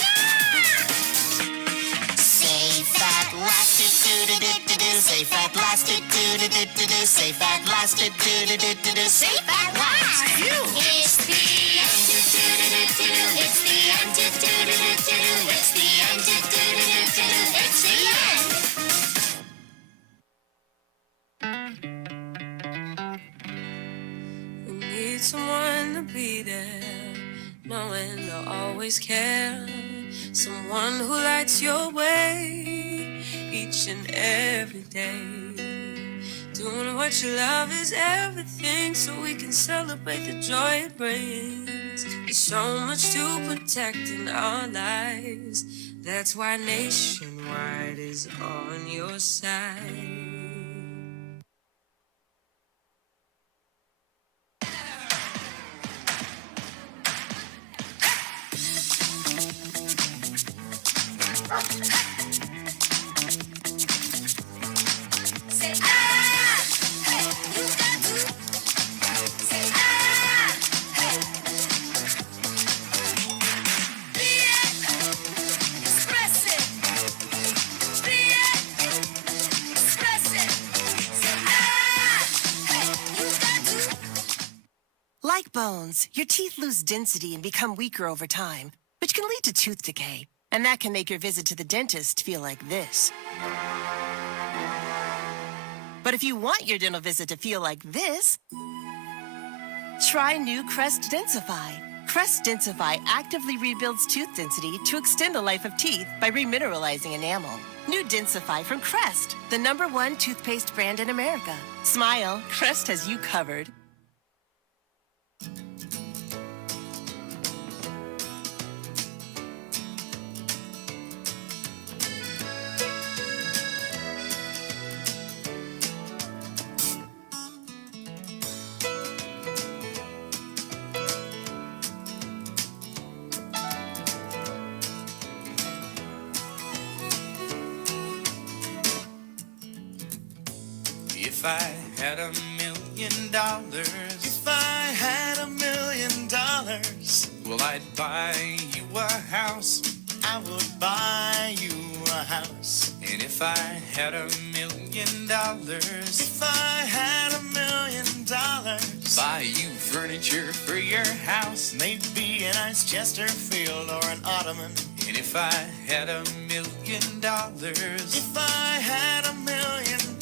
Safe at last, do-do-do-do-do. Safe at last, do-do-do-do-do. Safe at last, do-do-do-do-do. Safe at last. It's the end, do-do-do-do-do. It's the end, do-do-do-do-do. It's the end, do-do-do-do-do. It's the end. You need someone to be there, knowing they'll always care. Someone who lights your way each and every day. Doing what you love is everything, so we can celebrate the joy it brings. There's so much to protect in our lives. That's why Nationwide is on your side. Say ah, hey, you got to. Say ah, hey. Be it, express it. Be it, express it. Say ah, hey, you got to. Like bones, your teeth lose density and become weaker over time, which can lead to tooth decay. And that can make your visit to the dentist feel like this. But if you want your dental visit to feel like this, try new Crest Densify. Crest Densify actively rebuilds tooth density to extend the life of teeth by remineralizing enamel. New Densify from Crest, the #1 toothpaste brand in America. Smile, Crest has you covered. If I had $1 million, If I had $1 million, well, I'd buy you a house. I would buy you a house. And if I had $1 million, If I had $1 million, buy you furniture for your house. maybe a nice Chesterfield or an ottoman. And if I had $1 million, If I had $1 million,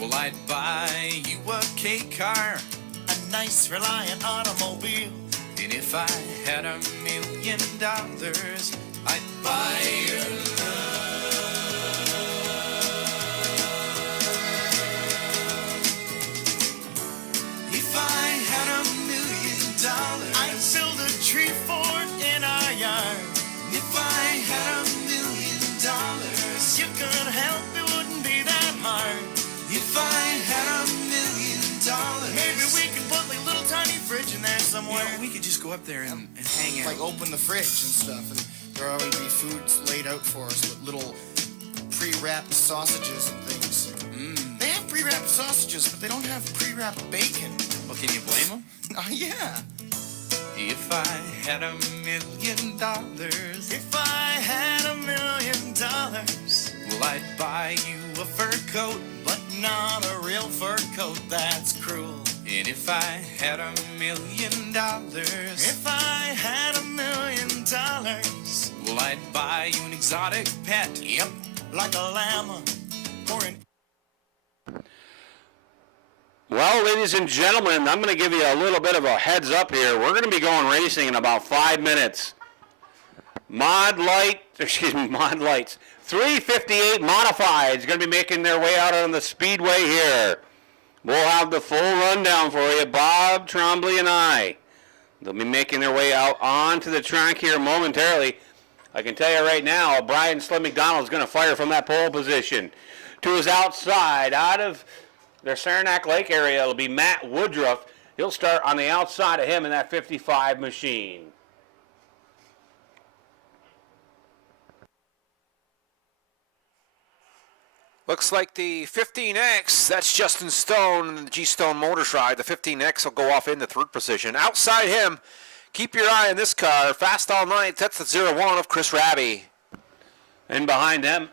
well, I'd buy you a K car. a nice Reliant automobile. And if I had $1 million, I'd buy your If I had $1 million, I'd build a tree fort in our yard. if I had $1 million, You could help, it wouldn't be that hard. if I had $1 million, Maybe we can put a little tiny fridge in there somewhere. we could just go up there and hang out. Like open the fridge and stuff, and there'll always be foods laid out for us with little pre-wrapped sausages and things. They have pre-wrapped sausages, but they don't have pre-wrapped bacon. Well, can you blame them? Yeah. If I had $1 million, If I had $1 million, well, I'd buy you a fur coat. but not a real fur coat, that's cruel. And if I had $1 million, If I had $1 million, well, I'd buy you an exotic pet. yep, like a llama or an Well, ladies and gentlemen, I'm going to give you a little bit of a heads up here. We're going to be going racing in about 5 minutes. Mod Lights, 358 Modifieds going to be making their way out on the speedway here. We'll have the full rundown for you, Bob Trombley and I. They'll be making their way out onto the track here momentarily. I can tell you right now, Brian Slim McDonald is going to fire from that pole position. To his outside, out of their Saranac Lake area, it'll be Matt Woodruff. He'll start on the outside of him in that 55 machine. Looks like the 15X, that's Justin Stone and the G-Stone Motors ride. The 15X will go off in the third position. Outside him, keep your eye on this car. Fast All Night, that's the 01 of Chris Raby. And behind them,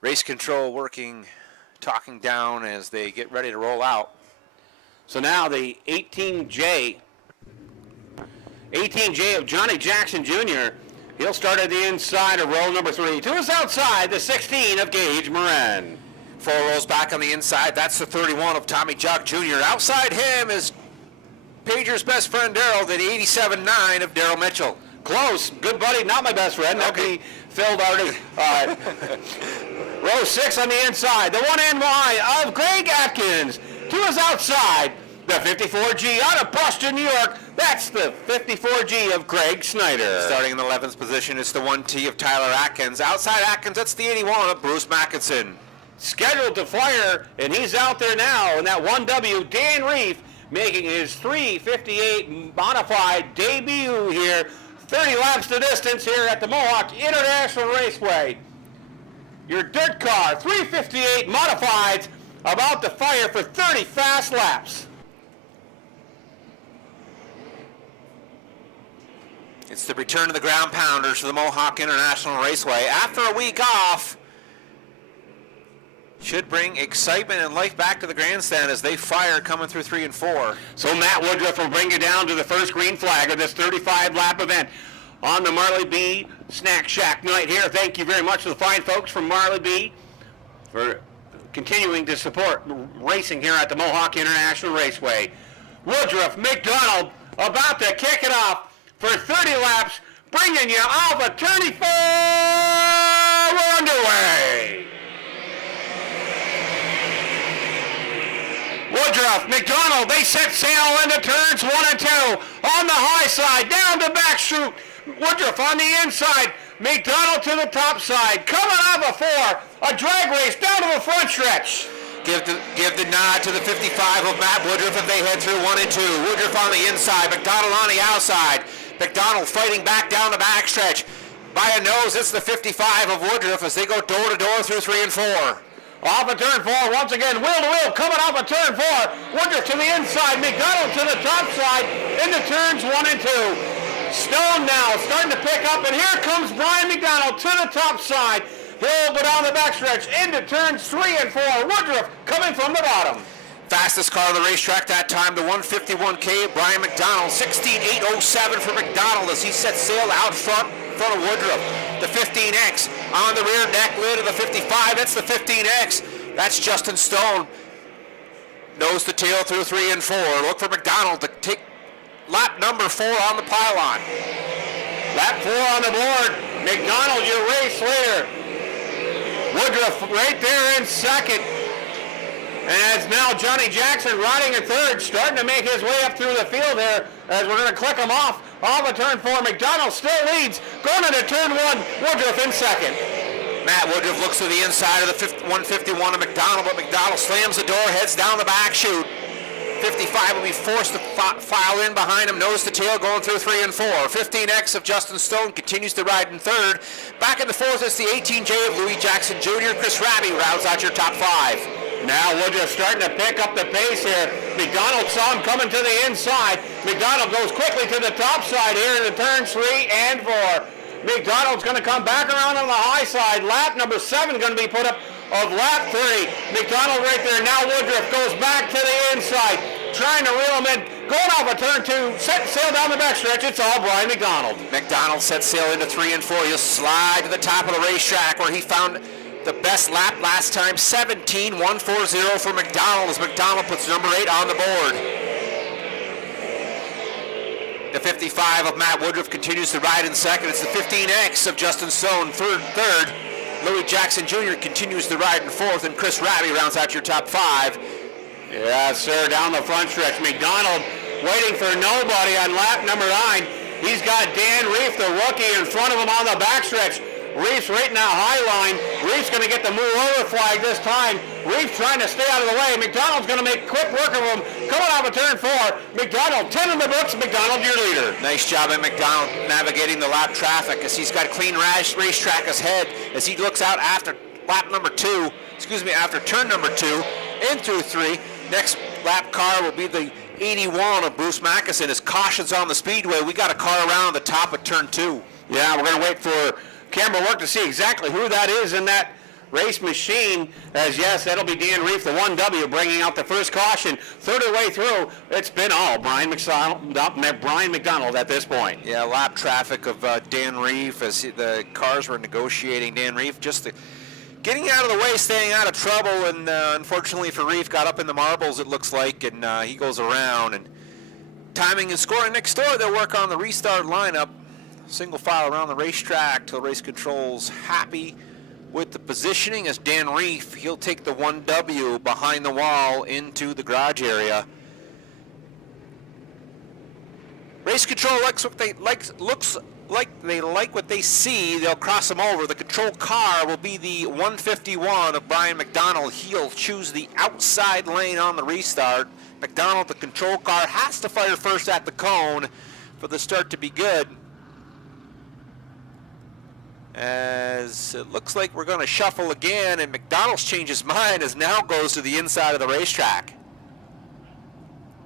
Race control working, talking down as they get ready to roll out. so now the 18J of Johnny Jackson Jr., he'll start at the inside of row number 3. To his outside, the 16 of Gage Moran. 4 rows back on the inside, that's the 31 of Tommy Jock Jr. Outside him is Pager's best friend Daryl, the 87-9 of Daryl Mitchell. Close, good buddy, not my best friend. That'll be Phil Darty. Row 6 on the inside, the 1NY of Greg Atkins. To his outside, the 54G out of Boston, New York. That's the 54G of Greg Snyder. Starting in the 11th position, it's the 1T of Tyler Atkins. Outside Atkins, that's the 81 of Bruce Mackinson. Scheduled to fire, and he's out there now in that 1W, Dan Reef, making his 3:58 modified debut here. 30 laps to distance here at the Mohawk International Raceway. Your dirt car, 3:58 modifieds, about to fire for 30 fast laps. It's the return of the ground pounders to the Mohawk International Raceway. After a week off, should bring excitement and life back to the grandstand as they fire coming through 3 and 4. So Matt Woodruff will bring you down to the first green flag of this 35-lap event on the Marley B Snack Shack night here. Thank you very much to the fine folks from Marley B for continuing to support racing here at the Mohawk International Raceway. Woodruff, McDonald, about to kick it off for 30 laps, bringing you off of 24. We're underway. Woodruff, McDonald, they set sail into turns 1 and 2. On the high side, down the back chute. Woodruff on the inside. McDonald to the top side. Coming off a 4. A drag race down to the front stretch. Give the nod to the 55 of Matt Woodruff if they head through 1 and 2. Woodruff on the inside, McDonald on the outside. McDonald fighting back down the back stretch. By a nose, it's the 55 of Woodruff as they go door to door through 3 and 4. Off of turn 4, once again, wheel to wheel, coming off of turn 4. Woodruff to the inside, McDonald to the top side, into turns 1 and 2. Stone now starting to pick up, and here comes Brian McDonald to the top side. He'll go down the backstretch into turns 3 and 4. Woodruff coming from the bottom. Fastest car on the racetrack that time, the 151K, Brian McDonald, 16.807 for McDonald as he sets sail out front of Woodruff. The 15X on the rear deck lid of the 55, that's the 15X. That's Justin Stone. Nose to tail through 3 and 4. Look for McDonald to take lap number 4 on the pylon. Lap 4 on the board. McDonald, your race leader. Woodruff right there in second. And it's now Johnny Jackson riding in third, starting to make his way up through the field here as we're going to click him off of turn 4. McDonald still leads. Going into turn 1, Woodruff in second. Matt Woodruff looks to the inside of the 151 of McDonald, but McDonald slams the door, heads down the back chute. 55 will be forced to file in behind him, nose to tail, going through 3 and 4. 15X of Justin Stone continues to ride in third. Back in the fourth, it's the 18J of Louis Jackson Jr. Chris Raby rounds out your top 5. Now Woodruff starting to pick up the pace here. McDonald saw him coming to the inside. McDonald goes quickly to the top side here into turns 3 and 4. McDonald's going to come back around on the high side. Lap number 7 going to be put up of lap 3. McDonald right there. Now Woodruff goes back to the inside, trying to reel him in. Going off a turn 2, set sail down the backstretch. It's all Brian McDonald. McDonald sets sail into 3 and 4. He'll slide to the top of the racetrack where he found the best lap last time, 17.140 for McDonald, as McDonald puts number 8 on the board. The 55 of Matt Woodruff continues to ride in second. It's the 15X of Justin Stone third. Louis Jackson Jr. continues to ride in fourth, and Chris Raby rounds out your top 5. Yes, sir, down the front stretch. McDonald waiting for nobody on lap number 9. He's got Dan Reef, the rookie, in front of him on the backstretch. Reef's right now high line. Reef's going to get the move over flag this time. Reef's trying to stay out of the way. McDonald's going to make quick work of him. Coming off of turn 4. McDonald, 10 in the books. McDonald, your leader. Nice job by McDonald navigating the lap traffic as he's got a clean racetrack ahead as he looks out after after turn number 2 in through 3. Next lap car will be the 81 of Bruce Mackison. As caution's on the speedway, we got a car around the top of turn 2. Yeah, we're going to wait for camera work to see exactly who that is in that race machine, as yes, that'll be Dan Reef, the 1W, bringing out the first caution. Third of the way through, it's been all Brian McDonald at this point. Yeah, lap traffic of Dan Reef as the cars were negotiating. Dan Reef just getting out of the way, staying out of trouble, and unfortunately for Reef, got up in the marbles, it looks like, and he goes around. And timing and scoring next door, they'll work on the restart lineup. Single file around the racetrack till race control's happy with the positioning as Dan Reef, he'll take the 1W behind the wall into the garage area. Race control looks like they like what they see. They'll cross them over. The control car will be the 151 of Brian McDonald. He'll choose the outside lane on the restart. McDonald, the control car, has to fire first at the cone for the start to be good. As it looks like we're going to shuffle again, and McDonald's changed his mind as now goes to the inside of the racetrack.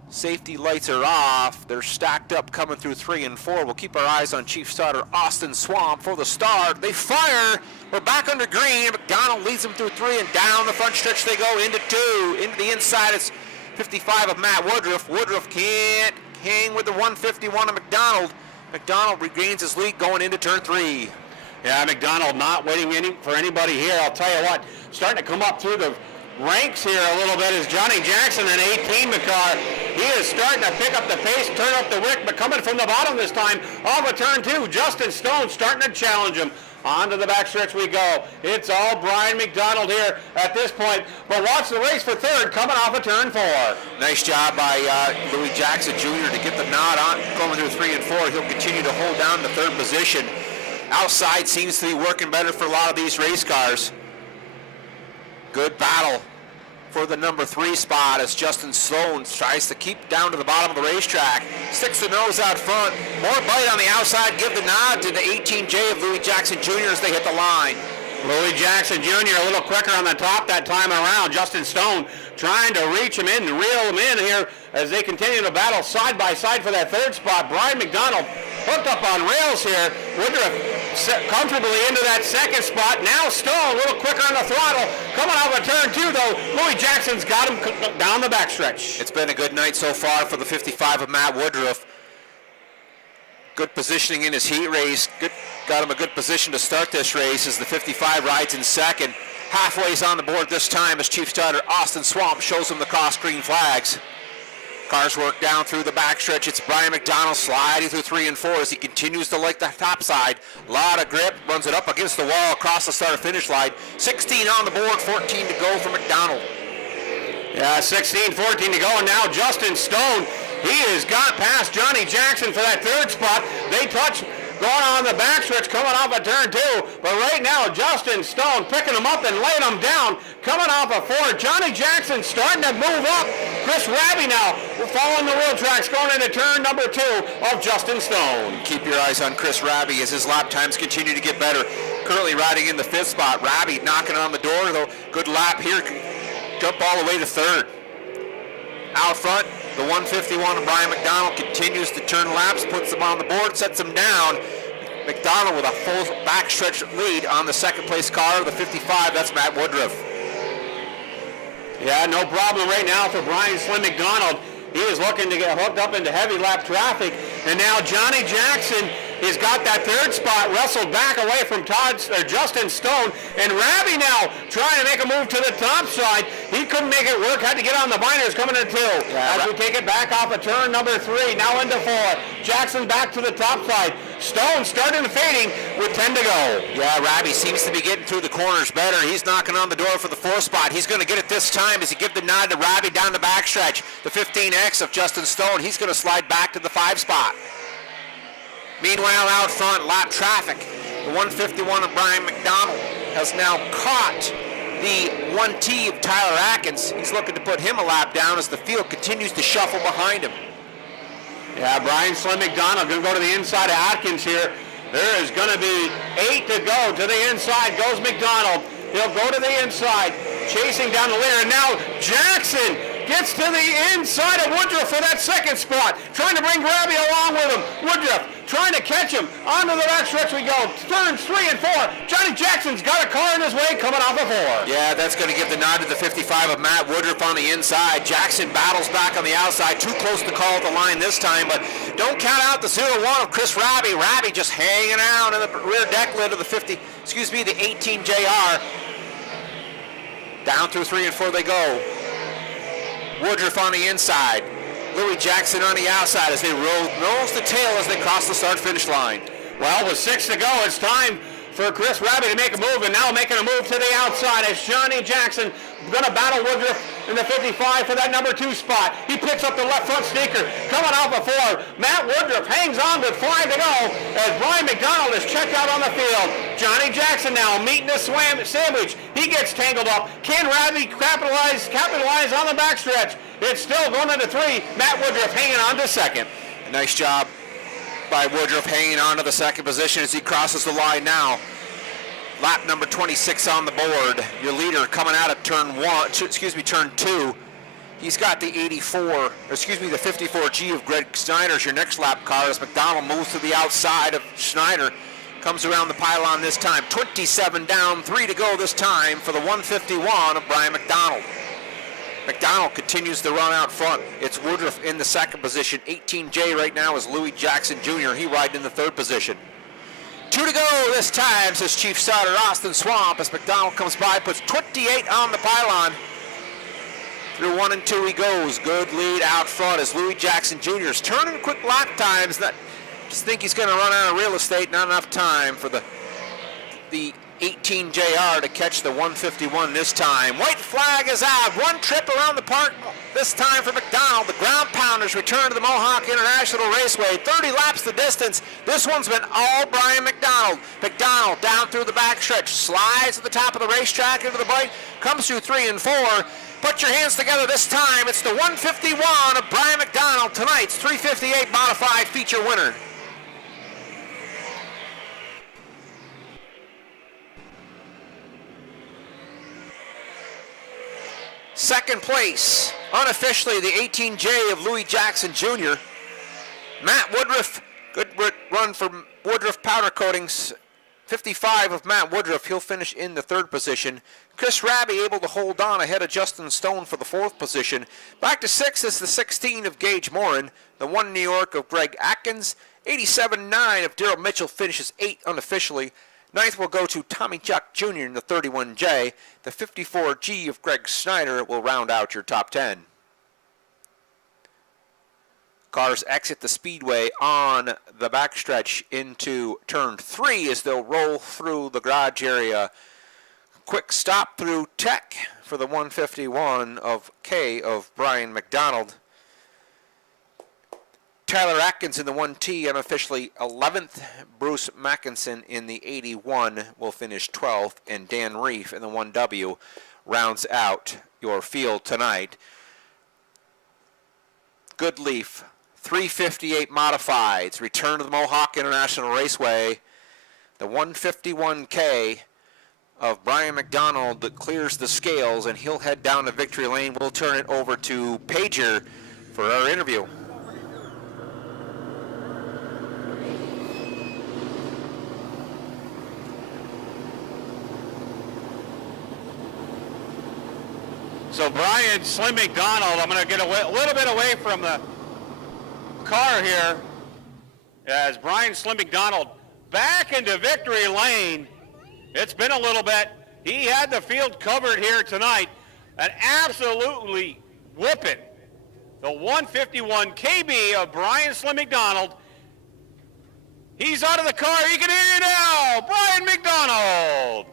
Safety lights are off. They're stacked up coming through 3 and 4. We'll keep our eyes on Chief Starter Austin Swamp for the start. They fire. We're back under green. McDonald leads them through 3 and down the front stretch they go into 2. Into the inside, it's 55 of Matt Woodruff. Woodruff can't hang with the 151 of McDonald. McDonald regains his lead going into turn 3. Yeah, McDonald not waiting for anybody here. I'll tell you what, starting to come up through the ranks here a little bit is Johnny Jackson in 18 car. He is starting to pick up the pace, turn up the wick, but coming from the bottom this time off of turn 2. Justin Stone starting to challenge him. Onto the backstretch we go. It's all Brian McDonald here at this point, but watch the race for third coming off of turn 4. Nice job by Louis Jackson Jr. to get the nod on going through 3 and 4. He'll continue to hold down the third position. Outside seems to be working better for a lot of these race cars. Good battle for the number 3 spot as Justin Sloan tries to keep down to the bottom of the racetrack. Sticks the nose out front. More bite on the outside. Give the nod to the 18J of Louis Jackson Jr. as they hit the line. Louis Jackson Jr. a little quicker on the top that time around. Justin Stone trying to reach him in, reel him in here as they continue to battle side by side for that third spot. Brian McDonald hooked up on rails here. Woodruff comfortably into that second spot. Now Stone a little quicker on the throttle. Coming out of turn 2 though, Louis Jackson's got him down the backstretch. It's been a good night so far for the 55 of Matt Woodruff. Good positioning in his heat race. Got him a good position to start this race as the 55 rides in second. Halfway's on the board this time as Chief Starter Austin Swamp shows him the cross green flags. Cars work down through the backstretch. It's Brian McDonald sliding through 3 and 4 as he continues to like the top side. Lot of grip, runs it up against the wall across the start-finish line. 16 on the board, 14 to go for McDonald. Yeah, 16, 14 to go, and now Justin Stone, he has got past Johnny Jackson for that third spot. They touch going on the backstretch, coming off of turn 2, but right now Justin Stone picking him up and laying him down, coming off of 4. Johnny Jackson starting to move up. Chris Raby now following the wheel tracks going into turn number 2 of Justin Stone. Keep your eyes on Chris Raby as his lap times continue to get better. Currently riding in the 5th spot. Raby knocking on the door, though. Good lap here. Jump all the way to 3rd. Out front, the 151 of Brian McDonald continues to turn laps, puts them on the board, sets them down. McDonald with a full backstretch lead on the second place car, the 55, that's Matt Woodruff. Yeah, no problem right now for Brian Slim McDonald. He is looking to get hooked up into heavy lap traffic. And now Johnny Jackson has got that third spot wrestled back away from Justin Stone. And Rabi now trying to make a move to the top side. He couldn't make it work, had to get on the binders coming into two. As we take it back off of turn number 3, now into 4. Jackson back to the top side. Stone starting fading with 10 to go. Yeah, Rabi seems to be getting through the corners better. He's knocking on the door for the 4th spot. He's going to get it this time as he gives the nod to Rabi down the backstretch. The 15X of Justin Stone, he's going to slide back to the 5 spot. Meanwhile, out front, lap traffic. The 151 of Brian McDonald has now caught the 1T of Tyler Atkins. He's looking to put him a lap down as the field continues to shuffle behind him. Yeah, Brian Slim McDonald going to go to the inside of Atkins here. There is going to be 8 to go. To the inside goes McDonald. He'll go to the inside, chasing down the leader. And now Jackson gets to the inside of Woodruff for that 2nd spot. Trying to bring Rabi along with him. Woodruff trying to catch him. Onto the backstretch we go. Turns 3 and 4. Johnny Jackson's got a car in his way coming off of 4. Yeah, that's going to give the nod to the 55 of Matt Woodruff on the inside. Jackson battles back on the outside. Too close to call the line this time, but don't count out the 0-1 of Chris Rabi. Rabi just hanging out in the rear deck lid of the 18 JR. Down through 3 and 4 they go. Woodruff on the inside. Louis Jackson on the outside as they roll nose to tail as they cross the start-finish line. Well, with 6 to go, it's time for Chris Rabi to make a move, and now making a move to the outside as Johnny Jackson going to battle Woodruff in the 55 for that number 2 spot. He picks up the left front sneaker coming off of 4. Matt Woodruff hangs on with 5 to go as Brian McDonald is checked out on the field. Johnny Jackson now meeting the sandwich. He gets tangled up. Can Rabi capitalize on the backstretch? It's still going into 3. Matt Woodruff hanging on to 2nd. Nice job by Woodruff hanging on to the 2nd position as he crosses the line now. Lap number 26 on the board. Your leader coming out of turn 2. He's got the 54G of Greg Snyder as your next lap car as McDonald moves to the outside of Snyder. Comes around the pylon this time. 27 down, 3 to go this time for the 151 of Brian McDonald. McDonald continues to run out front. It's Woodruff in the 2nd position. 18J right now is Louis Jackson Jr. He riding in the 3rd position. 2 to go this time, says Chief Starter Austin Swamp as McDonald comes by, puts 28 on the pylon. Through 1 and 2 he goes. Good lead out front as Louis Jackson Jr. is turning quick lap times. Just think he's going to run out of real estate. Not enough time for the 18 JR to catch the 151 this time. White flag is out. 1 trip around the park this time for McDonald. The ground pounders return to the Mohawk International Raceway. 30 laps the distance. This one's been all Brian McDonald. McDonald down through the backstretch, slides at the top of the racetrack into the bike, comes through 3 and 4. Put your hands together this time. It's the 151 of Brian McDonald, tonight's 358 modified feature winner. Second place, unofficially, the 18J of Louis Jackson Jr. Matt Woodruff, good run from Woodruff Powder Coatings. 55 of Matt Woodruff, he'll finish in the 3rd position. Chris Rabi able to hold on ahead of Justin Stone for the 4th position. Back to 6th is the 16 of Gage Morin. The 1 New York of Greg Atkins. 87-9 of Daryl Mitchell finishes 8 unofficially. 9th will go to Tommy Chuck Jr. in the 31J. The 54G of Greg Snyder will round out your top 10. Cars exit the speedway on the backstretch into turn 3 as they'll roll through the garage area. Quick stop through Tech for the 151 of K of Brian McDonald. Tyler Atkins in the 1T, unofficially 11th. Bruce Mackinson in the 81 will finish 12th. And Dan Reef in the 1W rounds out your field tonight. Good Leaf, 358 modifieds. Return to the Mohawk International Raceway. The 151K of Brian McDonald that clears the scales, and he'll head down to victory lane. We'll turn it over to Pager for our interview. So Brian Slim McDonald, I'm going to get a little bit away from the car here as Brian Slim McDonald back into victory lane. It's been a little bit. He had the field covered here tonight. An absolutely whooping. The 151 KB of Brian Slim McDonald. He's out of the car. He can hear you now. Brian McDonald.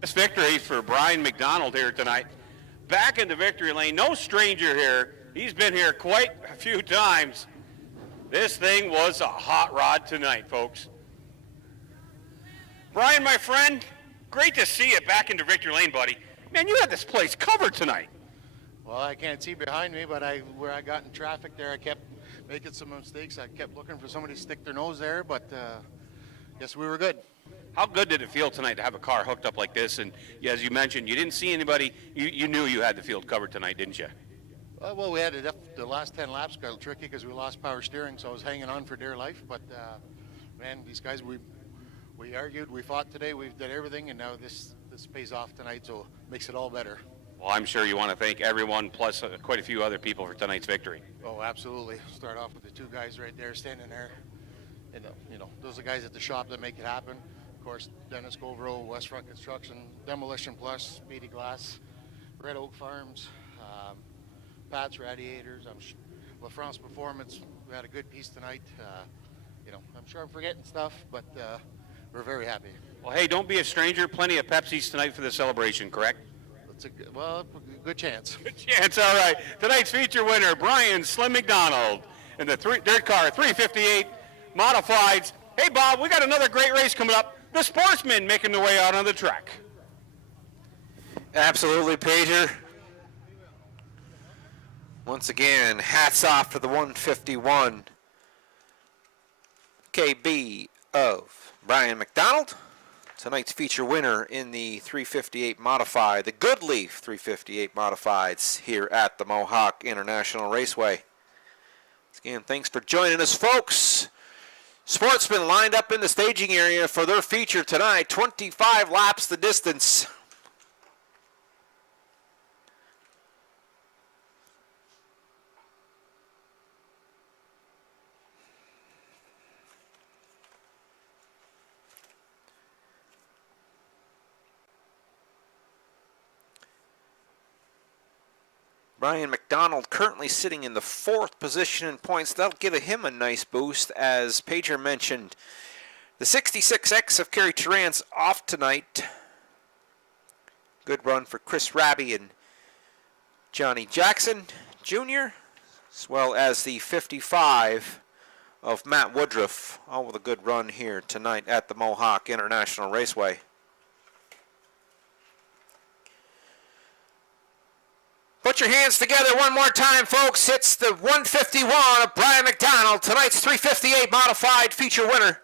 This victory for Brian McDonald here tonight. Back into victory lane. No stranger here. He's been here quite a few times. This thing was a hot rod tonight, folks. Brian, my friend, great to see you back into victory lane, buddy. Man, you had this place covered tonight. Well, I can't see behind me, but where I got in traffic there, I kept making some mistakes. I kept looking for somebody to stick their nose there, but guess we were good. How good did it feel tonight to have a car hooked up like this? And as you mentioned, you didn't see anybody. You knew you had the field covered tonight, didn't you? Well, we had the last 10 laps got a little tricky because we lost power steering, so I was hanging on for dear life. But, man, these guys, we argued, we fought today, we did everything, and now this pays off tonight, so it makes it all better. Well, I'm sure you want to thank everyone, plus quite a few other people for tonight's victory. Oh, absolutely. Start off with the two guys right there standing there. And, those are the guys at the shop that make it happen. Of course, Dennis Govero, Westfront Construction, Demolition Plus, Speedy Glass, Red Oak Farms, Pat's Radiators, LaFrance Performance. We had a good piece tonight. I'm sure I'm forgetting stuff, but we're very happy. Well, hey, don't be a stranger. Plenty of Pepsis tonight for the celebration, correct? It's a good chance. Good chance, all right. Tonight's feature winner, Brian Slim McDonald, in the dirt car 358 Modifieds. Hey, Bob, we got another great race coming up. The Sportsman making their way out on the track. Absolutely, Pager. Once again, hats off for the 151 KB of Brian McDonald. Tonight's feature winner in the 358 Modified, the Goodleaf 358 Modifieds here at the Mohawk International Raceway. Once again, thanks for joining us, folks. Sportsman lined up in the staging area for their feature tonight. 25 laps the distance. Brian McDonald currently sitting in the 4th position in points. That'll give him a nice boost, as Pager mentioned. The 66X of Kerry Tarrant's off tonight. Good run for Chris Raby and Johnny Jackson Jr., as well as the 55 of Matt Woodruff. All with a good run here tonight at the Mohawk International Raceway. Put your hands together one more time, folks. It's the 151 of Brian McDonald, tonight's 358 Modified feature winner.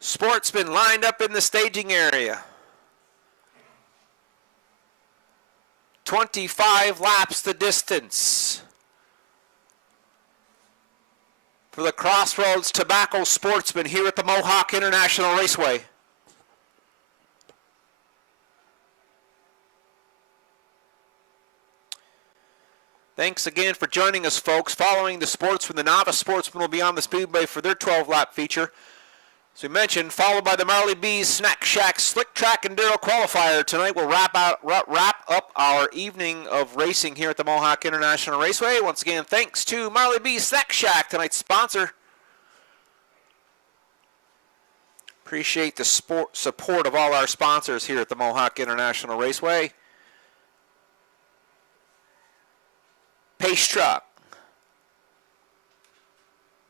Sportsman lined up in the staging area. 25 laps the distance for the Crossroads Tobacco Sportsman here at the Mohawk International Raceway. Thanks again for joining us, folks. Following the Sportsman, the Novice Sportsman will be on the Speedway for their 12-lap feature. As we mentioned, followed by the Marley B's Snack Shack Slick Track Enduro Qualifier. Tonight we'll wrap up our evening of racing here at the Mohawk International Raceway. Once again, thanks to Marley B's Snack Shack, tonight's sponsor. Appreciate the support of all our sponsors here at the Mohawk International Raceway. Pace Truck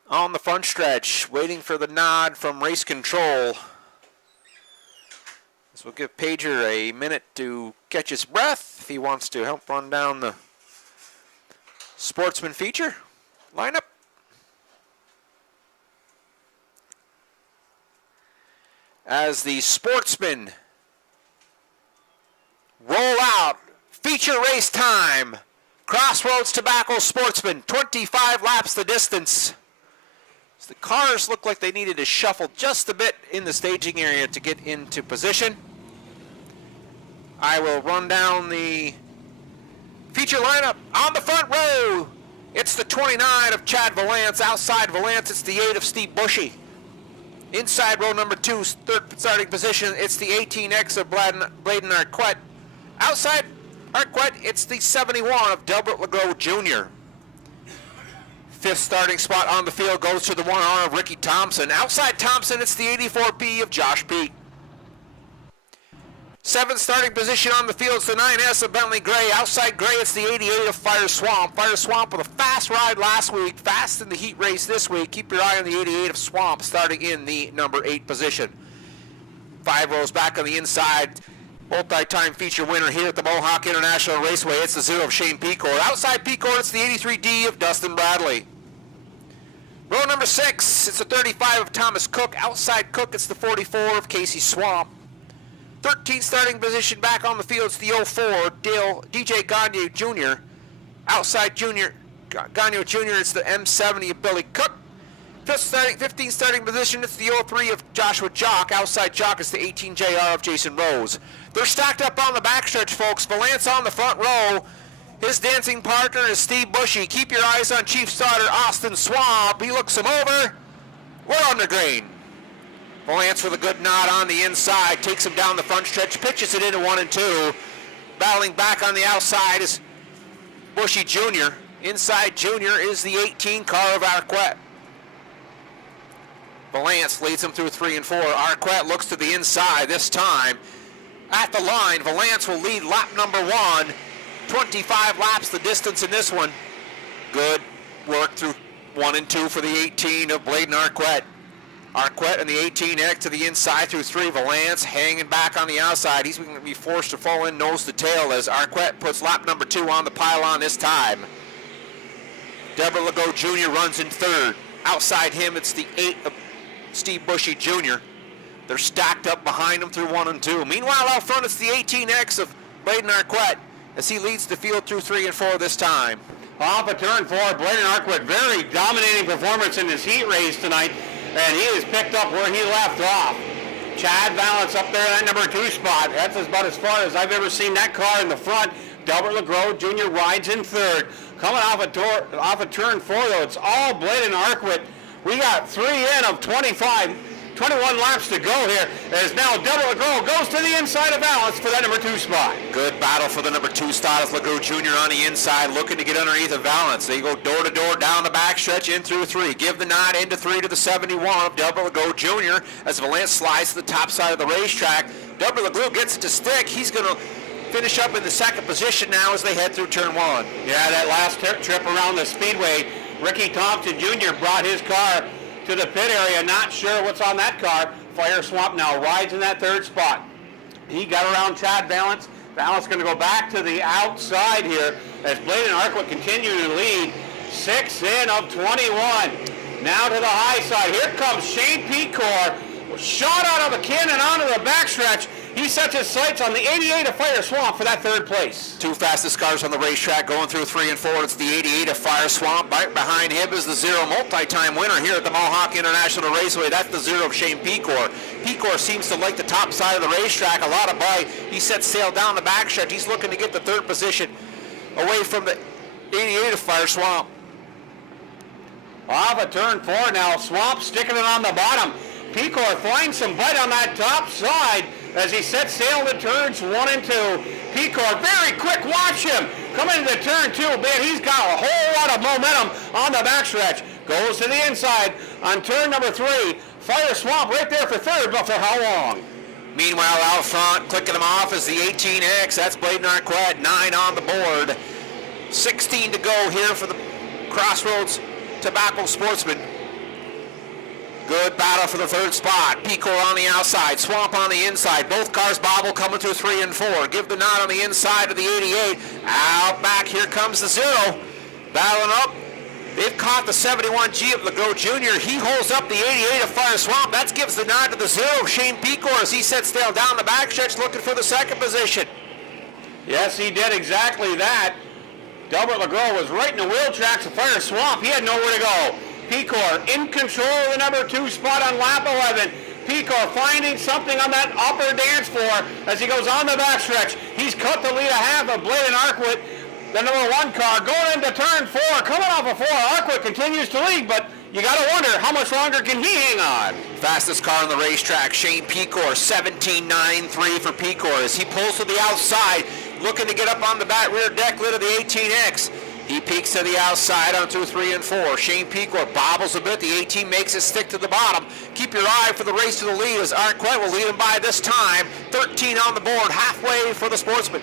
on the front stretch, waiting for the nod from Race Control. This will give Pager a minute to catch his breath if he wants to help run down the Sportsman feature. Line up. As the Sportsman roll out, feature race time. Crossroads Tobacco Sportsman, 25 laps the distance. So the cars look like they needed to shuffle just a bit in the staging area to get into position. I will run down the feature lineup. On the front row, it's the 29 of Chad Valance. Outside Valance, it's the 8 of Steve Bushy. Inside row number 2, third starting position, it's the 18X of Bladen Arquette. Outside Arquette, it's the 71 of Delbert Legault Jr. Fifth starting spot on the field goes to the 1R of Ricky Thompson. Outside Thompson, it's the 84B of Josh Peak. Seventh starting position on the field is the 9S of Bentley Gray. Outside Gray, it's the 88 of Fire Swamp. Fire Swamp with a fast ride last week, fast in the heat race this week. Keep your eye on the 88 of Swamp starting in the number 8 position. 5 rows back on the inside. Multi-time feature winner here at the Mohawk International Raceway. It's the 0 of Shane Pecourt. Outside Pecourt, it's the 83D of Dustin Bradley. Row number 6, it's the 35 of Thomas Cook. Outside Cook, it's the 44 of Casey Swamp. 13th starting position back on the field, it's the 04, DJ Gagne Jr. Outside Gagne Jr., it's the M70 of Billy Cook. 15th starting position, it's the 03 of Joshua Jock. Outside Jock is the 18 JR of Jason Rose. They're stacked up on the backstretch, folks. Valance on the front row. His dancing partner is Steve Bushy. Keep your eyes on Chief Starter Austin Swamp. He looks him over. We're on the green. Valance with a good nod on the inside, takes him down the front stretch, pitches it into 1 and 2. Battling back on the outside is Bushy Jr. Inside Jr. is the 18 car of Arquette. Valance leads him through 3 and 4. Arquette looks to the inside this time. At the line, Valance will lead lap number 1. 25 laps the distance in this one. Good work through 1 and 2 for the 18 of Bladen Arquette. Arquette and the 18X to the inside through 3. Valance hanging back on the outside. He's going to be forced to fall in nose to tail as Arquette puts lap number 2 on the pylon this time. Deborah Legault Jr. runs in 3rd. Outside him, it's the 8 of Steve Bushy Jr. They're stacked up behind him through 1 and 2. Meanwhile, out front, it's the 18X of Bladen Arquette as he leads the field through 3 and 4 this time. Off of turn 4, Bladen Arquette, very dominating performance in this heat race tonight. And he is picked up where he left off. Chad Valance up there in that number 2 spot. That's about as far as I've ever seen that car in the front. Delbert Legault Jr. rides in 3rd. Coming off of turn 4, though, it's all Bladen Arquette. We got 3 in of 25. 21 laps to go here as now Delbert Legault goes to the inside of Valance for that number 2 spot. Good battle for the number 2 spot as Legault Jr. on the inside looking to get underneath of Valance. They go door to door down the backstretch in through 3. Give the nod into 3 to the 71 of Delbert Legault Jr. as Valance slides to the top side of the racetrack. Delbert Legault gets it to stick. He's going to finish up in the 2nd position now as they head through turn 1. Yeah, that last trip around the speedway, Ricky Thompson Jr. brought his car to the pit area, not sure what's on that car. Fire Swamp now rides in that 3rd spot. He got around Chad Valance. Valance going to go back to the outside here as Bladen Arquette continue to lead. 6 in of 21. Now to the high side. Here comes Shane Pecourt. Shot out of a cannon onto the backstretch. He sets his sights on the 88 of Fire Swamp for that 3rd place. 2 fastest cars on the racetrack going through 3 and 4. It's the 88 of Fire Swamp. Right behind him is the 0 multi-time winner here at the Mohawk International Raceway. That's the 0 of Shane Pecourt. Pecourt seems to like the top side of the racetrack. A lot of bite. He sets sail down the backstretch. He's looking to get the 3rd position away from the 88 of Fire Swamp. Off of turn 4 now. Swamp sticking it on the bottom. Pecourt finds some bite on that top side as he sets sail to turns 1 and 2. Pecourt, very quick, watch him. Coming into turn 2, man, he's got a whole lot of momentum on the backstretch. Goes to the inside on turn number 3. Fire Swamp right there for 3rd, but for how long? Meanwhile, out front, clicking him off is the 18X. That's Bladen Arquette, 9 on the board. 16 to go here for the Crossroads Tobacco Sportsman. Good battle for the 3rd spot. Pecourt on the outside, Swamp on the inside. Both cars bobble coming through 3 and 4. Give the nod on the inside of the 88. Out back, here comes the 0. Battling up They've caught the 71G of Legault Jr. He holds up the 88 of Fire Swamp. That gives the nod to the 0. Shane Pecor as he sets tail down the backstretch looking for the second position. Yes, he did exactly that. Delbert Legault was right in the wheel tracks of Fire Swamp. He had nowhere to go. Pecor in control of the number 2 spot on lap 11. Pecor finding something on that upper dance floor as he goes on the backstretch. He's cut the lead a half of Blade and Arquette, the number 1 car, going into turn 4, coming off of 4. Arquette continues to lead, but you got to wonder how much longer can he hang on. Fastest car on the racetrack, Shane Pecor, 17.93 for Pecor as he pulls to the outside, looking to get up on the back rear deck lid of the 18X. He peeks to the outside on 2, 3, and 4. Shane Pecor bobbles a bit. The 18 makes it stick to the bottom. Keep your eye for the race to the lead as Arquette will lead him by this time. 13 on the board, halfway for the Sportsman.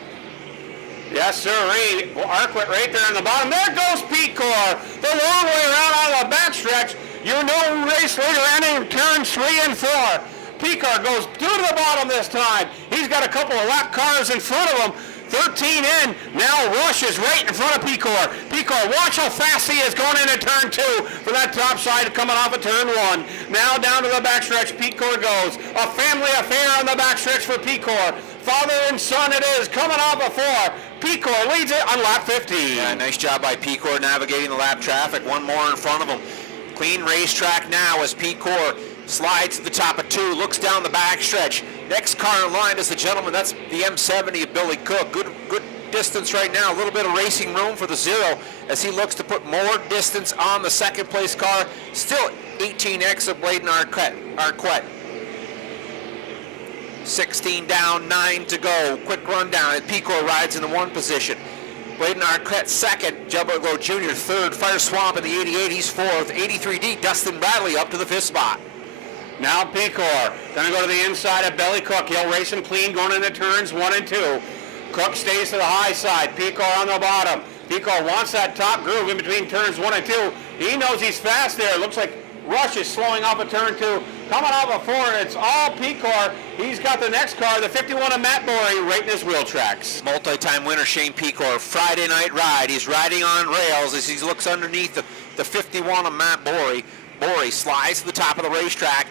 Yes, sir. Arquette right there on the bottom. There goes Pecor. The long way around on the backstretch. Your new race leader entering turns 3 and 4. Pecor goes due to the bottom this time. He's got a couple of lap cars in front of him. 13 in. Now Rush is right in front of Pecor. Pecor, watch how fast he is going into turn 2 for that top side coming off of turn 1. Now down to the backstretch, Pecor goes. A family affair on the backstretch for Pecor. Father and son it is, coming off of 4. Pecor leads it on lap 15. Yeah, nice job by Pecor navigating the lap traffic. One more in front of him. Clean racetrack now as Pecor slides to the top of 2, looks down the backstretch. Next car in line is the gentleman. That's the M70 of Billy Cook. Good distance right now. A little bit of racing room for the 0 as he looks to put more distance on the second place car. Still 18X of Blade and Arquette. 16 down, 9 to go. Quick rundown. And Pecor rides in the 1 position. Blade and Arquette second. Delbert Legault Jr. third. Fire Swamp in the 88. He's 4th. 83D. Dustin Bradley up to the 5th spot. Now Pecor, gonna go to the inside of Billy Cook. He'll race him clean going into turns 1 and 2. Cook stays to the high side. Pecor on the bottom. Pecor wants that top groove in between turns 1 and 2. He knows he's fast there. Looks like Rush is slowing off at turn 2. Coming off of 4, and it's all Pecor. He's got the next car, the 51 of Matt Borey, right in his wheel tracks. Multi-time winner Shane Pecor, Friday night ride. He's riding on rails as he looks underneath the 51 of Matt Borey. Borey slides to the top of the racetrack.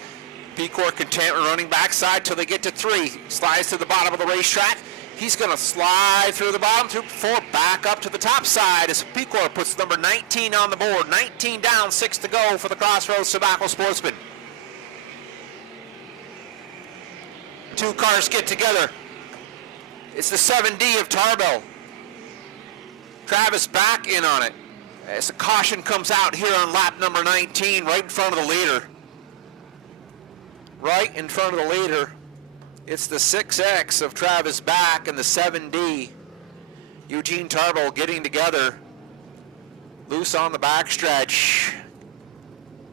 Pecor content running backside till they get to 3. Slides to the bottom of the racetrack. He's going to slide through the bottom, through 4, back up to the top side as Pecor puts number 19 on the board. 19 down, 6 to go for the Crossroads Tobacco Sportsman. 2 cars get together. It's the 7D of Tarbell. Travis back in on it. As the caution comes out here on lap number 19, right in front of the leader. Right in front of the leader. It's the 6X of Travis back and the 7D. Eugene Tarbell getting together. Loose on the backstretch.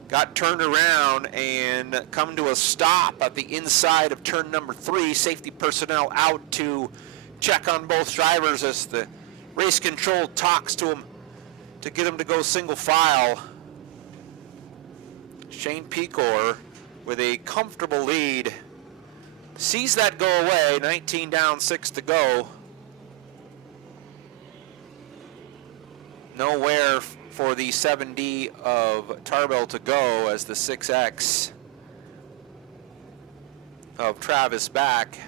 Got turned around and come to a stop at the inside of turn number 3. Safety personnel out to check on both drivers as the race control talks to him to get him to go single file. Shane Pecor with a comfortable lead. Sees that go away. 19 down, 6 to go. Nowhere for the 7D of Tarbell to go as the 6X of Travis back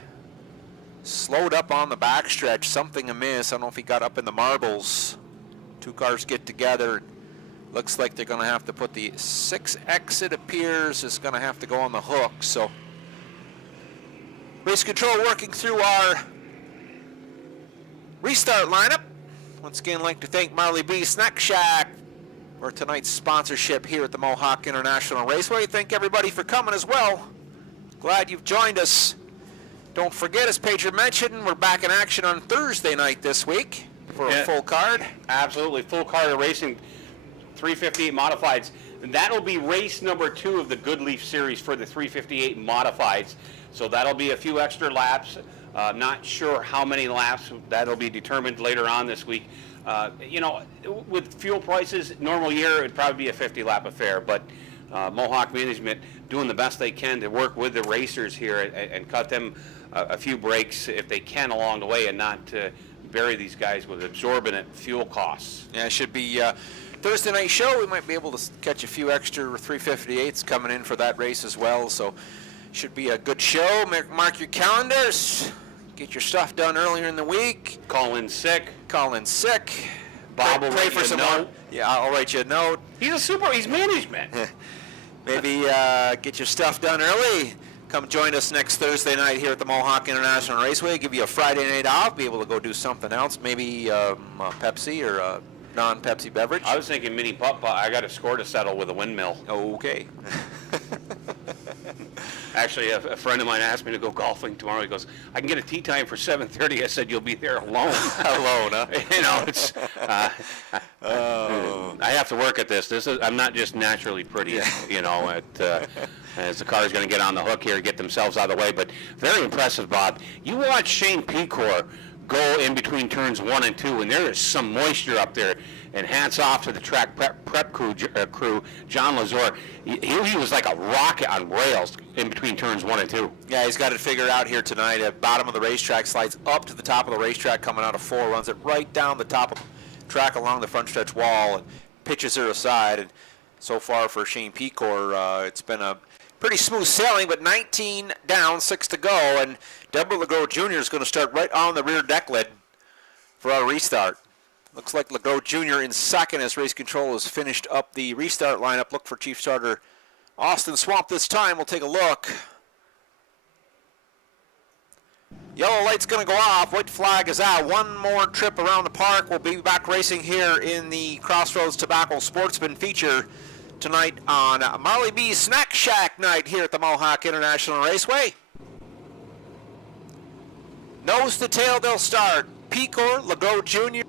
slowed up on the backstretch. Something amiss. I don't know if he got up in the marbles. 2 cars get together. Looks like they're going to have to put the 6X, it appears, is going to have to go on the hook. So race control working through our restart lineup. Once again, I'd like to thank Marley B Snack Shack for tonight's sponsorship here at the Mohawk International Raceway. Thank everybody for coming as well. Glad you've joined us. Don't forget, as Pedro mentioned, we're back in action on Thursday night this week for a full card. Absolutely, full card of racing, 358 modifieds. And that'll be race number 2 of the Goodleaf Series for the 358 modifieds. So that'll be a few extra laps. Not sure how many laps. That'll be determined later on this week. You know, with fuel prices, normal year, it'd probably be a 50-lap affair. But Mohawk management doing the best they can to work with the racers here and cut them a few breaks if they can along the way and not bury these guys with exorbitant fuel costs. Yeah, it should be Thursday night show, we might be able to catch a few extra 358s coming in for that race as well. So should be a good show. Mark your calendars. Get your stuff done earlier in the week. Call in sick. Bob will pray write for you a some note. more. Yeah, I'll write you a note. He's management. Maybe get your stuff done early. Come join us next Thursday night here at the Mohawk International Raceway. Give you a Friday night off. Be able to go do something else. Maybe a Pepsi or a non-Pepsi beverage. I was thinking mini putt-putt. I got a score to settle with a windmill. Okay. Actually, a friend of mine asked me to go golfing tomorrow. He goes, I can get a tee time for 7:30. I said, you'll be there alone. Alone, huh? You know, it's, I have to work at this. I'm not just naturally pretty, you know, as the car's going to get on the hook here, get themselves out of the way. But very impressive, Bob. You watch Shane Pecor go in between turns 1 and 2, and there is some moisture up there. And hats off to the track prep crew, John Lazor. He was like a rocket on rails in between turns 1 and 2. Yeah, he's got it figured out here tonight. At bottom of the racetrack, slides up to the top of the racetrack, coming out of 4, runs it right down the top of the track along the front stretch wall, and pitches her aside. And so far for Shane Pecor, it's been a pretty smooth sailing, but 19 down, 6 to go, and Deborah Legros Jr. is going to start right on the rear deck lid for our restart. Looks like Legros Jr. in second as race control has finished up the restart lineup. Look for Chief Starter Austin Swamp this time. We'll take a look. Yellow light's going to go off. White flag is out. One more trip around the park. We'll be back racing here in the Crossroads Tobacco Sportsman feature tonight on Marley B's Snack Shack night here at the Mohawk International Raceway. Nose to tail, they'll start. Pecor, Legros Jr.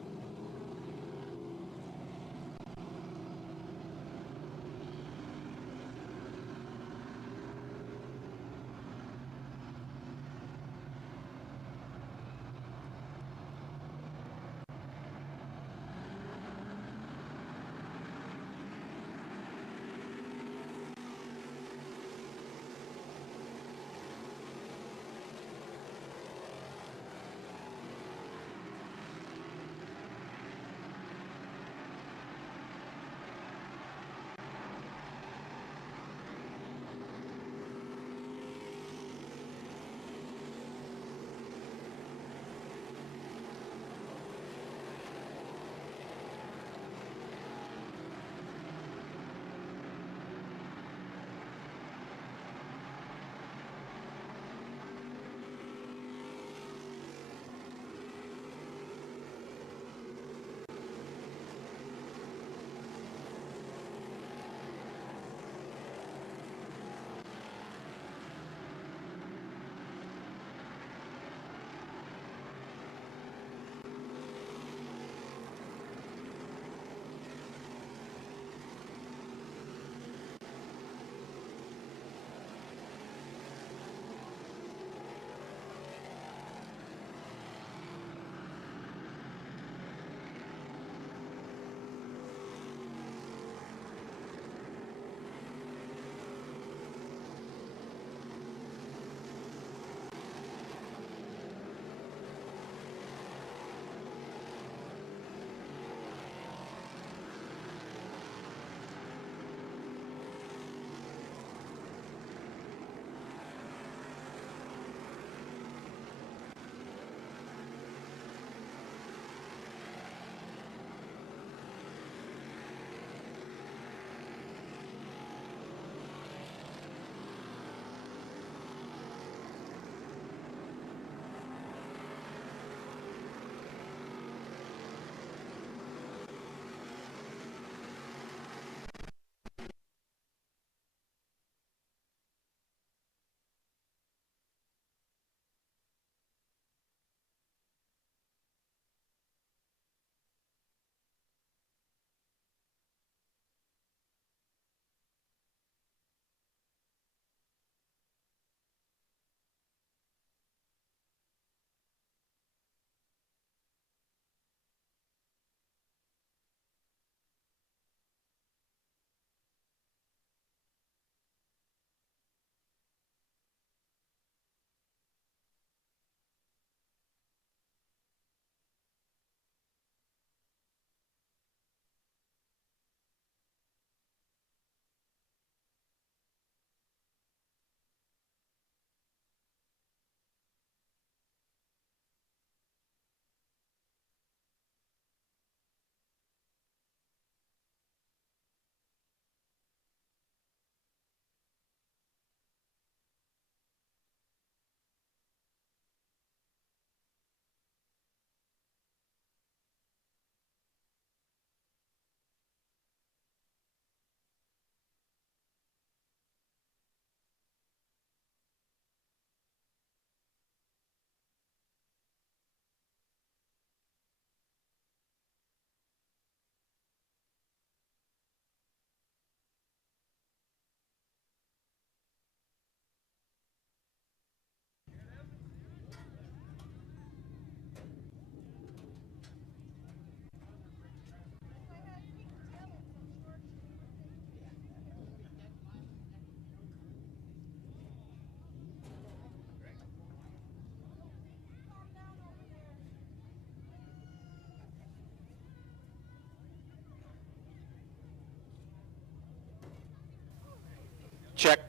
Check.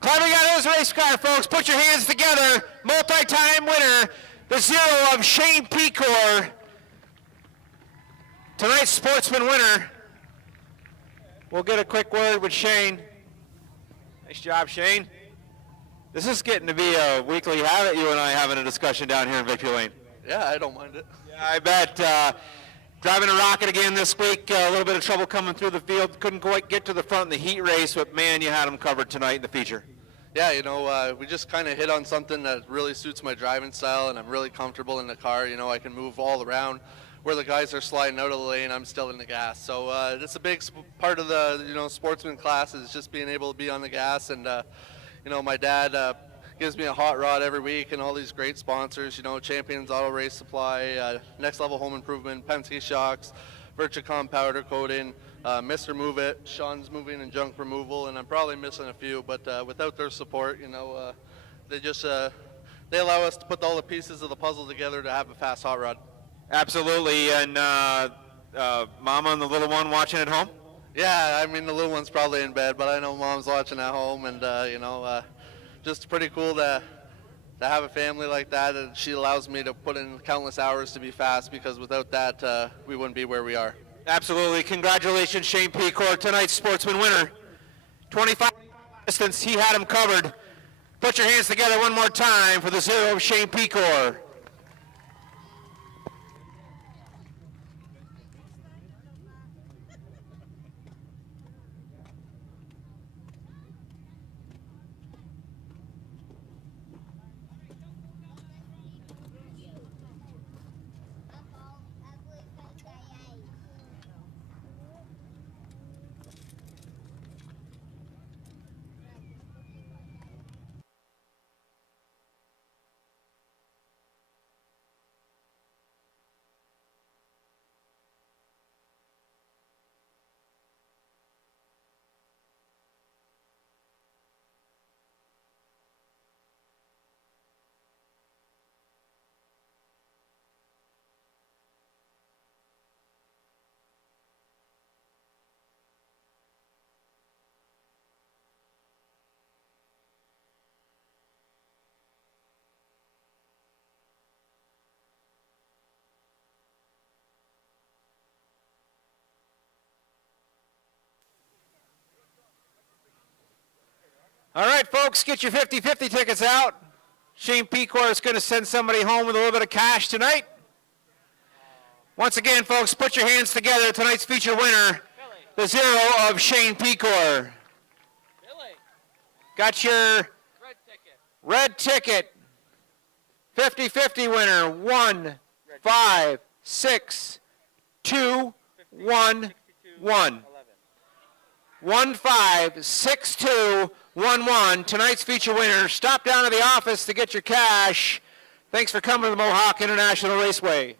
Climbing out of his race car, folks. Put your hands together. Multi-time winner, the 0 of Shane Pecor. Tonight's Sportsman winner. We'll get a quick word with Shane. Nice job, Shane. This is getting to be a weekly habit, you and I having a discussion down here in Victory Lane. Yeah, I don't mind it. Yeah, I bet. Driving a rocket again this week, a little bit of trouble coming through the field. Couldn't quite get to the front in the heat race, but man, you had them covered tonight in the feature. Yeah, you know, we just kind of hit on something that really suits my driving style, and I'm really comfortable in the car. You know, I can move all around. Where the guys are sliding out of the lane, I'm still in the gas. So it's a big part of the, you know, sportsman class is just being able to be on the gas. And, you know, my dad gives me a hot rod every week, and all these great sponsors, you know, Champions Auto Race Supply, Next Level Home Improvement, Penske Shocks, Virtucom Powder Coating, Mr. Move It, Sean's Moving and Junk Removal, and I'm probably missing a few, but without their support, you know, they just, they allow us to put all the pieces of the puzzle together to have a fast hot rod. Absolutely, and Mama and the little one watching at home? Yeah, I mean, the little one's probably in bed, but I know Mom's watching at home, and, you know, just pretty cool to have a family like that, and she allows me to put in countless hours to be fast, because without that, we wouldn't be where we are. Absolutely. Congratulations, Shane Pecor, tonight's Sportsman winner. 25 distance, he had him covered. Put your hands together one more time for the 0 of Shane Pecor. All right, folks, get your 50-50 tickets out. Shane Pecor is going to send somebody home with a little bit of cash tonight. Once again, folks, put your hands together. Tonight's feature winner, the 0 of Shane Pecor. Got your red ticket. 50-50 winner, 1, 5, 6, 2, 1, 1. 1, 5, 6, 2, 1, 1. Tonight's feature winner. Stop down to the office to get your cash. Thanks for coming to the Mohawk International Raceway.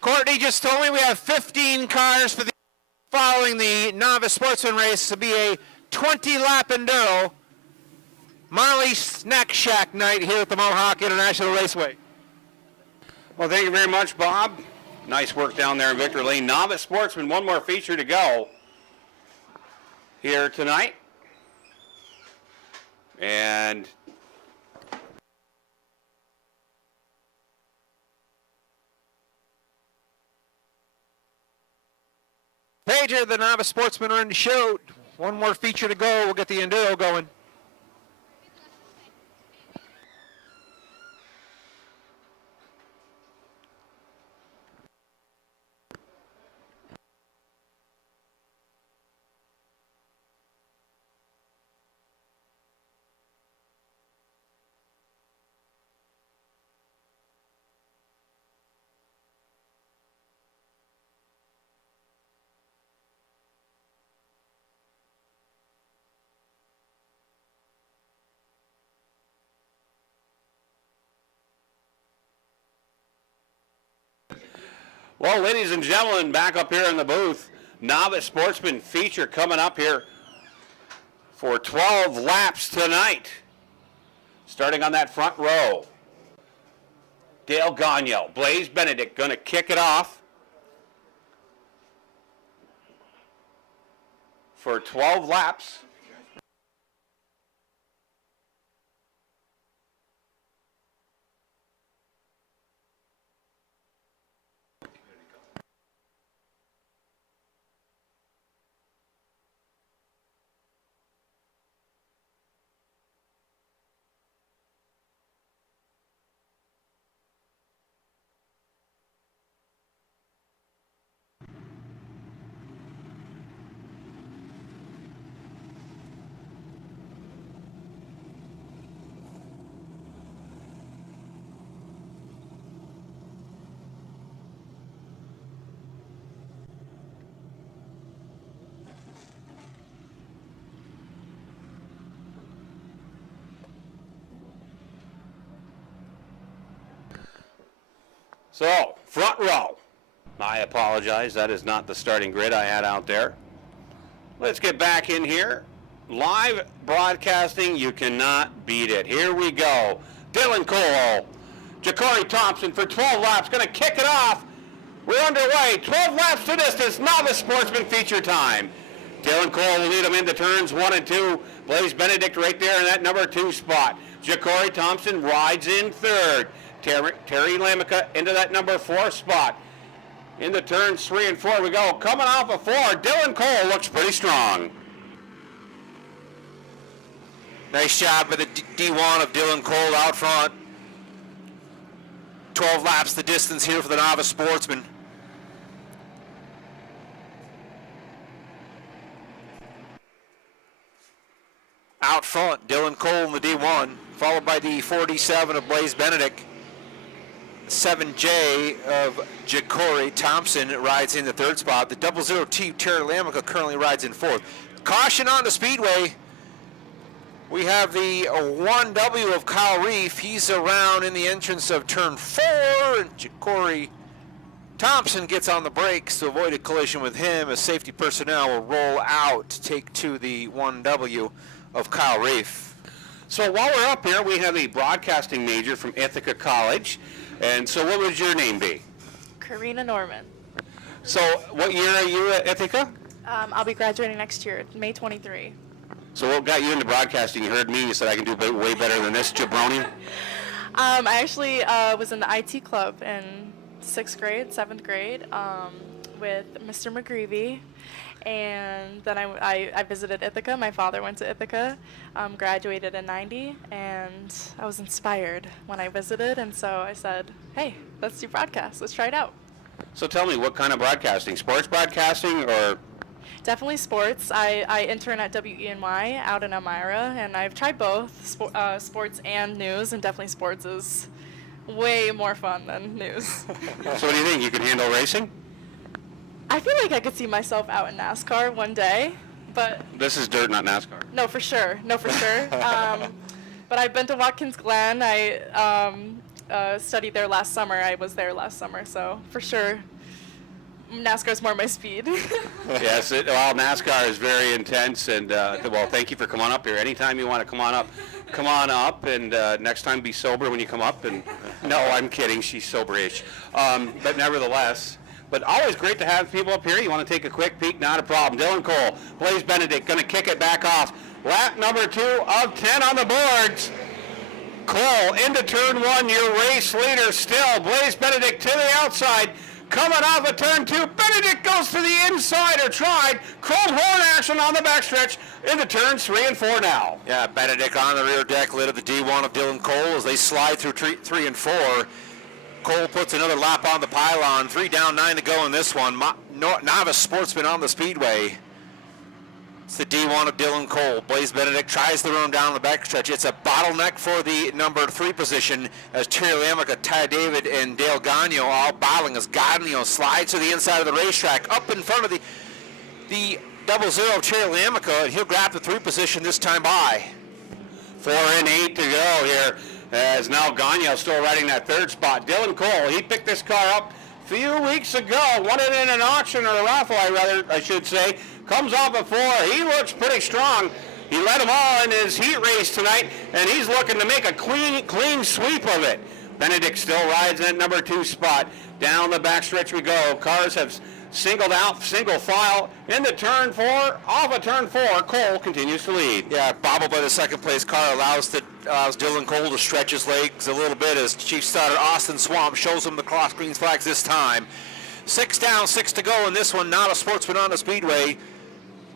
Courtney just told me we have 15 cars for the following the Novice Sportsman race. To be a 20-lap Enduro Molly Snack Shack night here at the Mohawk International Raceway. Well, thank you very much, Bob. Nice work down there in Victory Lane. Novice Sportsman, one more feature to go here tonight. And Pager, the Novice Sportsman, are in the show. One more feature to go. We'll get the Enduro going. well, ladies and gentlemen, back up here in the booth, Novice Sportsman feature coming up here for 12 laps tonight. Starting on that front row. Dale Gagnon, Blaze Benedict going to kick it off. for 12 laps. So, front row. I apologize, that is not the starting grid I had out there. Let's get back in here. Live broadcasting, you cannot beat it. Here we go. Dylan Cole, Ja'Cory Thompson for 12 laps, going to kick it off. We're underway. 12 laps to distance, Novice Sportsman feature time. Dylan Cole will lead them into turns 1 and 2. Blaze Benedict right there in that number 2 spot. Ja'Cory Thompson rides in third. Terry Lamica into that number 4 spot. Into turns 3 and 4 we go. Coming off of 4, Dylan Cole looks pretty strong. Nice job by the D1 of Dylan Cole out front. 12 laps the distance here for the Novice Sportsman. Out front, Dylan Cole in the D1, followed by the 47 of Blaze Benedict. 7J of Ja'Cory Thompson rides in the 3rd spot. The 00T Terry Lamica currently rides in 4th. Caution on the speedway. We have the 1W of Kyle Reef. He's around in the entrance of turn 4, and Ja'Cory Thompson gets on the brakes to avoid a collision with him as safety personnel will roll out to take to the 1W of Kyle Reef. So while we're up here, we have a broadcasting major from Ithaca College. And so what would your name be? Karina Norman. So what year are you at Ithaca? I'll be graduating next year, May 23. So what got you into broadcasting? You heard me, you said I can do way better than this, jabroni? I actually was in the IT club in 6th grade, 7th grade with Mr. McGreevy. And then I visited Ithaca. My father went to Ithaca, graduated in 90, and I was inspired when I visited, and so I said, hey, let's do broadcast. Let's try it out. So tell me, what kind of broadcasting? Sports broadcasting or? Definitely sports. I intern at WENY out in Elmira, and I've tried both, sports and news, and definitely sports is way more fun than news. So what do you think? You can handle racing? I feel like I could see myself out in NASCAR one day, but... This is dirt, not NASCAR. No, for sure. But I've been to Watkins Glen. I studied there last summer. I was there last summer, so for sure, NASCAR's more my speed. Yes, well, NASCAR is very intense, and well, thank you for coming up here. Anytime you want to come on up, and next time be sober when you come up. And no, I'm kidding. She's soberish, but nevertheless. But always great to have people up here. You want to take a quick peek? Not a problem. Dylan Cole, Blaze Benedict, going to kick it back off. Lap number 2 of 10 on the boards. Cole into turn 1, your race leader still. Blaze Benedict to the outside. Coming off of turn 2, Benedict goes to the inside, or tried. Chrome horn action on the backstretch into turns 3 and 4 now. Yeah, Benedict on the rear deck, lid of the D1 of Dylan Cole as they slide through 3 and 4. Cole puts another lap on the pylon. 3 down, 9 to go in this one. Novice Sportsman on the speedway. It's the D1 of Dylan Cole. Blaze Benedict tries to run him down the backstretch. It's a bottleneck for the number 3 position as Terry Lamica, Ty David, and Dale Gagno all battling as Gagno slides to the inside of the racetrack up in front of the 00 of Terry Lamica, and he'll grab the 3 position this time by. 4 and 8 to go here. As now Gagno still riding that 3rd spot. Dylan Cole, he picked this car up a few weeks ago, won it in an auction, or a raffle, I should say. Comes off of 4. He looks pretty strong. He led them all in his heat race tonight, and he's looking to make a clean sweep of it. Benedict still rides in that number 2 spot. Down the backstretch we go. Cars have singled out, single file, into turn 4, off of turn 4, Cole continues to lead. Yeah, bobbled by the second place car allows Dylan Cole to stretch his legs a little bit as Chief Starter Austin Swamp shows him the cross green flags this time. 6 down, 6 to go in this one. Not a Sportsman on the speedway.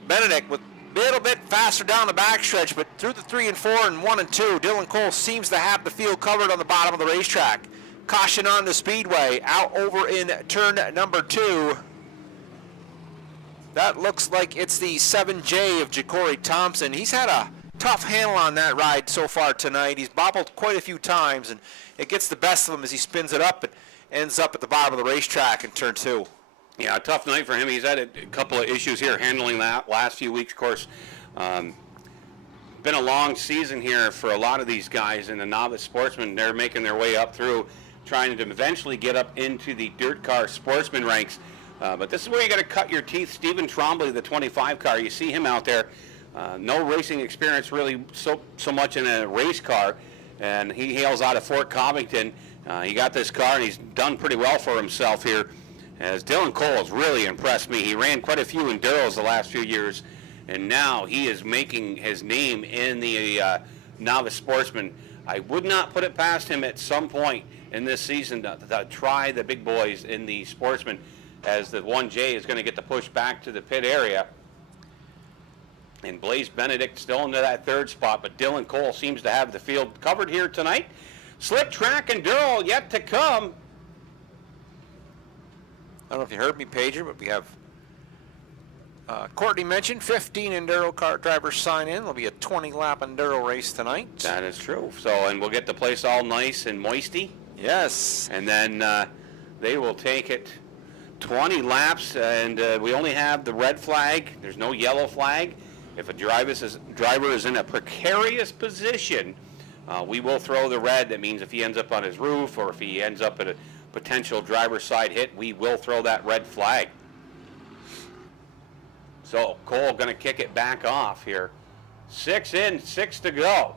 Benedict with a little bit faster down the backstretch, but through the 3 and 4 and 1 and 2, Dylan Cole seems to have the field covered on the bottom of the racetrack. Caution on the speedway, out over in turn number 2. That looks like it's the 7J of Ja'Cory Thompson. He's had a tough handle on that ride so far tonight. He's bobbled quite a few times, and it gets the best of him as he spins it up and ends up at the bottom of the racetrack in turn 2. Yeah, a tough night for him. He's had a couple of issues here handling that last few weeks. Of course, been a long season here for a lot of these guys in the novice sportsmen. They're making their way up through, trying to eventually get up into the dirt car sportsman ranks. But this is where you got to cut your teeth. Stephen Trombley, the 25 car, you see him out there. No racing experience really so much in a race car, and he hails out of Fort Covington. He got this car, and he's done pretty well for himself here. As Dylan Cole has really impressed me. He ran quite a few Enduros the last few years, and now he is making his name in the novice sportsman. I would not put it past him at some point in this season to try the big boys in the sportsman, as the 1J is going to get the push back to the pit area. And Blaze Benedict still into that 3rd spot, but Dylan Cole seems to have the field covered here tonight. Slick track Enduro yet to come. I don't know if you heard me, Pager, but we have Courtney mentioned 15 Enduro kart drivers sign in. There'll be a 20-lap Enduro race tonight. That is true. So, and we'll get the place all nice and moisty. Yes. And then they will take it 20 laps, and we only have the red flag. There's no yellow flag. If a driver is in a precarious position, we will throw the red. That means if he ends up on his roof or if he ends up at a potential driver's side hit, we will throw that red flag. So Cole going to kick it back off here. 6 in, 6 to go.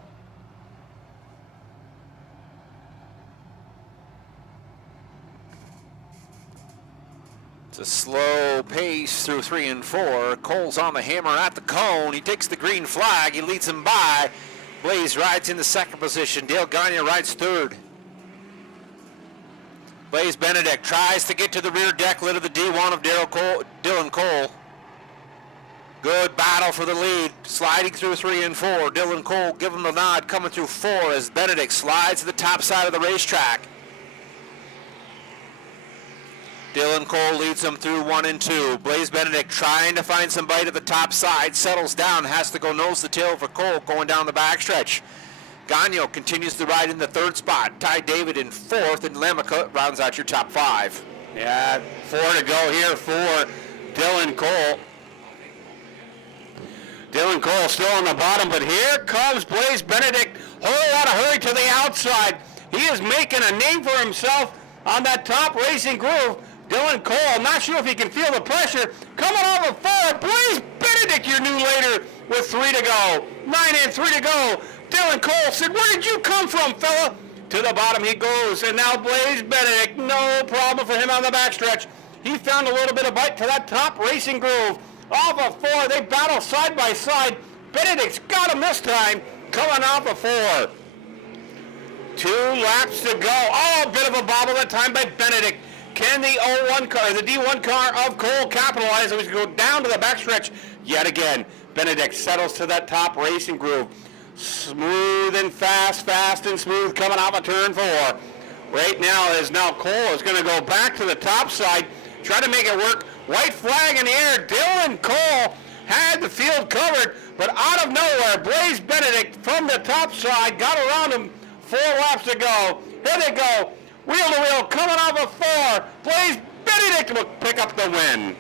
It's a slow pace through 3 and 4. Cole's on the hammer at the cone. He takes the green flag. He leads him by. Blaze rides in the 2nd position. Dale Gagne rides 3rd. Blaze Benedict tries to get to the rear deck lid of the D1 of Dylan Cole. Good battle for the lead. Sliding through 3 and 4. Dylan Cole give him the nod coming through 4 as Benedict slides to the top side of the racetrack. Dylan Cole leads him through 1 and 2. Blaze Benedict trying to find some bite at the top side. Settles down. Has to go nose to tail for Cole going down the backstretch. Gagno continues to ride in the 3rd spot. Ty David in 4th, and Lamica rounds out your top 5. Yeah, 4 to go here for Dylan Cole. Dylan Cole still on the bottom, but here comes Blaze Benedict. Whole lot of hurry to the outside. He is making a name for himself on that top racing groove. Dylan Cole, I'm not sure if he can feel the pressure. Coming off of 4, Blaze Benedict, your new leader, with 3 to go. 9 and 3 to go. Dylan Cole said, "Where did you come from, fella?" To the bottom he goes, and now Blaze Benedict, no problem for him on the backstretch. He found a little bit of bite to that top racing groove. Off of 4, they battle side by side. Benedict's got him this time, coming off of 4. 2 laps to go. Oh, a bit of a bobble that time by Benedict. Can the the D1 car of Cole capitalize as we go down to the backstretch yet again? Benedict settles to that top racing groove. Smooth and fast, fast and smooth coming off of turn 4. Right now Cole is going to go back to the top side, try to make it work. White flag in the air. Dylan Cole had the field covered, but out of nowhere, Blaze Benedict from the top side got around him. 4 laps to go. Here they go. Wheel to wheel coming off of 4. Blaze Benedict will pick up the win.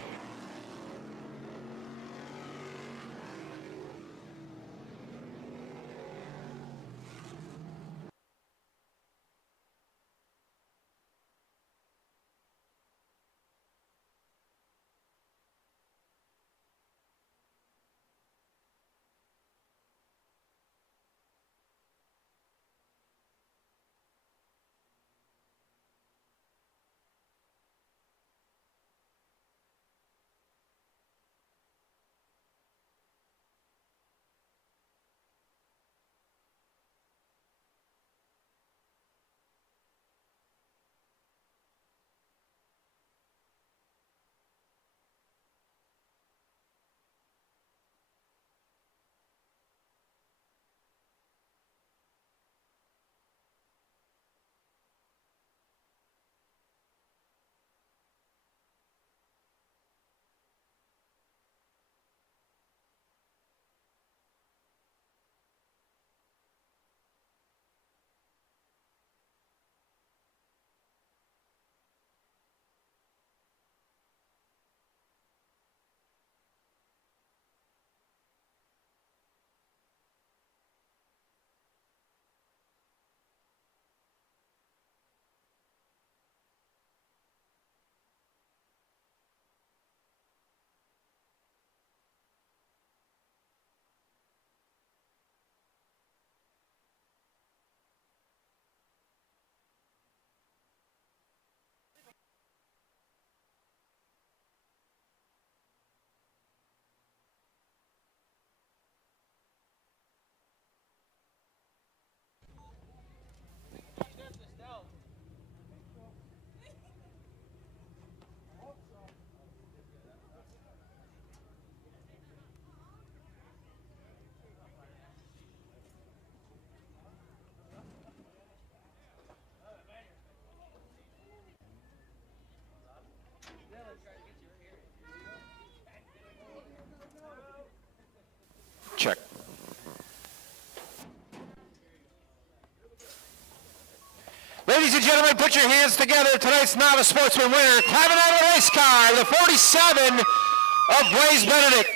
gentlemen, put your hands together. Tonight's Novice Sportsman winner, climbing out of the race car, the 47 of Blaze Benedict.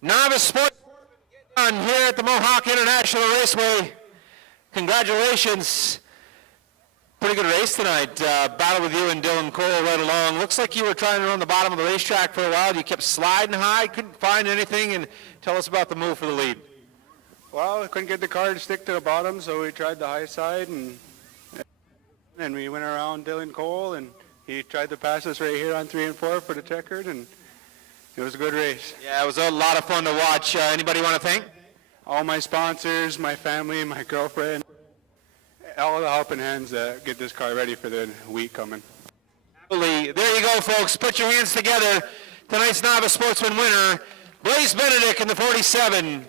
Novice Sportsman on here at the Mohawk International Raceway. Congratulations. Pretty good race tonight. Battle with you and Dylan Cole right along. Looks like you were trying to run the bottom of the racetrack for a while. You kept sliding high, couldn't find anything, and tell us about the move for the lead. Well, we couldn't get the car to stick to the bottom, so we tried the high side, and we went around Dylan Cole, and he tried to pass us right here on 3 and 4 for the checkered, and it was a good race. Yeah, it was a lot of fun to watch. Anybody want to thank? All my sponsors, my family, my girlfriend, all the helping hands that get this car ready for the week coming. There you go, folks. Put your hands together. Tonight's Novice Sportsman winner, Blaze Benedict in the 47.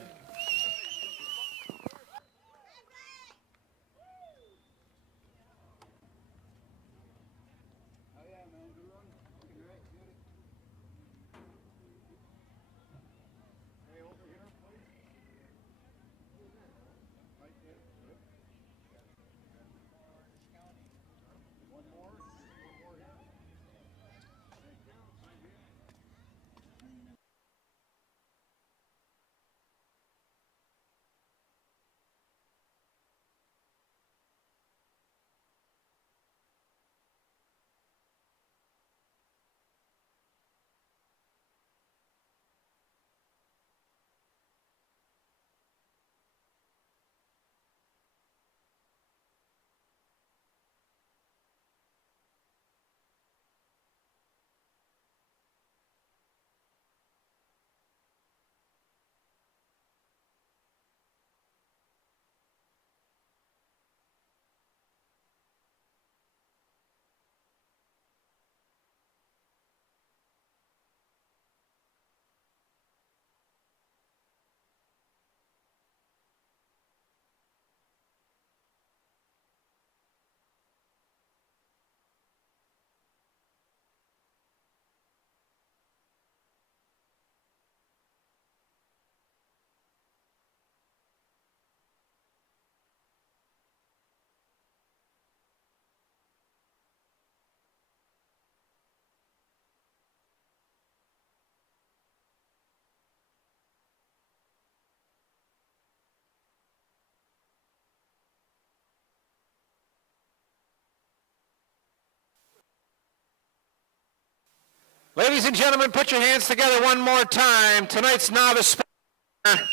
Ladies and gentlemen, put your hands together one more time. Tonight's Novice Sportsman,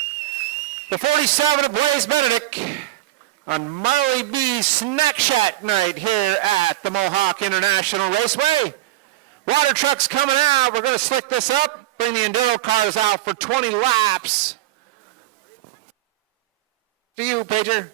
the 47 of Blaze Benedict on Marley B's Snack Shack night here at the Mohawk International Raceway. Water truck's coming out. We're going to slick this up, bring the Enduro cars out for 20 laps. To you, Pager.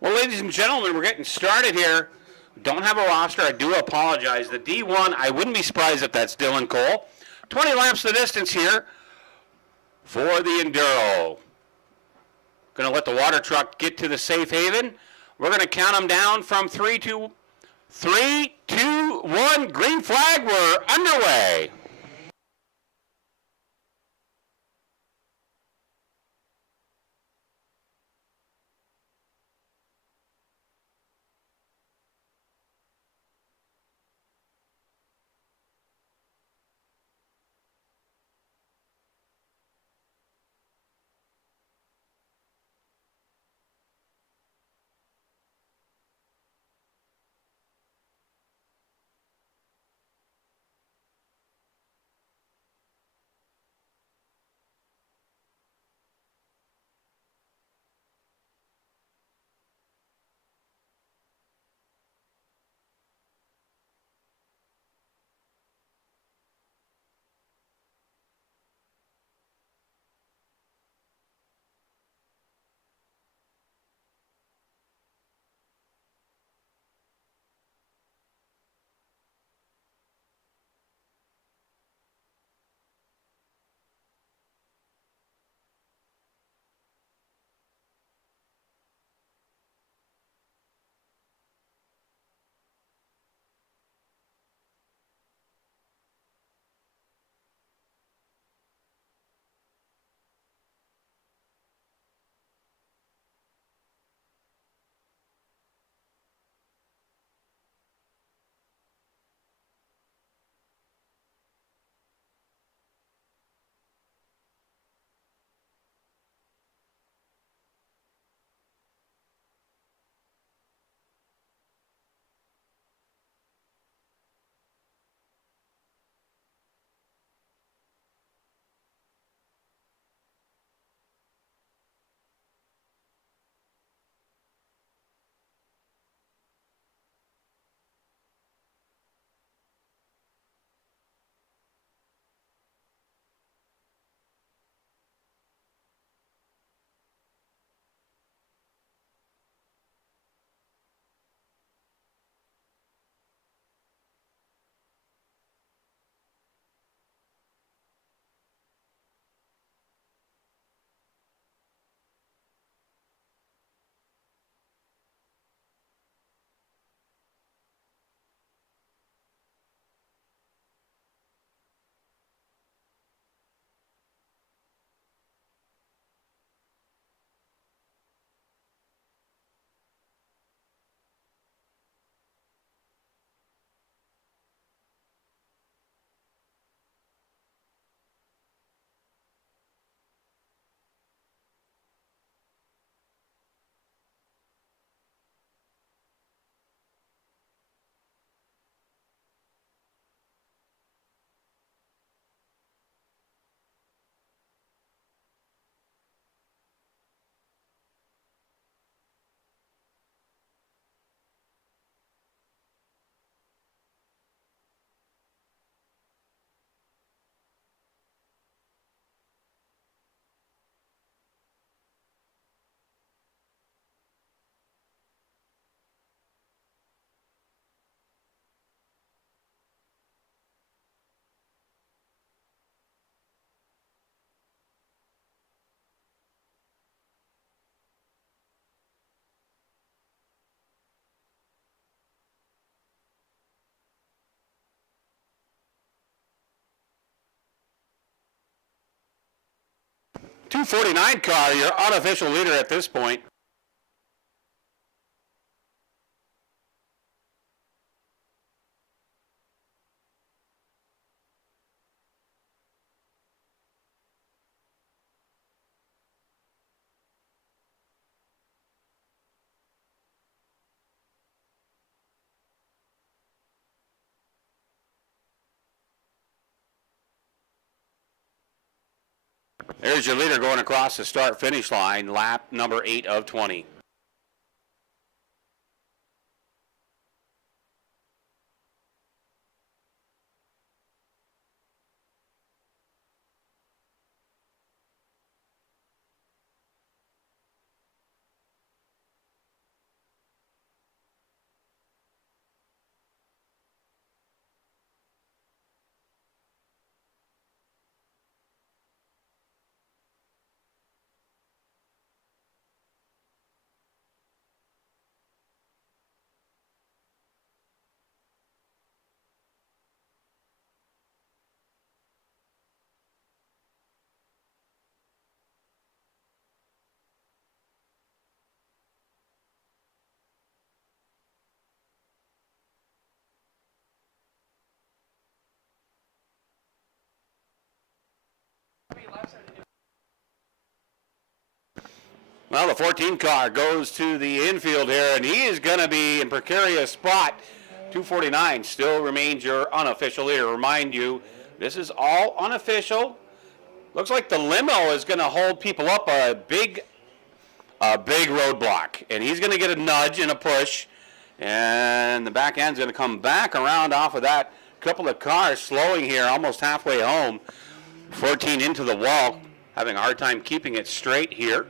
Well, ladies and gentlemen, we're getting started here. Don't have a roster. I do apologize. The D1, I wouldn't be surprised if that's Dylan Cole. 20 laps the distance here for the Enduro. Going to let the water truck get to the safe haven. We're going to count them down from 3, 2, 1. Green flag. We're underway. .249 car, your unofficial leader at this point. There's your leader going across the start-finish line, lap number 8 of 20. Well, the 14 car goes to the infield here, and he is going to be in precarious spot. 249 still remains your unofficial leader. Remind you, this is all unofficial. Looks like the limo is going to hold people up a big roadblock, and he's going to get a nudge and a push, and the back end's going to come back around off of that. Couple of cars slowing here, almost halfway home. 14 into the wall, having a hard time keeping it straight here.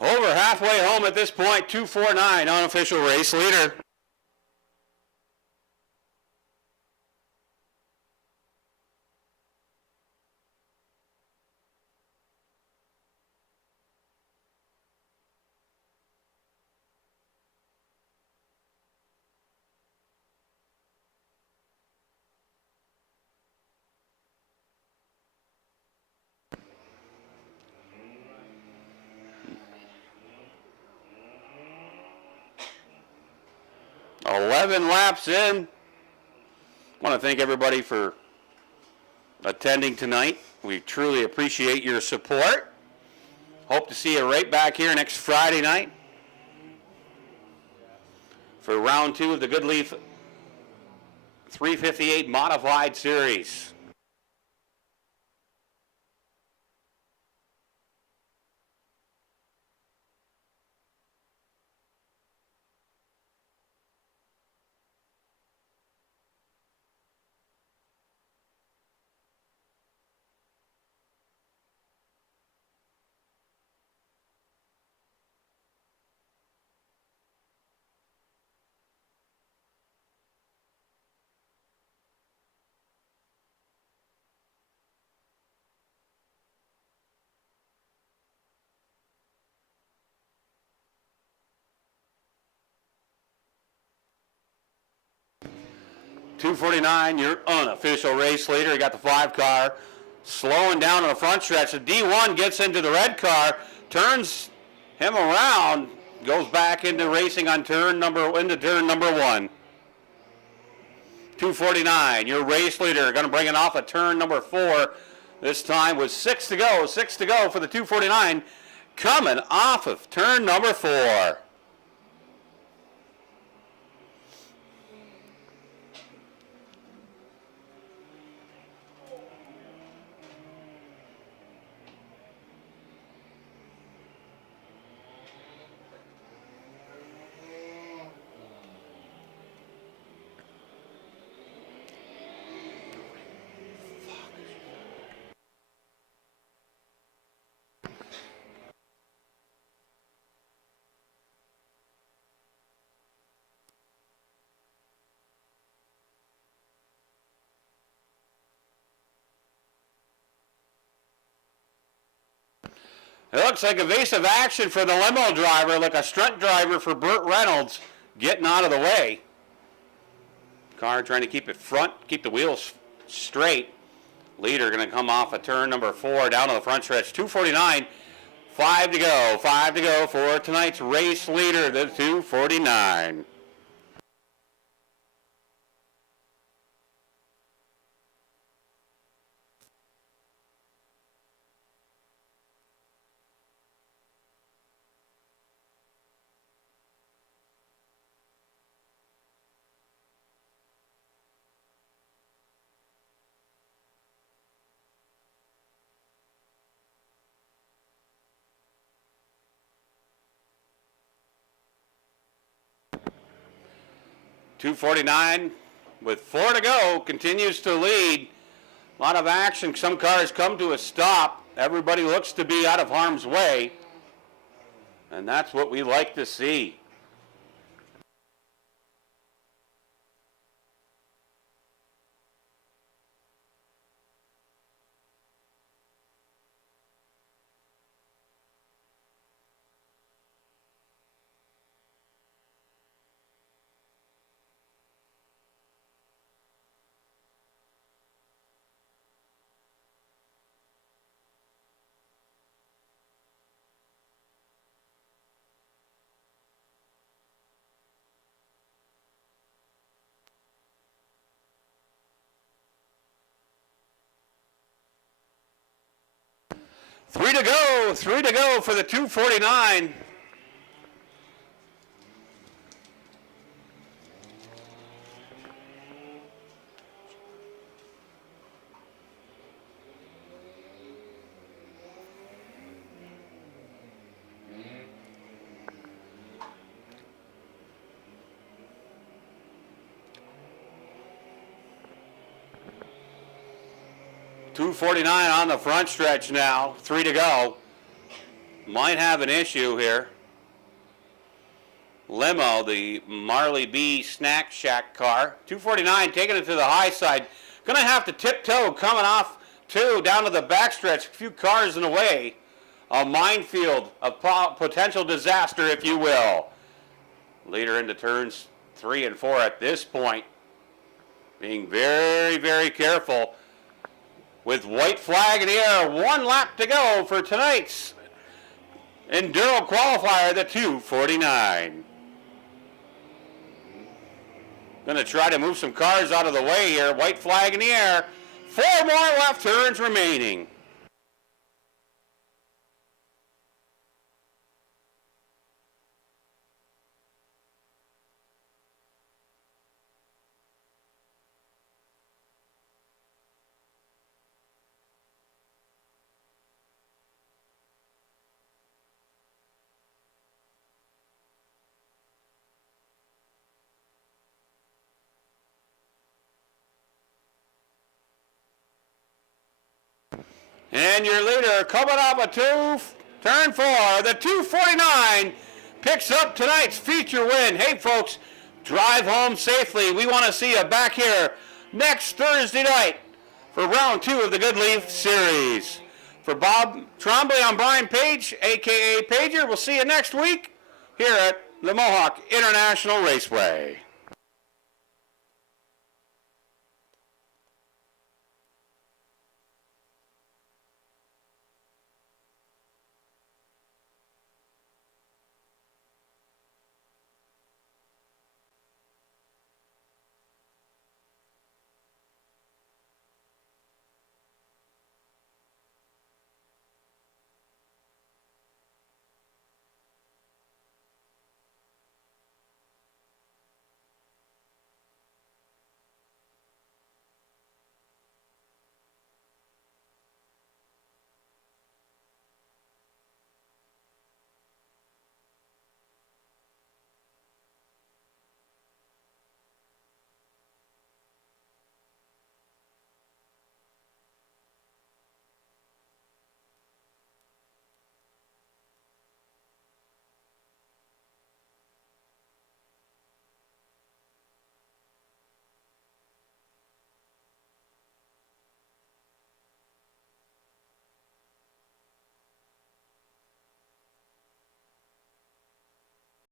Over halfway home at this point, 249, unofficial race leader. .11 laps in. I want to thank everybody for attending tonight. We truly appreciate your support. Hope to see you right back here next Friday night for round 2 of the Goodleaf 358 Modified Series. .249, your unofficial race leader. You got the 5 car slowing down on the front stretch. The D1 gets into the red car, turns him around, goes back into racing on turn number 1. 249, your race leader, going to bring it off at turn number 4. This time with 6 to go. 6 to go for the 249, coming off of turn number 4. It looks like evasive action for the limo driver, like a stunt driver for Burt Reynolds, getting out of the way. Car trying to keep it front, keep the wheels straight. Leader going to come off of turn number 4 down to the front stretch. 249, 5 to go. 5 to go for tonight's race leader, the 249. .249 with 4 to go continues to lead. A lot of action. Some cars come to a stop. Everybody looks to be out of harm's way. And that's what we like to see. Three to go for the 249. .249 on the front stretch now. 3 to go. Might have an issue here. Limo, the Marley B Snack Shack car. 249 taking it to the high side. Gonna have to tiptoe coming off 2 down to the backstretch. A few cars in the way. A minefield of potential disaster, if you will. Leader into turns 3 and 4 at this point. Being very, very careful. With white flag in the air, 1 lap to go for tonight's Enduro qualifier, the 249. Going to try to move some cars out of the way here. White flag in the air. 4 more left turns remaining. And your leader coming up a turn 4, the 249 picks up tonight's feature win. Hey folks, drive home safely. We want to see you back here next Thursday night for round 2 of the Good Leaf Series. For Bob Trombley, I'm Brian Page, aka Pager. We'll see you next week here at the Mohawk International Raceway.